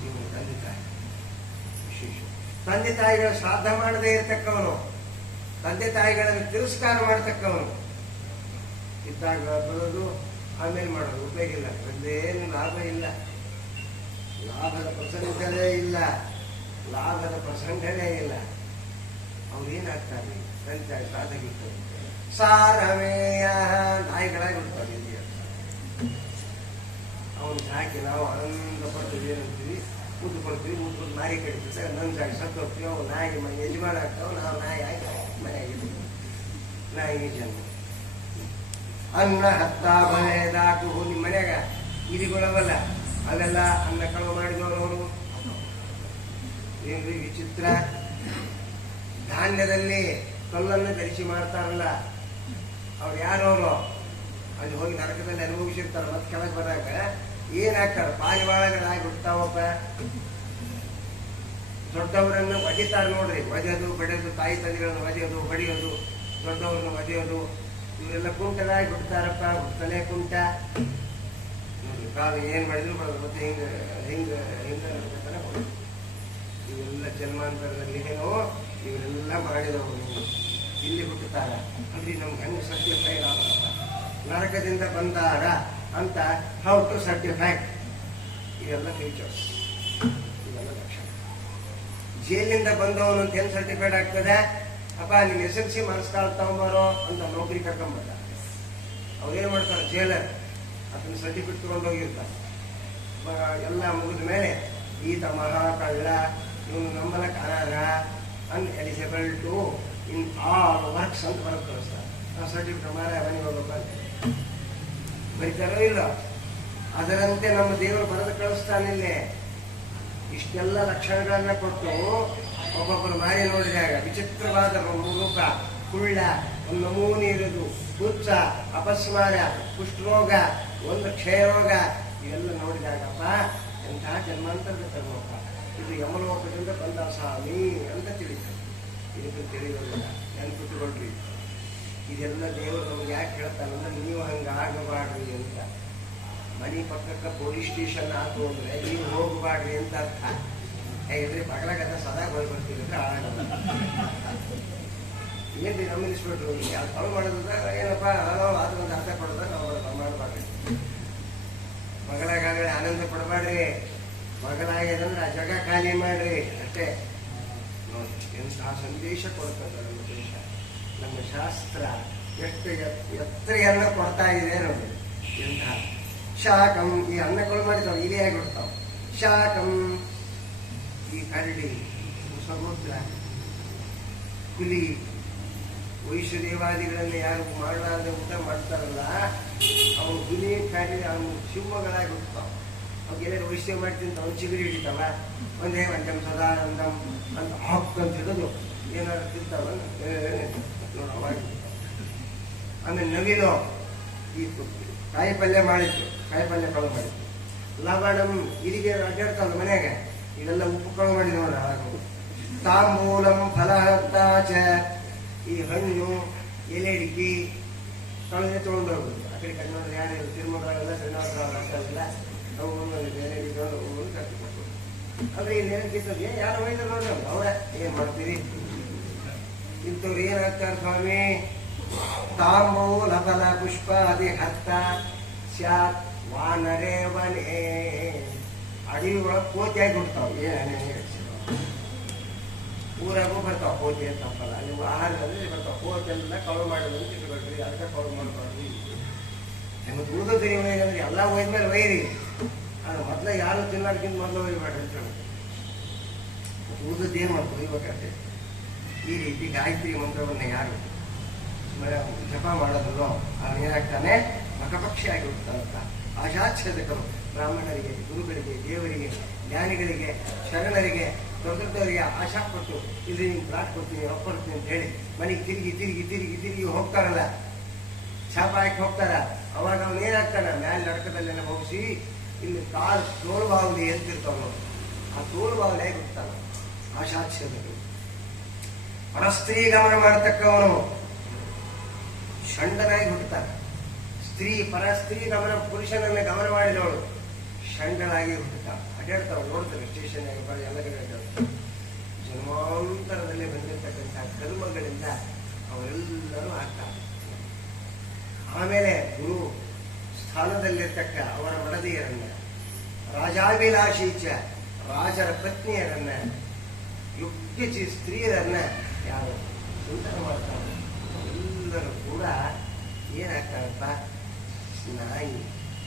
ನೀವು ತಂದೆ ತಾಯಿ ವಿಶೇಷ. ತಂದೆ ತಾಯಿಗಳ ಶ್ರಾದ್ದ ಮಾಡದೇ ಇರತಕ್ಕವನು, ತಂದೆ ತಾಯಿಗಳನ್ನು ತಿರಸ್ಕಾರ ಮಾಡತಕ್ಕವನು ಇದ್ದಾಗ ಬರೋದು, ಆಮೇಲೆ ಮಾಡೋದು ಉಪಯೋಗ ಇಲ್ಲ. ಅದೇನು ಲಾಭ ಇಲ್ಲ. ಲಾಭದ ಪ್ರಸಂಗವೇ ಇಲ್ಲ. ಲಾಭದ ಪ್ರಸಂಗವೇ ಇಲ್ಲ. ಅವ್ರೇನಾಗ್ತಾರೆ? ತಂದೆ ತಾಯಿ ಶ್ರಾದ್ದಾಗಿರ್ತಾರೆ. ಸಾರಮೇಯ ನಾಯಿಗಳಾಗಿ ಬಿಡ್ತಾರೆ. ಅವನು ಸಾಕಿ ನಾವು ಆನಂದ ಪಡ್ತೀವಿ, ಏನಂತೀವಿ, ಮುದ್ದು ಕೊಡ್ತೀವಿ, ಮುದ್ದು ನಾಯಿ ಕಡಿತೀವಿ, ನಂಜಾಗಿ ಸತ್ತು ಹೋಗ್ತೀವಿ. ಅವು ನಾಯಿ ಮನೆ ಯಜಮಾನ ಆಗ್ತಾವೆ, ನಾವು ನಾಯಿ ಆಗಿ ಮನೆಯಾಗಿದ್ದೀವಿ. ನಾಯಿಗೆ ಜನ್ಮ. ಅನ್ನ ಹತ್ತ ಮನೆದಾಕು ನಿಮ್ಮ ಮನ್ಯಾಗ ಇದಿಗೊಳವಲ್ಲ, ಅಲ್ಲೆಲ್ಲ ಅನ್ನ ಕಳುವು ಮಾಡಿದವರು ಏನ್ರಿ ವಿಚಿತ್ರ. ಧಾನ್ಯದಲ್ಲಿ ಕಲ್ಲನ್ನು ಧರಿಸಿ ಮಾಡ್ತಾರಲ್ಲ, ಅವ್ರು ಯಾರವರು? ಅಲ್ಲಿ ಹೋಗಿ ನರಕದಲ್ಲಿ ಅನುಭವಿಸಿರ್ತಾರ. ಮತ್ತೆ ಕೆಳಗೆ ಬರಾಗ ಏನಾಗ್ತಾರ? ಪಾರಿವಾಳಗಳಾಗಿ ಬಿಡ್ತಾವಪ್ಪ. ದೊಡ್ಡವರನ್ನು ಒದಿತಾರ ನೋಡ್ರಿ. ಒದೆಯೋದು ಬಡಿಯೋದು, ತಾಯಿ ತಂದೆಗಳನ್ನು ಒದೆಯೋದು ಬಡಿಯೋದು, ದೊಡ್ಡವ್ರನ್ನ ಒದೆಯೋದು, ಇವರೆಲ್ಲ ಕುಂಟರಾಗಿ ಬಿಡ್ತಾರಪ್ಪ. ತಲೆ ಕುಂಟ ನೋಡಿ. ಕಾಲು ಏನ್ ಮಾಡಿದ್ರು ಬರೋದು. ಮತ್ತೆ ಹಿಂಗ ಹಿಂಗ ಹಿಂಗ ಇವೆಲ್ಲ ಜನ್ಮಾಂತರದಲ್ಲಿ ಏನೋ ಇವರೆಲ್ಲ ಮಾಡಿದವರು ಇಲ್ಲಿ ಹುಟ್ಟುತ್ತಾರ. ಅಲ್ಲಿ ನಮ್ಗೆ ಹೆಂಗ್ ಸರ್ಟಿಫೈಡ್ ಆಗಪ್ಪ, ನರಕದಿಂದ ಬಂದಾರ ಅಂತ ಹೌ ಟು ಸರ್ಟಿಫೈಡ್. ಇವೆಲ್ಲ ಫೀಚರ್ಸ್, ಇವೆಲ್ಲ ಲಕ್ಷಣ. ಜೈಲಿನಿಂದ ಬಂದವನು ಅಂತ ಏನ್ ಸರ್ಟಿಫೈಡ್ ಆಗ್ತದೆ? ಅಪ್ಪ ನೀನ್ SLC ಮಾರ್ಕ್ಸ್ ಕಾರ್ಡ್ ತಗೊಂಬಾರೋ ಅಂತ ನೌಕರಿ ಕರ್ಕೊಂಬಂದ. ಅವ್ರೇನ್ ಮಾಡ್ತಾರೆ? ಜೈಲರ್ ಅದನ್ನ ಸರ್ಟಿಫಿಕೇಟ್ ತಗೊಂಡು ಹೋಗಿರ್ತಾರೆ. ಎಲ್ಲ ಮುಗಿದ ಮೇಲೆ ಈತ ಮಹಾ ಕಳ್ಳ, ಇವನು ನಮ್ಮಲಕ್ ಅನಾರ, ಅನ್ಎಲಿಜಿಬಲ್ ಟು ಇನ್ ಆಲ್ ವರ್ಕ್ಸ್ ಅಂತ ಬರೋದು ಕಳಿಸ್ತಾರೆ. ಆ ಸರ್ಟಿಫಿಕೇಟ್ ಮಾರ ಮನೆಗೆ ಹೋಗ್ಬೇಕಂತ ಬರೀತಾರೋ ಇಲ್ಲ. ಅದರಂತೆ ನಮ್ಮ ದೇವರು ಬರೆದು ಕಳಿಸ್ತಾನಿಲ್ಲೇ. ಇಷ್ಟೆಲ್ಲ ಲಕ್ಷಣಗಳನ್ನ ಕೊಟ್ಟು ಒಬ್ಬೊಬ್ಬರು ಮಾರಿ ನೋಡಿದಾಗ ವಿಚಿತ್ರವಾದ ರೂಪ, ಕುಳ್ಳ, ಒಂದು ನಮೂನಿ ಇರುವುದು, ಹುಚ್ಚ, ಅಪಸ್ಮಾರ, ಕುಷ್ಠರೋಗ, ಒಂದು ಕ್ಷಯರೋಗ, ಇವೆಲ್ಲ ನೋಡಿದಾಗಪ್ಪ ಎಂಥ ಜನ್ಮಾಂತರದ ಕರ್ಮಪ್ಪ. ಇದು ಯಮಲೋಕದಿಂದ ಬಂದ ಸ್ವಾಮಿ ಅಂತ ತಿಳಿತಾರೆ. ಇದಕ್ಕೆ ತಿಳಿಯೋದಿಲ್ಲ. ನೆನ್ಪಿಟ್ಟುಕೊಳ್ರಿ. ಇದೆಲ್ಲ ದೇವರು ನಮ್ಗೆ ಯಾಕೆ ಹೇಳ್ತಾನಂದ್ರೆ ನೀವು ಹಂಗಾಗಬಾಡ್ರಿ ಅಂತ. ಮನೆ ಪಕ್ಕಕ್ಕೆ ಪೊಲೀಸ್ ಸ್ಟೇಷನ್ ಆತು ಅಂದ್ರೆ ನೀವು ಹೋಗಬಾಡ್ರಿ ಅಂತ ಅರ್ಥ. ಇದ್ರಿ ಬಗಲಾಗದ ಸದಾ ಹೋಗಿ ಬರ್ತಿದ್ರೆ ಹಾಳಾಗಲ್ಲ. ಏನ್ರಿ ಗಮನಿಸ್ಬಿಟ್ರು. ಅವ್ರು ಮಾಡೋದ್ರ ಏನಪ್ಪ ಅದು ಒಂದು ಅರ್ಥ ಕೊಡೋದ ನಾವು ಮಾಡಬಾರ್ರಿ. ಮಗಳಾಗಲೇ ಆನಂದ ಪಡಬಾಡ್ರಿ. ಮಗಳಾಗ್ಯದಂದ್ರೆ ಆ ಜಾಗ ಖಾಲಿ ಮಾಡ್ರಿ ಅಷ್ಟೇ. ನೋಡಿ ಎಂತಹ ಸಂದೇಶ ಕೊಡ್ತದೆ ನಮ್ಮ ದೇಶ, ನಮ್ಮ ಶಾಸ್ತ್ರ ಎಷ್ಟು ಎತ್ತರೆಯನ್ನು ಕೊಡ್ತಾ ಇದೆ ನೋಡಿ. ಎಂತಹ ಶಾಕಂ, ಈ ಅನ್ನಗಳು ಮಾಡಿತಾವೆ ಇಲಿಯಾಗಿ ಬಿಡ್ತಾವೆ. ಶಾಕಂ, ಈ ಕರಡಿ, ಸಮುದ್ರ, ಹುಲಿ, ವೈಶ್ವದೇವಾದಿಗಳಲ್ಲಿ ಯಾರು ಮಾಡಲಾರ್ದೆ ಊಟ ಮಾಡ್ತಾರಲ್ಲ, ಅವನು ಹುಲಿ ಕರಡಿ ಅವನು ಸಿಂಹಗಳಾಗಿ ಬಿಡ್ತಾವ. ಅವಾಗೆಲ್ಲ ವೈಶ್ಯ ಮಾಡ್ತಿಂತ ಅವ್ನು ಚಿಗುರಿ ಹಿಡಿತಾವ, ಒಂದೇ ಒಂದಂ ಸದಾನಂದಂ ಅಂತ ಹಾಕಂತ ಹಿಡಿದು ಏನಾದ್ರು ತಿಂತಾವ ಅವಾಗ. ಆಮೇಲೆ ನವಿಲು ಈ ಕಾಯಿ ಪಲ್ಯ ಮಾಡಿತ್ತು, ಕಾಯಿ ಪಲ್ಯ ಕಳು ಮಾಡಿತ್ತು. ಲವಣಂ, ಇಲ್ಲಿಗೆ ಅಡ್ಡಾಡ್ತಾವಲ್ಲ ಮನ್ಯಾಗ, ಇದೆಲ್ಲ ಉಪ್ಪು ಕಳು ಮಾಡಿದವಲ್ಲ ಹಾಗು. ತಾಂಬೂಲಂ ಫಲಹರ್ತಾಚ, ಈ ಹಣ್ಣು ಎಲೆ ಅಡಿಕೆ ಕಳೆದೇ ತೊಗೊಂಡು ಹೋಗುದು. ಆ ಕಡೆ ಕಣ್ಣೋದ್ರೆ ಯಾರು ತಿರುಮಗಳೆಲ್ಲ ಸಣ್ಣ ಅವು ಎಲೆ ಅಡಿಕೆ ತೊಗೊಂಡು ಕಟ್ಟಿಕೊಟ್ಟು. ಅಂದ್ರೆ ಇಲ್ಲಿ ಏನಕ್ಕಿರ್ತದೆ, ಯಾರು ಒಯ್ದು ನೋಡಿ ಅವರ ಏನ್ ಮಾಡ್ತೀರಿ ಇಂಥವ್ರು ಏನಾಗ್ತಾರೆ ಸ್ವಾಮಿ. ತಾಂಬೂಲ ಫಲ ಪುಷ್ಪಾದಿ ಹತ್ತ ಸ್ಯಾತ್ ವಾನರೇ ವನೇ, ಅಡವಿ ಒಳಗೆ ಕೋತಿಯಾಗಿ ಹುಡ್ತಾವ. ಊರಾಗೂ ಬರ್ತಾವ ಕೋತಿ ಅಂತ ತಪ್ಪಲ್ಲ, ನೀವು ಆಹಾರದಲ್ಲಿ ಬರ್ತಾವ. ಕೋತಿ ಎಲ್ಲ ಕಳು ಮಾಡೋದು ಅಂತ ಇಟ್ಕೊಳ್ರಿ, ಅದಕ್ಕೆ ಕಳು ಮಾಡ್ಬಾರ್ದು. ನಿಮ್ಗೆ ಊದ ತಿರುಗಿ ಅಂದ್ರೆ ಎಲ್ಲ ಒಯ್ದ್ಮೇಲೆ ಒಯ್ಯಿರಿ, ಅದು ಮೊದಲ ಯಾರು ತಿನ್ನೋದಕ್ಕಿಂತ ಮೊದಲು ಒಯ್ಯಬೇಡ್ರಿ ಅಂತ ಹೇಳಿ. ಊದದ್ದು ಏನು ಮಾಡ್ತು ಒಯ್ಬೇಕಾದ್ರೆ ಈ ರೀತಿ ಗಾಯತ್ರಿ ಮಂತ್ರವನ್ನು ಯಾರು ಜಪ ಮಾಡೋದಲ್ಲೋ ಅವ್ನು ಏನಾಗ್ತಾನೆ, ಮಖಪಕ್ಷಿ ಆಗಿ ಹೋಗ್ತಾರಂತ. ಆಶಾಚ್ಛೇದಕರು ಬ್ರಾಹ್ಮಣರಿಗೆ, ಗುರುಗಳಿಗೆ, ದೇವರಿಗೆ, ಜ್ಞಾನಿಗಳಿಗೆ, ಶರಣರಿಗೆ, ದೊಡ್ಡವರಿಗೆ ಆಶಾ ಕೊಟ್ಟು ಇಲ್ಲಿ ನಿಮ್ಗೆ ಪ್ಲಾಟ್ ಕೊಡ್ತೀನಿ, ರೊಕ್ಕ ಕೊಡ್ತೀನಿ ಅಂತ ಹೇಳಿ ಮನೆಗೆ ತಿರುಗಿ ತಿರುಗಿ ತಿರುಗಿ ತಿರುಗಿ ಹೋಗ್ತಾರಲ್ಲ, ಶಾಪ ಹಾಕಿ ಹೋಗ್ತಾರ. ಅವಾಗ ಅವ್ನು ಏನಾಗ್ತಾನ, ಮ್ಯಾಲೆ ನಡಕದಲ್ಲೆಲ್ಲ ಮುಗಿಸಿ ಇಲ್ಲಿ ಕಾಲು ತೋಳು ಬಾವಲಿ ಎಲ್ತಿರ್ತಾವ ನೋಡಿ, ಆ ತೋಳು ಬಾವಲಿ ಆಗಿ ಹೋಗ್ತಾನ ಆಶಾಚ್ಛೇದಕರು. ಪರಸ್ತ್ರೀ ಗಮನ ಮಾಡತಕ್ಕವನು ಷಂಡನಾಗಿ ಹುಟ್ಟುತ್ತಾನೆ. ಸ್ತ್ರೀ ಪರಸ್ತ್ರೀ ಗಮನ, ಪುರುಷನನ್ನ ಗಮನ ಮಾಡಿದವಳು ಷಂಡನಾಗಿ ಹುಟ್ಟುತ್ತಾಳ. ಅಡ್ಡಾಡ್ತಾವ ನೋಡ್ತಾರೆ ಸ್ಟೇಷನ್ ಎಲ್ಲ ಕಡೆ ಅಡ್ಡಾಡ್ತಾರೆ. ಜನ್ಮಾಂತರದಲ್ಲಿ ಬಂದಿರತಕ್ಕಂತಹ ಕರ್ಮಗಳಿಂದ ಅವರೆಲ್ಲರೂ ಆಗ್ತಾರೆ. ಆಮೇಲೆ ಗುರು ಸ್ಥಾನದಲ್ಲಿರ್ತಕ್ಕ ಅವರ ಮಡದಿಯರನ್ನ, ರಾಜಾಭಿಲಾಷೀಚ ರಾಜರ ಪತ್ನಿಯರನ್ನ, ಯುಕ್ತಿ ಸ್ತ್ರೀಯರನ್ನ ಯಾರು ಚಿಂತನೆ ಮಾಡ್ತಾರೆ ಎಲ್ಲರೂ ಕೂಡ ಏನಾಗ್ತಾರಪ್ಪ, ನಾಯಿ,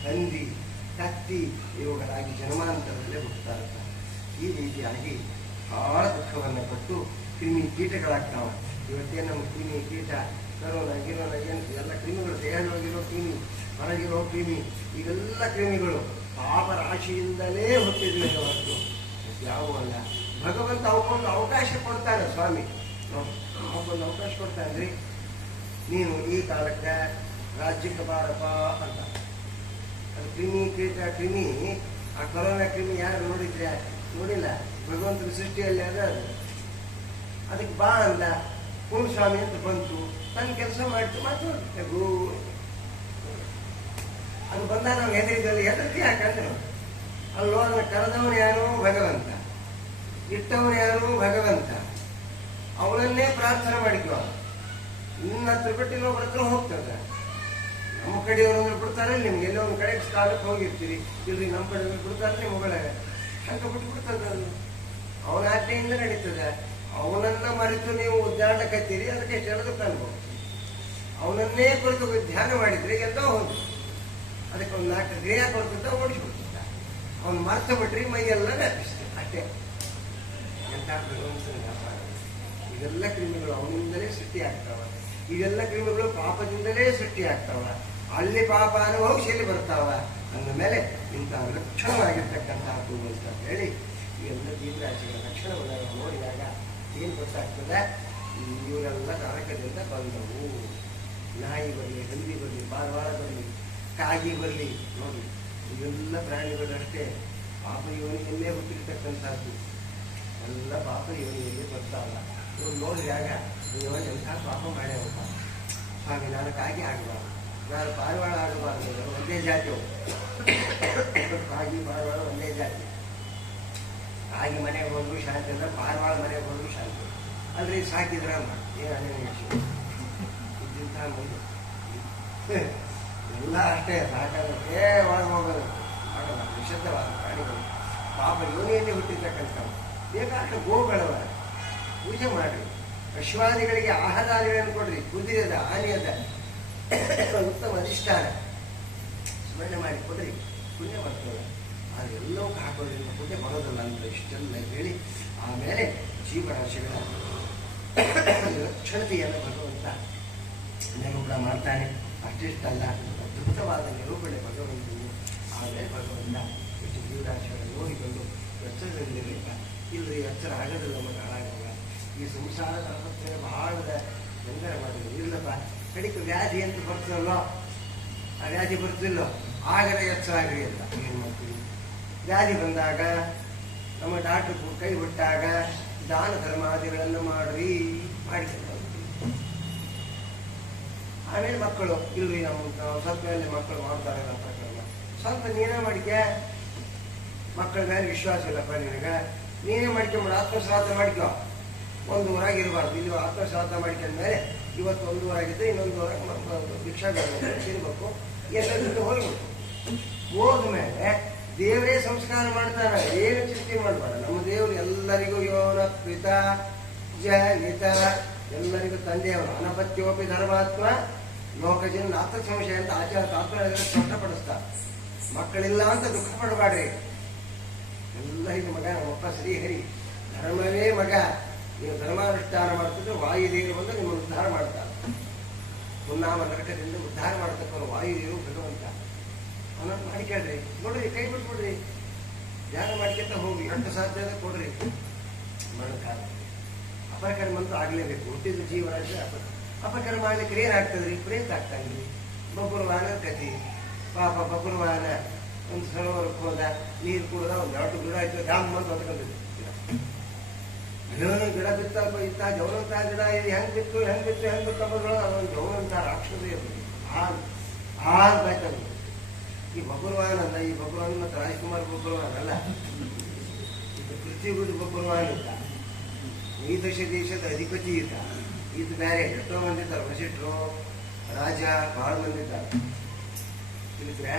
ಹಂದಿ, ಕತ್ತಿ ಇವುಗಳಾಗಿ ಜನ್ಮಾಂತರದಲ್ಲೇ ಹುಟ್ಟುತ್ತಾರಪ್ಪ. ಈ ರೀತಿಯಾಗಿ ಬಹಳ ದುಃಖವನ್ನು ಕೊಟ್ಟು ಕ್ರಿಮಿ ಕೀಟಗಳಾಗ್ತಾವ. ಇವತ್ತೇನು ನಮ್ಮ ಕ್ರಿಮಿ ಕೀಟ, ಕರೋನಾ ಗಿರೋನಾ ಏನು ಎಲ್ಲ ಕ್ರಿಮಿಗಳು, ದೇಹದೊಳಗಿರೋ ಕ್ರಿಮಿ, ಹೊರಗಿರೋ ಕ್ರಿಮಿ, ಇವೆಲ್ಲ ಕ್ರಿಮಿಗಳು ಪಾಪ ರಾಶಿಯಿಂದಲೇ ಹುಟ್ಟಿದ್ವಿ ಹೊರತು ಯಾವುವೂ ಅಲ್ಲ. ಭಗವಂತ ಅವಕ್ಕೊಂದು ಅವಕಾಶ ಕೊಡ್ತಾನೆ ಸ್ವಾಮಿ, ಅವಕ್ಕೊಂದು ಅವಕಾಶ ಕೊಡ್ತಾನ್ರಿ. ನೀನು ಈ ಕಾಲಕ್ಕೆ ರಾಜ್ಯಕ್ಕೆ ಬಾರಪ್ಪ ಅಂತ. ಅದು ಕ್ರಿಮಿ ಕೀಟ ಕ್ರಿಮಿ, ಆ ಕೊರೋನಾ ಕ್ರಿಮಿ ಯಾರು ನೋಡಿದ್ರೆ ನೋಡಿಲ್ಲ, ಭಗವಂತನ ಸೃಷ್ಟಿಯಲ್ಲಿ ಅದ ಅದು. ಅದಕ್ಕೆ ಬಾ ಅಂದ, ಸ್ವಾಮಿ ಅಂತ ಬಂತು, ತನ್ನ ಕೆಲಸ ಮಾಡ್ತು ಮಾತಾಡ್ಬೇಕು. ಅದು ಬಂದಾಗ ನಾವು ಹೆದರಿಕೆ ಯಾಕಂದ್ರೆ ಅಲ್ಲಿ ನೋಡಿದ ಕರೆದವನು ಯಾರು ಭಗವಂತ, ಇಟ್ಟವನು ಯಾರು ಭಗವಂತ. ಅವಳನ್ನೇ ಪ್ರಾರ್ಥನೆ ಮಾಡಿದ್ವ. ನಿನ್ನ ಹತ್ರ ಬಿಟ್ಟು ಇನ್ನೊಬ್ಬರ ಹತ್ರ ಹೋಗ್ತದೆ. ನಮ್ಮ ಕಡೆಯವರು ಬಿಡ್ತಾರೆ, ನಿಮ್ಗೆ ಎಲ್ಲೋ ಒಂದು ಕಡೆ ಸ್ಥಾನಕ್ಕೆ ಹೋಗಿರ್ತೀರಿ, ಇಲ್ರಿ ನಮ್ಮ ಕಡೆ ಬಿಡ್ತಾರೆ, ನಿಮ್ಮಗಳ ಹಂಗೆ ಬಿಟ್ಟು ಬಿಡ್ತದೆ. ಅದು ಅವನ ಆಜ್ಞೆಯಿಂದ ನಡೀತದೆ. ಅವನನ್ನ ಮರೆತು ನೀವು ಉದ್ದಾಡಕತ್ತೀರಿ, ಅದಕ್ಕೆ ಎಳೆದು ಕಾಣ್ಬೋದು. ಅವನನ್ನೇ ಕುರಿತು ಧ್ಯಾನ ಮಾಡಿದ್ರೆ ಎಲ್ಲ ಹೋಗಿ ಅದಕ್ಕೆ ಒಂದು 4 ಗೇಯ ಕೊಡ್ತಿದ್ದ ಓಡಿಸ್ಬಿಡ್ತಿದ್ದ. ಅವನು ಮರ್ತು ಬಿಟ್ರಿ ಮೈಯೆಲ್ಲ ವ್ಯಾಪಿಸ್ತಿದ್ದ ಅಷ್ಟೇ. ಎಂತ ಭಗವಂತನ ವ್ಯಾಪಾರ. ಇವೆಲ್ಲ ಕ್ರಿಮಿಗಳು ಅವನಿಂದಲೇ ಸೃಷ್ಟಿ ಆಗ್ತಾವ. ಇವೆಲ್ಲ ಕ್ರಿಮಿಗಳು ಪಾಪದಿಂದಲೇ ಸೃಷ್ಟಿ ಆಗ್ತಾವ. ಅಲ್ಲಿ ಪಾಪ ಅನುಭವಿಸಿ ಬರ್ತಾವ. ಅಂದ ಮೇಲೆ ಇಂತಹ ಲಕ್ಷಣವಾಗಿರ್ತಕ್ಕಂಥದ್ದು ಅಂತ ಹೇಳಿ ಇವೆಲ್ಲ ಜೀವರಾಶಿಗಳ ಲಕ್ಷಣವನ್ನು ನಾವು ನೋಡಿದಾಗ ಏನು ಗೊತ್ತಾಗ್ತದೆ, ಇವರೆಲ್ಲ ನರಕದಿಂದ ಬಂದವು. ನಾಯಿ ಬರಲಿ, ಹಂದಿ ಬರಲಿ, ಪಾರಿವಾಳ ಬರಲಿ, ಕಾಗಿ ಬರಲಿ, ನೋಡಿ ಇವೆಲ್ಲ ಪ್ರಾಣಿಗಳಷ್ಟೇ ಪಾಪ ಯೋನಿಯಲ್ಲೇ ಹುಟ್ಟಿರ್ತಕ್ಕಂಥದ್ದು. ಎಲ್ಲ ಪಾಪ ಯೋನಿಯಲ್ಲಿ ಬರ್ತಾವಲ್ಲ. ಇವ್ರು ನೋಡಿದಾಗ ಇವಾಗ ಎಂಥ ಪಾಪ ಮಾಡ್ಯಾವಪ್ಪ ಸ್ವಾಮಿ, ನಾನು ಕಾಗಿ ಆಗಬಾರ್ದು, ನಾನು ಪಾರಿವಾಳ ಆಗಬಾರ್ದು. ಒಂದೇ ಜಾತಿ, ಕಾಗಿ ಪಾರಿವಾಳ ಒಂದೇ ಜಾತಿ. ಕಾಗಿ ಮನೆಗೆ ಹೋದ್ರು ಶಾಂತಿ ಅಂದ್ರೆ ಪಾರಿವಾಳ ಮನೆಗೆ ಹೋದ್ರು ಶಾಂತಿ. ಅಲ್ರಿ ಸಾಕಿದ್ರ ಏನು ಇದ್ದಂಥ ಮುಂದೆ ಎಲ್ಲ ಅಷ್ಟೇ ಸಾಕಾಗಕ್ಕೆ ಒಳಗೆ ಹೋಗೋದು ಆಗಲ್ಲ. ನಿಷಿದ್ಧವಾದ ಪ್ರಾಣಿಗಳು ಪಾಪ ಯೋನಿಯಲ್ಲಿ ಹುಟ್ಟಿರ್ತಕ್ಕಂಥ ಬೇಕಾಷ್ಟು ಗೋಗಳವ. ಪೂಜೆ ಮಾಡ್ರಿ. ಅಶ್ವಾದಿಗಳಿಗೆ ಆಹಾರಾದಿಗಳನ್ನು ಕೊಡ್ರಿ. ಕುದುರೆದ ಆನೆಯದ ಉತ್ತಮ ಅಧಿಷ್ಠಾನ ಸ್ಮರಣೆ ಮಾಡಿ ಕೊಡ್ರಿ, ಪುಣ್ಯ ಬರ್ತದೆ. ಅದೆಲ್ಲವೂ ಹಾಕೊಳ್ಳಿ, ಪುಣ್ಯ ಬರೋದಲ್ಲ ಅಂತ ಇಷ್ಟೆಲ್ಲ ಹೇಳಿ ಆಮೇಲೆ ಜೀವರಾಶಿಗಳ ಲಕ್ಷಣತೆಯನ್ನು ಭಗವಂತ ನಿರೂಪಣೆ ಮಾಡ್ತಾನೆ. ಅಷ್ಟಿಷ್ಟಲ್ಲ, ಅದ್ಭುತವಾದ ನಿರೂಪಣೆ ಭಗವಂತನು. ಆಮೇಲೆ ಭಗವಂತ ಇಷ್ಟು ಜೀವರಾಶಿಗಳನ್ನು ನೋಡಿಕೊಂಡು ಎಚ್ಚರದಲ್ಲಿರಲಿಲ್ಲ. ಇಲ್ಲರಿ ಎಚ್ಚರ ಆಗೋದಿಲ್ಲ, ನಮಗೆ ಹಾಳಾಗಲ್ಲ. ಈ ಸಂಸಾರದ ಅರ್ಥಕ್ಕೆ ಬಹಳದ ತೊಂದರೆ ಮಾಡಿದ್ರು. ಇಲ್ಲಪ್ಪ ಕಡಿಕೆ ವ್ಯಾಧಿ ಅಂತ ಬರ್ತದಲ್ಲೋ, ಆ ವ್ಯಾಧಿ ಬರ್ತಿಲ್ಲೋ, ಆಗಲೇ ಎಚ್ಚರ ಆಗಲಿಲ್ಲ. ಏನು ಮಾಡ್ತೀವಿ? ವ್ಯಾಧಿ ಬಂದಾಗ ನಮ್ಮ ಡಾಕ್ಟರ್ ಕೈ ಬಿಟ್ಟಾಗ ದಾನ ಧರ್ಮಾದಿಗಳನ್ನು ಮಾಡ್ರಿ, ಮಾಡಿಕೊಂಡು ಆಮೇಲೆ ಮಕ್ಕಳು ಇಲ್ರಿ ನಮ್ಮ ಸ್ವಲ್ಪ ಮೇಲೆ ಮಕ್ಕಳು ಮಾಡ್ತಾರೆ ಅಂತ ಪ್ರಕರಣ. ಸ್ವಲ್ಪ ನೀನೇ ಮಾಡಿಕೆ, ಮಕ್ಕಳ ಮೇಲೆ ವಿಶ್ವಾಸ ಇಲ್ಲಪ್ಪ ನಿನಗೆ, ನೀನೇ ಮಾಡ್ಕೊಂಬಿಡು, ಆತ್ಮಶ್ರಾದ್ದ ಮಾಡ್ಕೋ. ಒಂದು ಊರಾಗ ಇರಬಾರ್ದು. ಇಲ್ಲಿ ಆತ್ಮಶ್ರಾದ್ದ ಮಾಡ್ಕೊಂಡ್ಮೇಲೆ ಇವತ್ತು ಒಂದು ಊರಾಗಿದ್ದರೆ ಇನ್ನೊಂದು ಊರಾಗ ಭಿಕ್ಷಾ ತಿನ್ಬೇಕು, ಎಲ್ಲರಿಗೂ ಹೋಗ್ಬೇಕು. ಹೋದ್ಮೇಲೆ ದೇವರೇ ಸಂಸ್ಕಾರ ಮಾಡ್ತಾನೆ, ಏನು ಚಿಂತೆ ಮಾಡಬೇಡ. ನಮ್ಮ ದೇವರು ಎಲ್ಲರಿಗೂ ಯೋನ ಕೃತ ಜನಿತ, ಎಲ್ಲರಿಗೂ ತಂದೆಯವರು. ಅನಪತ್ಯೋಪಿ ಧರ್ಮಾತ್ಮ ಲೋಕಜನ ನಾಥ ಸಂಶಯ ಅಂತ ಆಚಾರ ತಾತ್ಪರ್ಯ ಸ್ಪಷ್ಟಪಡಿಸ್ತಾರೆ. ಮಕ್ಕಳಿಲ್ಲ ಅಂತ ದುಃಖ ಪಡಬೇಡ್ರಿ. ಎಲ್ಲರಿಗೂ ಮಗ ನಮ್ಮಪ್ಪ ಶ್ರೀಹರಿ, ಧರ್ಮವೇ ಮಗ. ನೀವು ಧರ್ಮಾನುಷ್ಠಾನ ಮಾಡ್ತಿದ್ರೆ ವಾಯುದೇವರು ಬಂದು ನಿಮ್ಮನ್ನು ಉದ್ಧಾರ ಮಾಡ್ತಾರೆ. ಉನ್ನಾಮ ನರಕದಿಂದ ಉದ್ಧಾರ ಮಾಡತಕ್ಕವರು ವಾಯುದೇವರು ಭಗವಂತ. ಅವನನ್ನು ಮಾಡಿಕೇಳ್ರಿ, ನೋಡ್ರಿ, ಕೈ ಬಿಟ್ಬಿಡ್ರಿ, ಧ್ಯಾನ ಮಾಡ್ಕೊಂತ ಹೋಗಿ, ಎಷ್ಟು ಸಾಧ್ಯ ಕೊಡ್ರಿ. ಮನಕಾಲ ಅಪಕರ್ಮ ಅಂತೂ ಆಗಲೇಬೇಕು. ಹುಟ್ಟಿದ ಜೀವರಾಶಿ ಅಪಕರ್ಮ ಮಾಡ್ಲಿಕ್ಕೆ ಏನಾಗ್ತದ್ರಿ? ಪ್ರೇತ ಆಗ್ತಾನ್ರಿ. ಬಬ್ರುವಾನ ಕತಿ ಪಾಪ. ಬಬ್ರುವಾನ ಒಂದು ಸರೋವರಕ್ಕೆ ಹೋದ, ನೀರು ಕುಡಿದ, ಒಂದು ದೊಡ್ಡ ಗಿಡ ಆಯ್ತು, ಡ್ಯಾಮ್ ಅಂತ ಹೊತ್ಕೊಂಡಿದ್ದು. ಏನೋ ಗಿಡ ಬಿತ್ತಲ್ಪ ಇತ್ತ, ಜವನಂತ ಗಿಡ ಇದು ಹೆಂಗ್ ಬಿತ್ತು ಅಂಬುದು ಅದೊಂದು ಜವನಂತ ರಾಕ್ಷಸ ಇರಲಿ ಆಯ್ತದ. ಈ ಬಬ್ರುವಾನ್ ಅಲ್ಲ, ಈ ಬಬ್ರುವಾನ್ ಮತ್ತು ರಾಜ್ಕುಮಾರ್ ಬಬ್ರುವಾನ್ ಅಲ್ಲ, ಇದು ಪೃಥ್ವಿಗುಡಿ ಬಬ್ರುವಾನ್ ಇದ್ದ. ಈ ದೇಶದ ಅಧಿಪತಿ ಇದ್ದ. ಇದು ಬೇರೆ ಎಷ್ಟೋ ಮಂದಿ ಇದ್ದಾರೆ, ವಸಿಷ್ಠರು ರಾಜ ಬಹಳ ಮಂದಿ ಇದ್ದಾರೆ. ತಿಳಿದ್ರೆ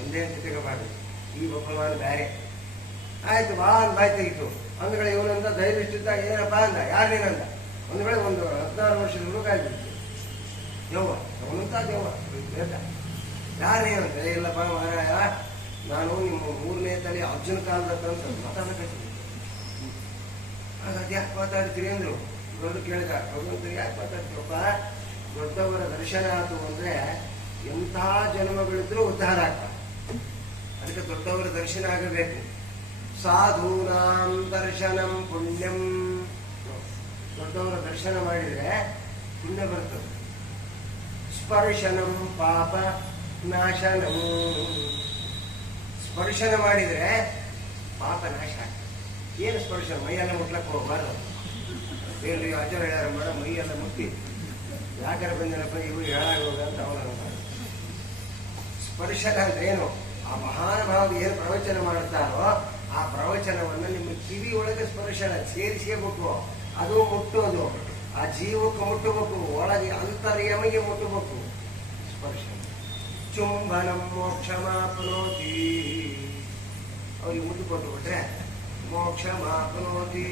ಒಂದೇ ಅಂತ ತೆಗಬಾರ್ದು. ಈ ಬಬ್ರುವಾನ್ ಬೇರೆ ಆಯ್ತು. ಭಾಳ ಬಾಯ್ ತೆಗಿತು. ಒಂದು ಕಡೆ ಇವನಂದ ಧೈರ್ಯ ಇಷ್ಟಿದ್ದ, ಏನಪ್ಪ ಅಂದ, ಯಾರೇನಂದ. ಒಂದು ಕಡೆ ಒಂದು 16 ವರ್ಷದ ಹುಡುಗ ಆಗಿತ್ತು, ದೆವ್ವ, ಅವನಂತ ದೆವ್ವ ಬೇಕ. ಯಾರೇನಂತ, ಇಲ್ಲಪ್ಪ ಮಹಾರಾಯ, ನಾನು ನಿಮ್ಮ 3ನೇ ತಲೆ ಅರ್ಜುನ ಕಾಲದಂತ ಮಾತಾಡಕತ್ತೀನಿ. ಅದು ಯಾಕೆ ಮಾತಾಡ್ತೀರಿ ಅಂದ್ರು. ದೊಡ್ಡ ಕೇಳಿದ ಭಗವಂತ, ಯಾಕೆ ಮಾತಾಡ್ತೀವಪ್ಪ? ದೊಡ್ಡವರ ದರ್ಶನ ಆಯ್ತು ಅಂದ್ರೆ ಎಂಥ ಜನ್ಮಗಳಿದ್ರೂ ಉದ್ಧಾರ ಆಗ್ತದೆ. ಅದಕ್ಕೆ ದೊಡ್ಡವರ ದರ್ಶನ ಆಗಬೇಕು. ಸಾಧೂನಾಂ ದರ್ಶನಂ ಪುಣ್ಯಂ. ದೊಡ್ಡವರ ದರ್ಶನ ಮಾಡಿದ್ರೆ ಪುಣ್ಯ ಬರ್ತದೆ. ಸ್ಪರ್ಶನಂ ಪಾಪ ನಾಶನಂ. ಸ್ಪರ್ಶನ ಮಾಡಿದ್ರೆ ಪಾಪ ನಾಶ ಆಗ್ತದೆ. ಏನು ಸ್ಪರ್ಶನ? ಮೈಯೆಲ್ಲ ಮುಟ್ಲಕ್ಕೆ ಹೋಗ್ಬಾರ್ದು. ಹೇಳ್ರಿ ಆಚಾರ ಹೇಳ್ಯಾರ, ಮಾಡ ಮೈಯೆಲ್ಲ ಮುಟ್ಟಿ ಯಾಕಾರ ಬಂದಿನಪ್ಪ ಇವು ಹೇಳಾಗೋಗ ಅಂತ ಅವನ. ಸ್ಪರ್ಶನ ಅಂದ್ರೆ ಏನು? ಆ ಮಹಾನುಭಾವ ಏನು ಪ್ರವಚನ ಮಾಡ್ತಾರೋ ಆ ಪ್ರವಚನವನ್ನು ನಿಮ್ಮ ಕಿವಿ ಒಳಗೆ ಸ್ಪರ್ಶನ ಸೇರಿಸಬೇಕು. ಅದು ಮುಟ್ಟೋದು, ಆ ಜೀವಕ್ಕೆ ಮುಟ್ಟಬೇಕು, ಒಳಗೆ ಅಂತರ್ಯಮಿಗೆ ಮುಟ್ಟಬೇಕು. ಸ್ಪರ್ಶನ ಚುಂಬನಂ ಮೋಕ್ಷ ಮಾಪನೋತಿ. ಅವ್ರಿಗೆ ಮುಟ್ಟು ಕೊಟ್ಟು ಬಿಟ್ರೆ ಮೋಕ್ಷ ಮಾಪನೋತಿ.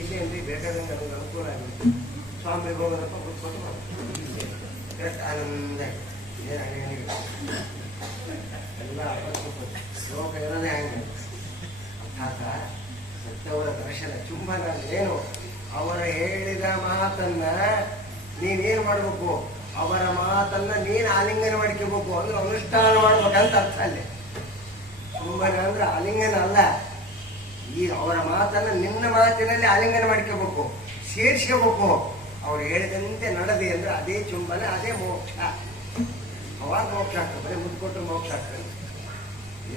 ಇದೆ ಅಂದ್ರೆ ಬೇಕಾದಂಗೆ ನನಗೆ ಅನುಕೂಲ ಆಗುತ್ತೆ. ಸ್ವಾಮಿ ಹೋಗೋದಪ್ಪ ಮುಟ್ಕೊಟ್ಟು ಆನಂದ ಎಲ್ಲ ಲೋಕ ಇರೋದೇ ಹಂಗೆ. ಅರ್ಥಾತ್ ಸತ್ತವರ ದರ್ಶನ ಚುಂಬನ ಏನು? ಅವರ ಹೇಳಿದ ಮಾತನ್ನ ನೀನೇನ್ ಮಾಡ್ಬೇಕು? ಅವರ ಮಾತನ್ನ ನೀನ್ ಆಲಿಂಗನ ಮಾಡ್ಕೋಬೇಕು, ಅಂದ್ರೆ ಅನುಷ್ಠಾನ ಮಾಡ್ಬೇಕಂತ ಅರ್ಥ. ಅಲ್ಲಿ ಚುಂಬನ ಅಂದ್ರೆ ಆಲಿಂಗನ ಅಲ್ಲ. ಈ ಅವರ ಮಾತನ್ನ ನಿನ್ನ ಮಾತಿನಲ್ಲಿ ಆಲಿಂಗನ ಮಾಡ್ಕೋಬೇಕು, ಸೇರಿಸ್ಕೋಬೇಕು. ಅವ್ರು ಹೇಳಿದಂತೆ ನಡೆದಿ ಅಂದ್ರೆ ಅದೇ ಚುಂಬನ, ಅದೇ ಮೋಕ್ಷ. ಅವಾಗ ಮೋಕ್ಷ ಆಗ್ತದೆ. ಬರೀ ಮುದ್ದು ಕೊಟ್ಟು ಮೋಕ್ಷ ಆಗ್ತದೆ.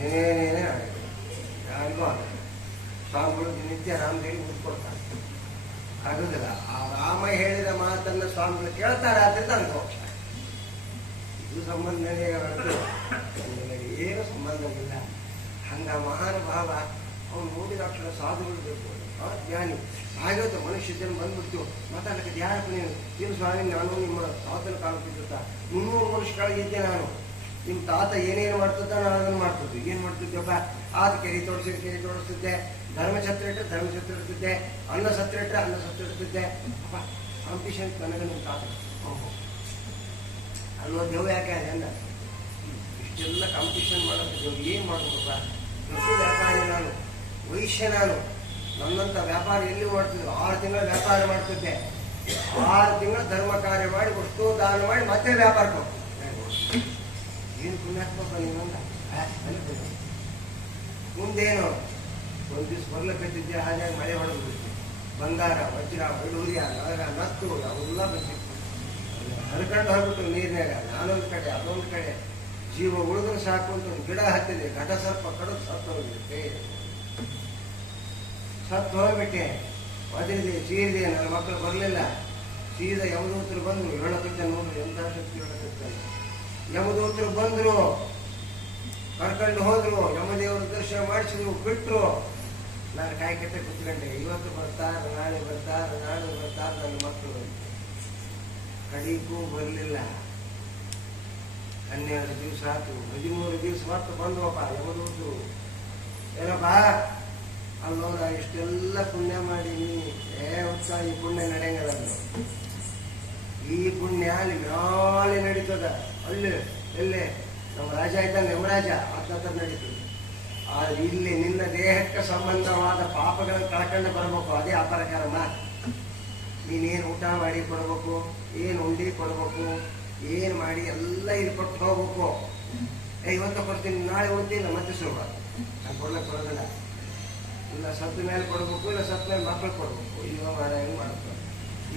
ಏನೇನೇ ಆಗುತ್ತೆ, ಯಾರಿಗೂ ಆಗುತ್ತೆ. ಸ್ವಾಮಿಗಳು ನಿತ್ಯ ರಾಮದೇವಿ ಮುದ್ದು ಕೊಡ್ತಾರೆ, ಆಗುದಿಲ್ಲ. ಆ ರಾಮ ಹೇಳಿದ ಮಾತನ್ನ ಸ್ವಾಮಿಗಳು ಕೇಳ್ತಾರೆ, ಆದ್ರಿಂದ ಅದು ಮೋಕ್ಷ. ಇದು ಸಂಬಂಧನೇ ಏನು ಸಂಬಂಧವಿಲ್ಲ. ಹಂಗ ಮಹಾನುಭಾವ ಅವನು ನೋಡಿದ ಅಕ್ಷರ ಸಾಧುಗಳು ಬೇಕು, ಜ್ಞಾನಿ ಆಗಿರುತ್ತೆ. ಮನುಷ್ಯ ಜನ ಬಂದ್ಬಿಡ್ತು ಮಾತಾಡಕ್ಕೆ, ಯಾರಪ್ಪ ನೀನು? ಏನು ಸ್ವಾಮಿ, ನಾನು ನಿಮ್ಮ ತಾತನ ಕಾಲಕ್ಕಿದ್ದ 300 ವರ್ಷ ಕೆಳಗಿದ್ದೆ ನಾನು. ನಿಮ್ಮ ತಾತ ಏನೇನು ಮಾಡ್ತಿದ್ದ ನಾನು ಅದನ್ನು ಮಾಡ್ತಿದ್ದೆ. ಏನು ಮಾಡ್ತಿದ್ದೆಪ್ಪ? ಆದ ಕೆರೆ ತೋರಿಸಿದ್ದೆ, ಧರ್ಮಛತ್ರ ಇಟ್ಟರೆ ಧರ್ಮಛತ್ರ ಇಡ್ತಿದ್ದೆ, ಅನ್ನ ಸತ್ರ ಇಟ್ಟರೆ ಅನ್ನ ಸತ್ರ ಇಡ್ತಿದ್ದೆ. ಅಪ್ಪ ಕಾಂಪಿಟೇಷನ್ ನನಗೆ ನಿಮ್ಮ ತಾತ ಅನ್ನೋ ದೇವ್ ಯಾಕೆ ಅಲ್ಲ, ಇಷ್ಟೆಲ್ಲ ಕಾಂಪಿಟೇಷನ್ ಮಾಡೋದು ಏನು ಮಾಡ್ಬೇಕಪ್ಪ? ದೊಡ್ಡ ವ್ಯಾಪಾರಿ ನಾನು, ವೈಶ್ಯ ನಾನು. ನನ್ನಂಥ ವ್ಯಾಪಾರ ಎಲ್ಲಿ ಮಾಡ್ತಿದ್ದೆ? 6 ತಿಂಗಳ ವ್ಯಾಪಾರ ಮಾಡ್ತಿದ್ದೆ. 6 ತಿಂಗಳ ಧರ್ಮ ಕಾರ್ಯ ಮಾಡಿ ಅಷ್ಟು ದಾನ ಮಾಡಿ ಮತ್ತೆ ವ್ಯಾಪಾರಕ್ಕೆ ಹೋಗ್ತೀನಿ. ಏನು ಪುಣ್ಯಾತ್ಮಕ ನೀನಂದ ಮುಂದೇನು? ಒಂದು ದಿವ್ಸ ಬರ್ಲಕ್ಕತ್ತಿದ್ದೆ, ಹಾಗಾಗಿ ಮಳೆ ಹೊಡೆದು ಬಂಗಾರ ವಜ್ರ ವೈಡೂರ್ಯ ನಗರ ನತ್ತು ಅವೆಲ್ಲ ಬಂದಿತ್ತು. ಹರ್ಕೊಂಡು ಹೋಗ್ಬಿಟ್ಟು ನೀರಿನಾಗ. ನಾನೊಂದು ಕಡೆ ಅದೊಂದು ಕಡೆ ಜೀವ ಉಳಿದ್ರೆ ಸಾಕು ಅಂತ ಒಂದು ಗಿಡ ಹತ್ತಿದೆ, ಘಟ ಸರ್ಪ ಕಡದು ಸತ್ತು ಹೋಗ್ಬಿಟ್ಟೆ. ಸತ್ತು ಹೋಗ್ಬಿಟ್ಟೆ, ಒದರಿದೆ ಚೀರಿದೆ. ನನ್ನ ಮಕ್ಕಳು ಬರಲಿಲ್ಲ. ಸೀದಾ ಯಮದೂತರು ಬಂದರು. ಹೇಳಕತ್ತೆ ನೋಡ್ರಿ ಎಂಥ ಶಕ್ತಿ ಹೇಳಕತ್ತಾನೆ. ಯಮದೂತರು ಬಂದರು, ಕರ್ಕೊಂಡು ಹೋದ್ರು. ಯಮದೇವರು ದರ್ಶನ ಮಾಡಿಸಿದ್ರು, ಬಿಟ್ಟರು. ನಾನು ಕಾಯ್ಕಟ್ಟೆ ಕುತ್ಕೊಂಡೆ. ಇವತ್ತು ಬರ್ತಾರ, ನಾಳೆ ಬರ್ತಾರ, ನಾಳೆ ಬರ್ತಾರ ನನ್ನ ಮಕ್ಕಳು. ಕಡಿಗೂ ಬರಲಿಲ್ಲ. 12 ದಿವಸ ಆಯ್ತು, 13 ದಿವಸ ಮತ್ತೆ ಬಂದ್ವಪ್ಪ ಯಮದೂತರು. ಏನಪ್ಪ ಅಲ್ಲೋರ ಇಷ್ಟೆಲ್ಲ ಪುಣ್ಯ ಮಾಡೀನಿ. ಉತ್ಸಾಹ ಈ ಪುಣ್ಯ ನಡೆಯಂಗಲ್ಲ. ಈ ಪುಣ್ಯ ಅಲ್ಲಿ ಮ್ಯಾಲೆ ನಡೀತದ. ಅಲ್ಲಿ ಎಲ್ಲೇ ನಮ್ಮ ರಾಜ ಇದ್ದಂಗೆ ಯಮರಾಜ ಆತ ನಡೀತದೆ. ಆದ್ರೆ ಇಲ್ಲಿ ನಿನ್ನ ದೇಹಕ್ಕೆ ಸಂಬಂಧವಾದ ಪಾಪಗಳನ್ನು ಕಳ್ಕೊಂಡು ಬರಬೇಕು. ಅದೇ ಅಪರಕರ್ಮ. ನೀನೇನು ಊಟ ಮಾಡಿ ಕೊಡ್ಬೇಕು, ಏನು ಉಂಡಿ ಕೊಡ್ಬೇಕು, ಏನು ಮಾಡಿ ಎಲ್ಲ ಇಲ್ಲಿ ಕೊಟ್ಟು ಹೋಗ್ಬೇಕು. ಇವತ್ತು ಕೊಡ್ತೀನಿ, ನಾಳೆ ಉಳ್ತೀನಿ, ಮತ್ತೆ ಶುರು ನಾನು ಕೊಡ್ಲಕ್ಕೆ ಬರೋದಿಲ್ಲ. ಇಲ್ಲ ಸತ್ತ ಮೇಲೆ ಕೊಡ್ಬೇಕು, ಇಲ್ಲ ಸತ್ತ ಮೇಲೆ ಮಕ್ಕಳು ಕೊಡ್ಬೇಕು. ಇಲ್ಲೋ ಮಾಡ ಹೆಂಗೆ ಮಾಡ್ತಾರೆ,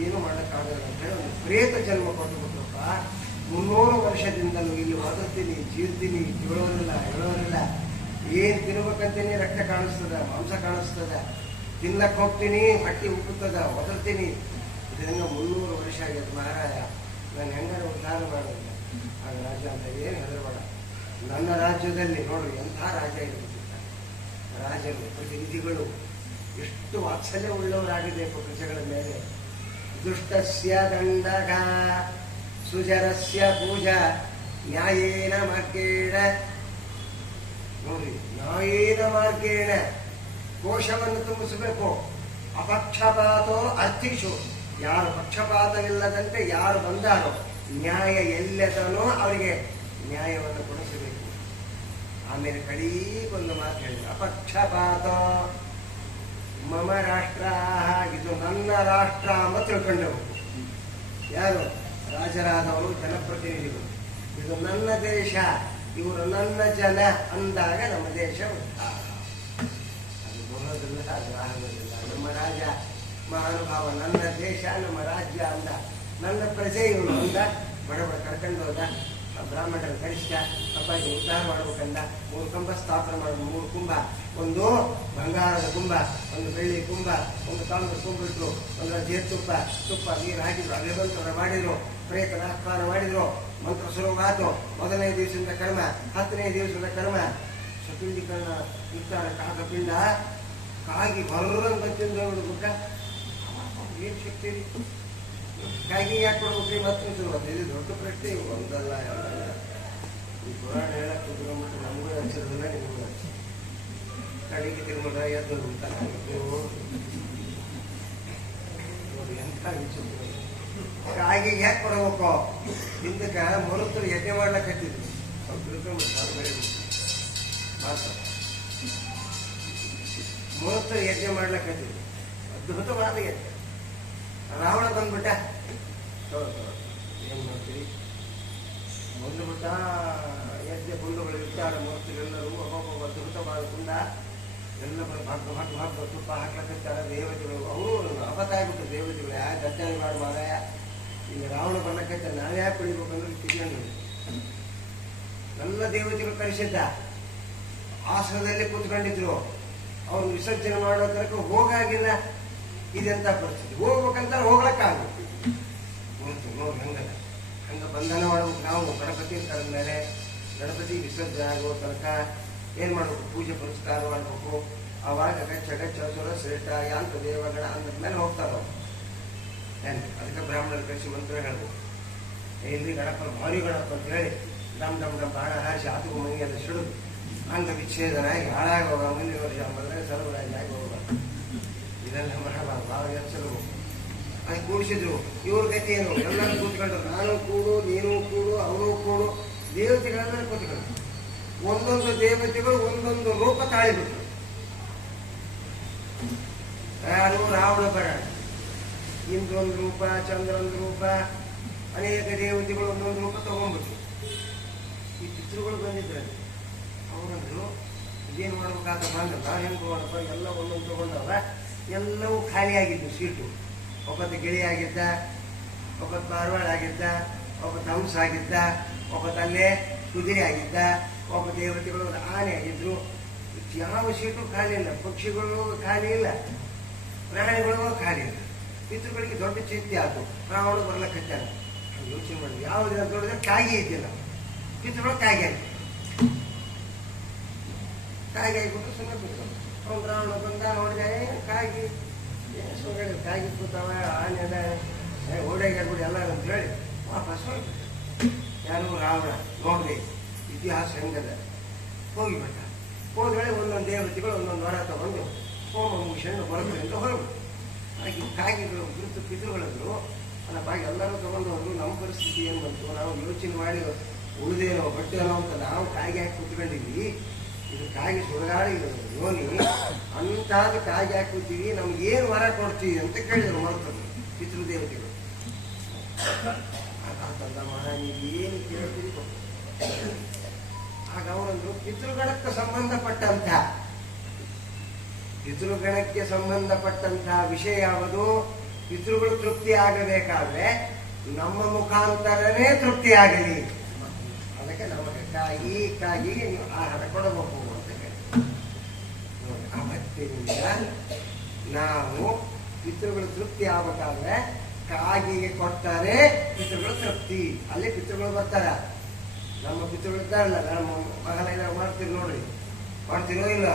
ಏನು ಮಾಡೋಕ್ಕಾಗಲ್ಲ ಅಂತ ಹೇಳಿ ಒಂದು ಪ್ರೇತ ಜನ್ಮ ಕೊಟ್ಟು ಬಿಟ್ರಪ್ಪ. 300 ವರ್ಷದಿಂದಲೂ ಇಲ್ಲಿ ಒದರ್ತೀನಿ, ಜೀರ್ತೀನಿ, ಹೇಳೋರಿಲ್ಲ. ಏನು ತಿನ್ಬೇಕಂತೀನಿ, ರಕ್ತ ಕಾಣಿಸ್ತದ, ಮಾಂಸ ಕಾಣಿಸ್ತದ. ತಿನ್ನಕ್ಕೆ ಹೋಗ್ತೀನಿ, ಹಟ್ಟಿ ಉಕ್ಕುತ್ತದ, ಒದರ್ತೀನಿ. ಇದರಿಂದ 300 ವರ್ಷ ಆಗ್ಯದ ಮಹಾರಾಜ. ನಾನು ಹೆಂಗಾರ ಉದ್ಧಾರ ಮಾಡೋದಿಲ್ಲ. ಆಗ ರಾಜ ಅಂತ ಏನು ಹೆದರಬೇಡ. ನನ್ನ ರಾಜ್ಯದಲ್ಲಿ ನೋಡ್ರಿ ಎಂಥ ರಾಜ ಇರಬೇಕಿತ್ತ. ರಾಜರು ಪ್ರತಿನಿಧಿಗಳು ಎಷ್ಟು ವಾತ್ಸಲ್ಯ ಉಳ್ಳವರಾಗಬೇಕು ಪ್ರಜೆಗಳ ಮೇಲೆ. ದುಷ್ಟಸ್ಯ ದಂಡಗ ಸುಜರಸ್ಯ ಪೂಜಾ ನ್ಯಾಯೇನ ಮಾರ್ಗೇಣ. ನೋಡಿ, ನ್ಯಾಯೇನ ಮಾರ್ಗೇಣ ಕೋಶವನ್ನು ತುಂಬಿಸಬೇಕು. ಅಪಕ್ಷಪಾತೋ ಅರ್ಥಿಷು. ಯಾರು ಪಕ್ಷಪಾತವಿಲ್ಲದಂತೆ ಯಾರು ಬಂದಾರೋ, ನ್ಯಾಯ ಎಲ್ಲದನೋ ಅವರಿಗೆ ನ್ಯಾಯವನ್ನು ಕೊಡಿಸಬೇಕು. ಆಮೇಲೆ ಕಡೀಗೊಂದು ಮಾತು ಹೇಳಿದ್ರು, ಅಪಕ್ಷಪಾತ ಮಮ ರಾಷ್ಟ್ರ. ಇದು ನನ್ನ ರಾಷ್ಟ್ರ ಅಂತ ತಿಳ್ಕೊಂಡವು ಯಾರು? ರಾಜರಾದವರು, ಜನಪ್ರತಿನಿಧಿಗಳು. ಇದು ನನ್ನ ದೇಶ, ಇವರು ನನ್ನ ಜನ ಅಂದಾಗ ನಮ್ಮ ದೇಶ ಉದ್ಧಾರ. ಅದು ಬರೋದಿಲ್ಲ, ಅದು ಆಗೋದಿಲ್ಲ. ನಮ್ಮ ರಾಜ ಮಹಾನುಭಾವ, ನನ್ನ ದೇಶ ನಮ್ಮ ರಾಜ್ಯ ಅಂದ. ನನ್ನ ಪ್ರಜೆ ಇವನು ಅಂದ. ಬಡಬಡ ಕರ್ಕೊಂಡು ಹೋದ. ಬ್ರಾಹ್ಮಣರ ಕನಿಷ್ಠ ಅಪ್ಪಾಜಿ ಉದ್ಧಾರ ಮಾಡ್ಬೇಕಂದ. 3 ಕಂಬ ಸ್ಥಾಪನೆ ಮಾಡೋದು. 3 ಕುಂಭ, ಒಂದು ಬಂಗಾರದ ಕುಂಭ, ಒಂದು ಬೆಳ್ಳಿ ಕುಂಭ, ಒಂದು ತಾಮ್ರದ ಕುಂಭ ಇಟ್ರು. ಒಂದು ಜೇನುತುಪ್ಪ ನೀರು ಹಾಕಿದ್ರು. ಅಭಿವಂತರ ಮಾಡಿದ್ರು. ಪ್ರೇತನ ಆಹ್ವಾನ ಮಾಡಿದ್ರು. ಮಂತ್ರ ಶುರುವಾತು. 1ನೇ ದಿವಸದ ಕರ್ಮ, 10ನೇ ದಿವಸದ ಕರ್ಮ ಸಪಿಂಡೀಕರಣ. ಇರ್ತಾರೆ ಕಾಕಪಿಂಡ ಕಾಗಿ ಬರ್ರಂತ ತಿಂದು ಬಿಡ್ಬೇಕ. ಏನು ಶಕ್ತಿ ರೀ? ಕಾಗಿ ಯಾಕೆ ಕೊಡ್ಬೇಕ್ರಿ? ಮತ್ತೆ ಶುರುವಾತು. ಇದು ದೊಡ್ಡ ಪ್ರಶ್ನೆ. ಒಂದಲ್ಲ ಎರಡಲ್ಲ. ಈ ಪುರಾಣ ಹೇಳಕ್ ಕುತ್ಕೊಂಡ್ಬಿಟ್ಟು ನಮಗೂ ಹಚ್ಚಿರೋದಿಲ್ಲ, ನಿಮಗೂ ಹಚ್ಚಿ ಕಡೆಗೆ ತಿರುಮಲ ಎದ್ದು ಅಂತ ನೋಡಿ ಎಂಥ ವಿಚಿತ್ರ. ಕಾಗಿ ಯಾಕೆ ಕೊಡಬೇಕು? ಹಿಂದಕ್ಕೆ ಮರುತರು ಯಜ್ಞ ಮಾಡ್ಲಕ್ಕತ್ತಿದ್ರು. ಸ್ವಲ್ಪ ತಿಳ್ಕೊಂಡ್ಬಿಟ್ಟು ಮಾತ್ರ ಮರುತರು ಯಜ್ಞ ಮಾಡ್ಲಕ್ಕತ್ತಿದ್ರು. ಅದ್ಭುತವಾದ ಯಜ್ಞ. ರಾವಣ ಬಂದ್ಬಿಟ್ಟ. ಏನ್ ಮಾಡ್ತೀರಿ? ಬಂದುಬಿಟ್ಟ. ಯಜ್ಞ ಕುಂಡಗಳು ಇರ್ತಾರೆ. ಮೂರ್ತಿಗಳೆಲ್ಲರೂ ಒಬ್ಬೊಬ್ಬ ಅದ್ಭುತವಾದ ಕುಂಡ ಎಲ್ಲ ಹಬ್ಬ ತುಪ್ಪ ಹಾಕ್ಲಕ್ಕಿರ್ತಾರೆ. ದೇವತೆಗಳು ಅವರು ಅಪತಾಗ್ಬಿಟ್ಟು ದೇವತೆಗಳು ಯಾಕೆ ಗದ್ದನೆ ಮಾಡಿ ಮಾರಾಯ. ಈಗ ರಾವಣ ಬರ್ಲಕ್ಕೈತೆ, ನಾವ್ ಯಾಕೆ ಕುಡಿಬೇಕಂದ್ರೆ ಕಿತ್ಕೊಂಡು ಎಲ್ಲ ದೇವತೆಗಳು ಕಳಿಸಿದ್ದ. ಆಸನದಲ್ಲಿ ಕೂತ್ಕೊಂಡಿದ್ರು. ಅವ್ರು ವಿಸರ್ಜನೆ ಮಾಡೋ ತನಕ ಹೋಗಾಗಿಲ್ಲ. ಇದೆಂತ ಪರಿಸ್ಥಿತಿ. ಹೋಗ್ಬೇಕಂತ ಹೋಗ್ಲಕ್ಕಾಗಬೇಕು. ನೋಡಿ ಹಂಗ ಬಂಧನ ಮಾಡ್ಬೇಕು. ನಾವು ಗಣಪತಿ ಕರೆದ ಮೇಲೆ ಗಣಪತಿ ವಿಸರ್ಜನೆ ಆಗೋ ತನಕ ಏನ್ ಮಾಡ್ಬೇಕು? ಪೂಜೆ ಪುರಸ್ಕಾರ ಮಾಡ್ಬೇಕು. ಅವಾಗ ಗಚ್ಚ ಸುರ ಶ್ರೇಷ್ಠ ಯಾಂತ ದೇವಗಣ ಅಂದ್ಮೇಲೆ ಹೋಗ್ತಾರ. ಅದಕ್ಕೆ ಬ್ರಾಹ್ಮಣರ ಕಳಿಸಿ ಮಂತ್ರ ಹೇಳ್ಬೇಕು. ಇಲ್ಲಿ ಗಣಪ ಭಾರಿ ಗಣಪ ಅಂತ ಹೇಳಿ ಡಮ್ ಡಮ್ ಡಮ್ ಬಾಣ ಹಾರಿಸಿ ಆತಗೂ ಮನೆಗೆಲ್ಲ ಸಿಡಿದು ಅಂಗ ವಿಚ್ಛೇದನ ಆಗಿ ಹಾಳಾಗಿ ಹೋಗ, ಮುಂದಿನ ವರ್ಷ ಬಂದರೆ ಸರ್ವರಾಜ ಆಗಿ ಹೋಗ. ಇದೆಲ್ಲ ಮಾಡಬಾರ್ದು, ಭಾಳ ಎಚ್ಚರು. ಅದು ಕೂಡಿಸಿದ್ರು. ಇವ್ರ ಗತಿ ಏನು? ಎಲ್ಲರೂ ಕೂತ್ಕೊಂಡ್ರು. ನಾನು ಕೂಡು, ನೀನು ಕೂಡು, ಅವರು ಕೂಡು, ದೇವತೆಗಳೆಲ್ಲ ಕೂತ್ಕೊಂಡ್ರು. ಒಂದೊಂದು ದೇವತೆಗಳು ಒಂದೊಂದು ರೂಪ ತಾಳಿಬಿಟ್ರು. ಯಾರು? ರಾವಣ ಬರ, ಇಂದ್ರೊಂದು ರೂಪ, ಚಂದ್ರೊಂದು ರೂಪ, ಅನೇಕ ದೇವತೆಗಳು ಒಂದೊಂದು ರೂಪ ತಗೊಂಡ್ಬಿಟ್ರು. ಈ ಪಿತೃಗಳು ಬಂದಿದ್ರಲ್ಲಿ ಅವರಂದ್ರು ಇದೇನು ಮಾಡ್ಬೇಕಾದ ಬಂದಲ್ಲ, ಹೆಂಗೆ ತಗೊಂಡಪ್ಪ, ಎಲ್ಲ ಒಂದೊಂದು ತಗೊಂಡವ. ಎಲ್ಲವೂ ಖಾಲಿಯಾಗಿದ್ದು ಸೀಟು. ಒಬ್ಬತ್ತು ಗಿಳಿ ಆಗಿದ್ದ, ಒಬ್ಬತ್ತು ಪಾರ್ವಾಳ ಆಗಿದ್ದ, ಒಬ್ಬತ್ತು ಹಂಸ ಆಗಿದ್ದ, ಒಬ್ಬತ್ತು ಅಲ್ಲೇ ಕುದುರೆ ಆಗಿದ್ದ, ಒಬ್ಬ ದೇವತೆಗಳು ಆನೆ ಆಗಿದ್ರು. ಯಾವ ಸೀಟು ಖಾಲಿ ಇಲ್ಲ. ಪಕ್ಷಿಗಳು ಖಾಲಿ ಇಲ್ಲ, ಪ್ರಾಣಿಗಳಿಗೂ ಖಾಲಿ ಇಲ್ಲ. ಪಿತೃಗಳಿಗೆ ದೊಡ್ಡ ಚಿಂತೆ ಆಯ್ತು. ರಾವಣ ಬರ್ಲಕ್ಕೆ ಹಚ್ಚಾರ. ಯೋಚನೆ ಮಾಡಿದ್ವಿ, ಯಾವುದಿನ ದೊಡ್ಡದ್ರೆ ಕಾಗಿ ಇದ್ದಿಲ್ಲ. ಪಿತೃಗಳು ಕಾಗಿ ಆಯ್ತು. ಕಾಗಿ ಆಗಿಬಿಟ್ಟು ಸುಮ್ಮನೆ ಬಿಟ್ಟು ಅವ್ನು ರಾವಣ ಬಂದ, ನೋಡಿದೆ ಕಾಗಿ ಸುಮ್ಮನೆ ಕಾಗಿ ಕೂತಾವ, ಆನೆ ಅದ, ಓಡಾಗ್ಬಿಡಿ ಎಲ್ಲರೂ ಅಂತ ಹೇಳಿ ವಾಪಸ್ ಹೋಗ್ಬಿಟ್ಟು. ಯಾರು? ರಾವಣ. ನೋಡ್ರಿ ಇತಿಹಾಸ ಹೆಂಗದ. ಹೋಗಿಬಿಟ್ಟ. ಹೋದ್ಮೇಲೆ ಒಂದೊಂದು ದೇವತೆಗಳು ಒಂದೊಂದು ವರ ತಗೊಂಡು ಹೋಮ ಮುಗಿಸ್ಕೊಂಡು ಬರುತ್ತೆ ಅಂತ ಹೊರಬಿಟ್ಟು. ಹಾಗೆ ಕಾಗಿಗಳು ಗುರುತು ಪಿತೃಗಳಿದ್ರು. ಅಲ್ಲಪ್ಪ ಎಲ್ಲರೂ ತಗೊಂಡು ಹೋದ್ರು. ನಮ್ಮ ಪರಿಸ್ಥಿತಿ ಏನು ಬಂತು? ನಾವು ಯೋಚನೆ ಮಾಡಿ ಉಳಿದೇನೋ ಬಟ್ಟೆನೋ ಅಂತ ನಾವು ಕಾಗಿ ಹಾಕಿ ಕೂತ್ಕೊಂಡಿದ್ವಿ. ಇದು ಕಾಗಿ ಸುಡಗಾಡಿ ಯೋನಿ ಅಂತಾದ್ರು ಕಾಗಿ ಹಾಕಿ ಕೂತೀವಿ, ನಮ್ಗೆ ಏನು ವರ ಕೊಡ್ತೀವಿ ಅಂತ ಕೇಳಿದ್ರು ಮರ್ತರು ಪಿತೃದೇವತೆಗಳು. ಅಂತಂದಮ್ಮ, ನೀವು ಏನು ಕೇಳ್ತೀರಿ ಕೊಟ್ಟು. ಆಗ ಅವರಂದ್ರು, ಪಿತೃಗಣಕ್ಕೆ ಸಂಬಂಧಪಟ್ಟಂತಹ ವಿಷಯ ಯಾವುದು? ಪಿತೃಗಳು ತೃಪ್ತಿ ಆಗಬೇಕಾದ್ರೆ ನಮ್ಮ ಮುಖಾಂತರನೇ ತೃಪ್ತಿ ಆಗಲಿ. ಅದಕ್ಕೆ ನಮಗೆ ಕಾಗಿ ನೀವು ಆಹಾರ ಕೊಡಬೇಕು ಅಂತ ಹೇಳಿ. ಅವತ್ತಿನಿಂದ ನಾವು ಪಿತೃಗಳು ತೃಪ್ತಿ ಆಗಬೇಕಾದ್ರೆ ಕಾಗಿಗೆ ಕೊಡ್ತಾರೆ ಪಿತೃಗಳು ತೃಪ್ತಿ. ಅಲ್ಲಿ ಪಿತೃಗಳು ಬರ್ತಾರ. ನಮ್ಮ ಪಿತೃಗಳು ಇದ್ದಾರಲ್ಲ, ನಮ್ಮ ಮಗನ ಮಾಡ್ತೀರಿ ನೋಡ್ರಿ, ಮಾಡ್ತೀರೋ ಇಲ್ಲ?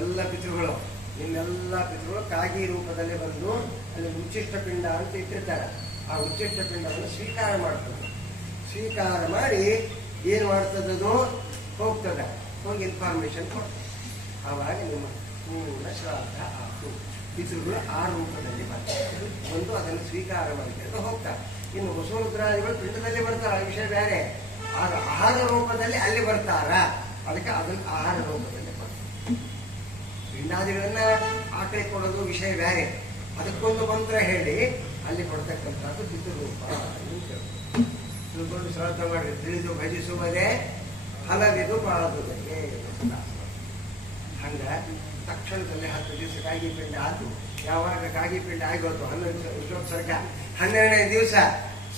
ಎಲ್ಲ ಪಿತೃಗಳು, ನಿಮ್ಮೆಲ್ಲ ಪಿತೃಗಳು ಕಾಗಿ ರೂಪದಲ್ಲಿ ಬಂದು ಅಲ್ಲಿ ಉಚ್ಚಿಷ್ಟ ಪಿಂಡ ಅಂತ ಇಟ್ಟಿರ್ತಾರೆ. ಆ ಉಚ್ಚಿಷ್ಟ ಪಿಂಡವನ್ನು ಸ್ವೀಕಾರ ಮಾಡ್ತದೆ. ಸ್ವೀಕಾರ ಮಾಡಿ ಏನು ಮಾಡ್ತದದು? ಹೋಗ್ತದೆ. ಹೋಗಿ ಇನ್ಫಾರ್ಮೇಶನ್ ಕೊಡ್ತದೆ. ಆವಾಗ ನಿಮ್ಮ ಪೂರ್ಣ ಶ್ರಾದ್ದ ಆಯ್ತು. ಪಿತೃಗಳು ಆ ರೂಪದಲ್ಲಿ ಬರ್ತಾರೆ. ಒಂದು ಅದನ್ನು ಸ್ವೀಕಾರ ಮಾಡಿಕೊಂಡು ಹೋಗ್ತಾರೆ. ಇನ್ನು ವಸುರುದ್ರಾದಿಗಳು ಪಿಂಡದಲ್ಲಿ ಬರ್ತಾರೆ, ಆ ವಿಷಯ ಬೇರೆ. ಆಗ ಆಹಾರ ರೂಪದಲ್ಲಿ ಅಲ್ಲಿ ಬರ್ತಾರ. ಅದಕ್ಕೆ ಅದನ್ನು ಆಹಾರ ರೂಪದಲ್ಲಿ ಬರ್ತಾರೆ. ಪಿಂಡಾದಿಗಳನ್ನ ಆಕಳಿ ಕೊಡೋದು ವಿಷಯ ಬೇರೆ. ಅದಕ್ಕೊಂದು ಮಂತ್ರ ಹೇಳಿ ಅಲ್ಲಿ ಕೊಡ್ತಕ್ಕಂಥದ್ದು ಪಿತೃರೂಪ. ತಿಳ್ಕೊಂಡು ಶ್ರಾದ್ದ ಮಾಡಿ ತಿಳಿದು ಭಜಿಸುವುದೇ ಫಲವಿದು ಬಾಳುವುದೇ. ಹಂಗ ತಕ್ಷಣದಲ್ಲಿ 10 ದಿವಸ ಕಾಗಿ ಪಿಂಡ ಆಯ್ತು. ಯಾವಾಗ ಕಾಗಿ ಪಿಂಡ ಆಗೋದು 11 ವಿಶ್ವೋತ್ಸರ್ಗ 12ನೇ ದಿವಸ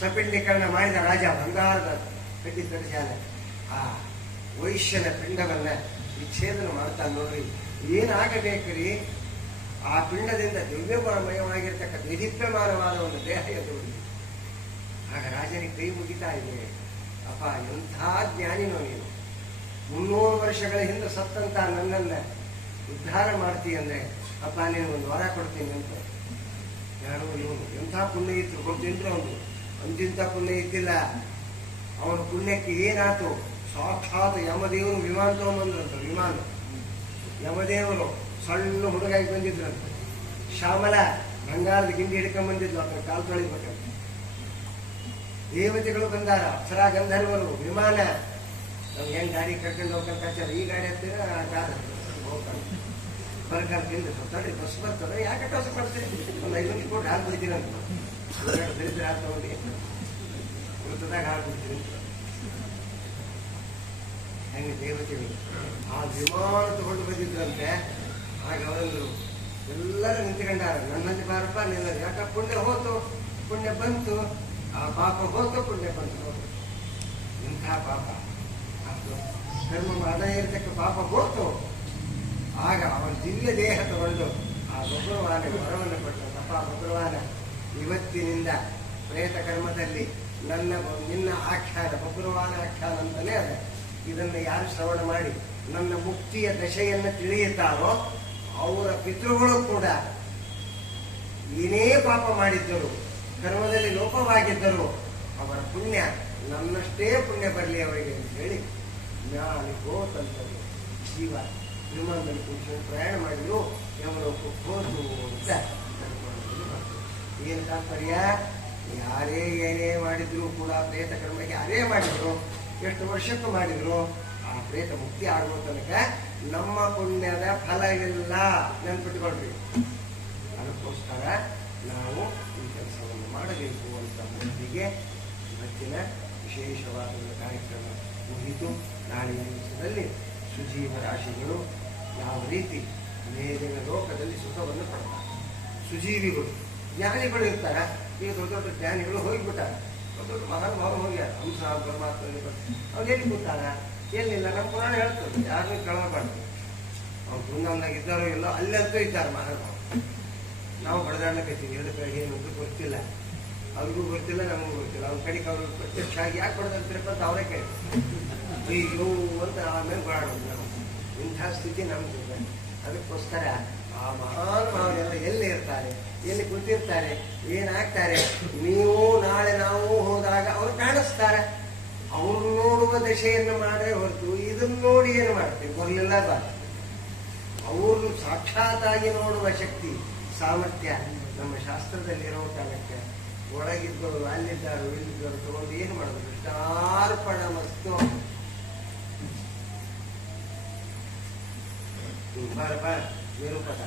ಸಪಿಂಡೀಕರಣ ಮಾಡಿದ ರಾಜ ಬಂಗಾರದ ಕಟ್ಟಿ ತರಿಸಾಲ ಆ ವೈಶ್ಯನ ಪಿಂಡವನ್ನ ವಿಚ್ಛೇದನ ಮಾಡ್ತಾನೆ. ನೋಡ್ರಿ ಏನಾಗಬೇಕ್ರಿ? ಆ ಪಿಂಡದಿಂದ ದಿವ್ಯಮಯವಾಗಿರ್ತಕ್ಕ ದೇದೀಪ್ಯಮಾನವಾದ ಒಂದು ದೇಹ ಎದುರು. ಆಗ ರಾಜನಿಗೆ ಕೈ ಮುಗಿತಾ ಇದೆ. ಅಪ್ಪ, ಎಂಥ ಜ್ಞಾನಿನೋ ನೀನು. 300 ವರ್ಷಗಳ ಹಿಂದೆ ಸತ್ತಂತ ನನ್ನನ್ನ ಉದ್ಧಾರ ಮಾಡ್ತೀಯ ಅಂದ್ರೆ ಅಪ್ಪ ನೀನು ಒಂದು ವರ ಕೊಡ್ತೀನಿ ಅಂತ. ಯಾರು ಇವನು? ಎಂಥ ಪುಣ್ಯ ಇತ್ತು ಕೊಡ್ತಿದ್ರು. ಅವನು ಅಂತಿಂತ ಪುಣ್ಯ ಇದ್ದಿಲ್ಲ. ಅವನ ಪುಣ್ಯಕ್ಕೆ ಏನಾಯ್ತು? ಸಾಕ್ಷಾತ್ ಯಮದೇವರು ವಿಮಾನ ತಗೊಂಡ್ಬಂದ್ರಂತ. ವಿಮಾನ ಯಮದೇವರು ಸಣ್ಣ ಹುಡುಗಾಗಿ ಬಂದಿದ್ರಂತ. ಶ್ಯಾಮಲ ಬಂಗಾರದ ಗಿಂಡಿ ಹಿಡ್ಕೊಂಡ್ ಬಂದಿದ್ಲು. ಅದನ್ನ ಕಾಲು ತೊಳಿಬೇಕಂತ. ದೇವತೆಗಳು ಬಂದಾರ, ಅಪ್ಸರಾ ಗಂಧರ್ವರು, ವಿಮಾನ. ನಮ್ಗೆ ಹೆಂಗ್ ಗಾಡಿ ಕರ್ಕೊಂಡು ಹೋಗ್ಕೊಂಡು ಕಚ್ಚಾರ. ಈ ಗಾಡಿ ಹತ್ತಿರ ಕಾರ್ ಹೋಗ್ತಾರೆ. ಬರ್ಕಾರ್ ತಿಂದು ತಡಿ ಬಸ್ ಬರ್ತಾರೆ. ಯಾಕೆ ಟೋಸ ಪಡ್ತೀರಿ? ಒಂದು 5 ನಿಮಿಷ ಕೊಟ್ಟು ಹಾಲು ಬಿಡ್ತೀರಂತ. ದರಿದ್ರ ಹಾಲು ತಗೊಂಡು ವೃತ್ತದಾಗ ಹಾಲು ಬಿಡ್ತೀರಿ. ಹೆಂಗೆ ದೇವತೆಗಳು ಆ ವಿಮಾನ ತಗೊಂಡು ಬಂದಿದ್ರಂತೆ. ಆಗ ಅವರಂದ್ರು ಎಲ್ಲರೂ ನಿಂತ್ಕೊಂಡಾರ. ನನ್ನಲ್ಲಿ ಬಾರಪ್ಪ ನಿಲ್ಲ. ಯಾಕ ಪುಣ್ಯ ಹೋತು, ಪುಣ್ಯ ಬಂತು. ಆ ಪಾಪ ಹೋತು, ಪುಣ್ಯ ಬಂತು. ಇಂಥ ಪಾಪ ಕರ್ಮ ಮಾಡದೇ ಇರತಕ್ಕ ಪಾಪ ಹೋತು. ಆಗ ಅವನ ದಿವ್ಯ ದೇಹ ತಗೊಂಡು ಆ ಭಗವಾನ ವರವನ್ನು ಕೊಟ್ಟಪ್ಪ. ಭಗವಾನ ಇವತ್ತಿನಿಂದ ಪ್ರೇತ ಕರ್ಮದಲ್ಲಿ ನಿನ್ನ ಆಖ್ಯಾನ ಭಗವಾನ ಆಖ್ಯಾನ ಅಂತಾನೆ ಅದ. ಇದನ್ನು ಯಾರು ಶ್ರವಣ ಮಾಡಿ ನನ್ನ ಮುಕ್ತಿಯ ದಶೆಯನ್ನು ತಿಳಿಯುತ್ತಾರೋ ಅವರ ಪಿತೃಗಳು ಕೂಡ ಏನೇ ಪಾಪ ಮಾಡಿದ್ದರು, ಕರ್ಮದಲ್ಲಿ ಲೋಪವಾಗಿದ್ದರು, ಅವರ ಪುಣ್ಯ ನನ್ನಷ್ಟೇ ಪುಣ್ಯ ಬರಲಿ ಅವರಿಗೆ ಅಂತ ಹೇಳಿ ಜ್ಞಾನಿಗೋ ತಂತರು ಜೀವ ವಿಮಾನದಲ್ಲಿ ಕೂತ್ಕೊಂಡು ಪ್ರಯಾಣ ಮಾಡಿದ್ರು ಯಮಲೋಕಕ್ಕೆ ಹೋದ್ರು ಅಂತ ಏನು ತಾತ್ಪರ್ಯ? ಯಾರೇ ಏನೇ ಮಾಡಿದ್ರು ಕೂಡ ಪ್ರೇತ ಕರ್ಮ ಯಾರೇ ಮಾಡಿದ್ರು, ಎಷ್ಟು ವರ್ಷಕ್ಕೂ ಮಾಡಿದ್ರು, ಆ ಪ್ರೇತ ಮುಕ್ತಿ ಆಗುವ ತನಕ ನಮ್ಮ ಪುಣ್ಯದ ಫಲವಿಲ್ಲ. ನೆನ್ಪಿಟ್ಕೊಳ್ರಿ. ಅದಕ್ಕೋಸ್ಕರ ನಾವು ಈ ಕೆಲಸವನ್ನು ಮಾಡಬೇಕು ಅಂತ ಮೊದಲಿಗೆ ಇವತ್ತಿನ ವಿಶೇಷವಾದ ಒಂದು ಕಾರ್ಯಕ್ರಮ ಮುಗಿತು. ನಾಳಿನ ದಿವಸದಲ್ಲಿ ಸುಜೀವ ರಾಶಿಗಳು ಯಾವ ರೀತಿ ಮೇಲಿನ ಲೋಕದಲ್ಲಿ ಸುಖವನ್ನು ಪಡ್ತಾರೆ. ಸುಜೀವಿಗಳು ಜ್ಞಾನಿಗಳು ಇರ್ತಾರ. ಈಗ ದೊಡ್ಡ ದೊಡ್ಡ ಜ್ಞಾನಿಗಳು ಹೋಗಿಬಿಟ್ಟಾರ, ದೊಡ್ಡ ದೊಡ್ಡ ಮಹಾನುಭಾವ ಹೋಗ್ಯಾರ. ಹಂಸ ಪರಮಾತ್ಮ ಅವ್ರು ಎಲ್ಲಿ ಕೂತಾರ? ಎಲ್ಲಿಲ್ಲ. ನಮ್ಮ ಪುರಾಣ ಹೇಳ್ತದೆ, ಯಾರನ್ನೂ ಕೇಳಬಾರ್ದು. ಅವ್ರು ಬೃಂದಾವನಾಗ ಇದ್ದಾರೋ ಇಲ್ಲೋ ಅಲ್ಲಂತೂ ಇದ್ದಾರೆ ಮಹಾನುಭಾವ. ನಾವು ಬಡದಾಡ್ಲಕತ್ತೀವಿ. ಅದಕ್ಕೆ ಏನು ಗೊತ್ತಿಲ್ಲ, ಅವ್ರಿಗೂ ಗೊತ್ತಿಲ್ಲ, ನಮಗೂ ಗೊತ್ತಿಲ್ಲ. ಅವ್ರ ಕಡೆಗೆ ಅವ್ರು ಪ್ರತ್ಯಕ್ಷ ಆಗಿ ಯಾಕೆ ಬಡದಂತಿರಪ್ಪ ಅಂತ ಅವರೇ ಕೇಳ್ತಾರೆ. ಅಯ್ಯೋ ಅಂತ ಆಮೇಲೆ ಬಡಾಡೋದು. ನಾವು ಇಂಥ ಸ್ಥಿತಿ ನಮ್ದು. ಅದಕ್ಕೋಸ್ಕರ ಆ ಮಹಾನುಭಾವರೆಲ್ಲ ಎಲ್ಲಿ ಇರ್ತಾರೆ, ಎಲ್ಲಿ ಕೂತಿರ್ತಾರೆ, ಏನಾಗ್ತಾರೆ, ನೀವು ನಾಳೆ ನಾವು ಹೋದಾಗ ಅವ್ರು ಕಾಣಿಸ್ತಾರೆ. ಅವ್ರು ನೋಡುವ ದಶೆಯನ್ನು ಮಾಡೇ ಹೊರತು ಇದನ್ನ ನೋಡಿ ಏನು ಮಾಡ್ತೀವಿ? ಬರಲಿಲ್ಲ ಬಾರ್ದು. ಅವರು ಸಾಕ್ಷಾತ್ತಾಗಿ ನೋಡುವ ಶಕ್ತಿ ಸಾಮರ್ಥ್ಯ ನಮ್ಮ ಶಾಸ್ತ್ರದಲ್ಲಿರೋ ಕಾಲಕ್ಕೆ ಒಳಗಿದ್ದವರು ಅಲ್ಲಿದ್ದಾರು ಇಲ್ಲಿದ್ದವರು ತಗೊಂಡು ಏನು ಮಾಡೋದು? ಕೃಷ್ಣಾರ್ಪಣ ಮಸ್ತು. ಬಾರಪ್ಪ ನಿರೂಪಕ.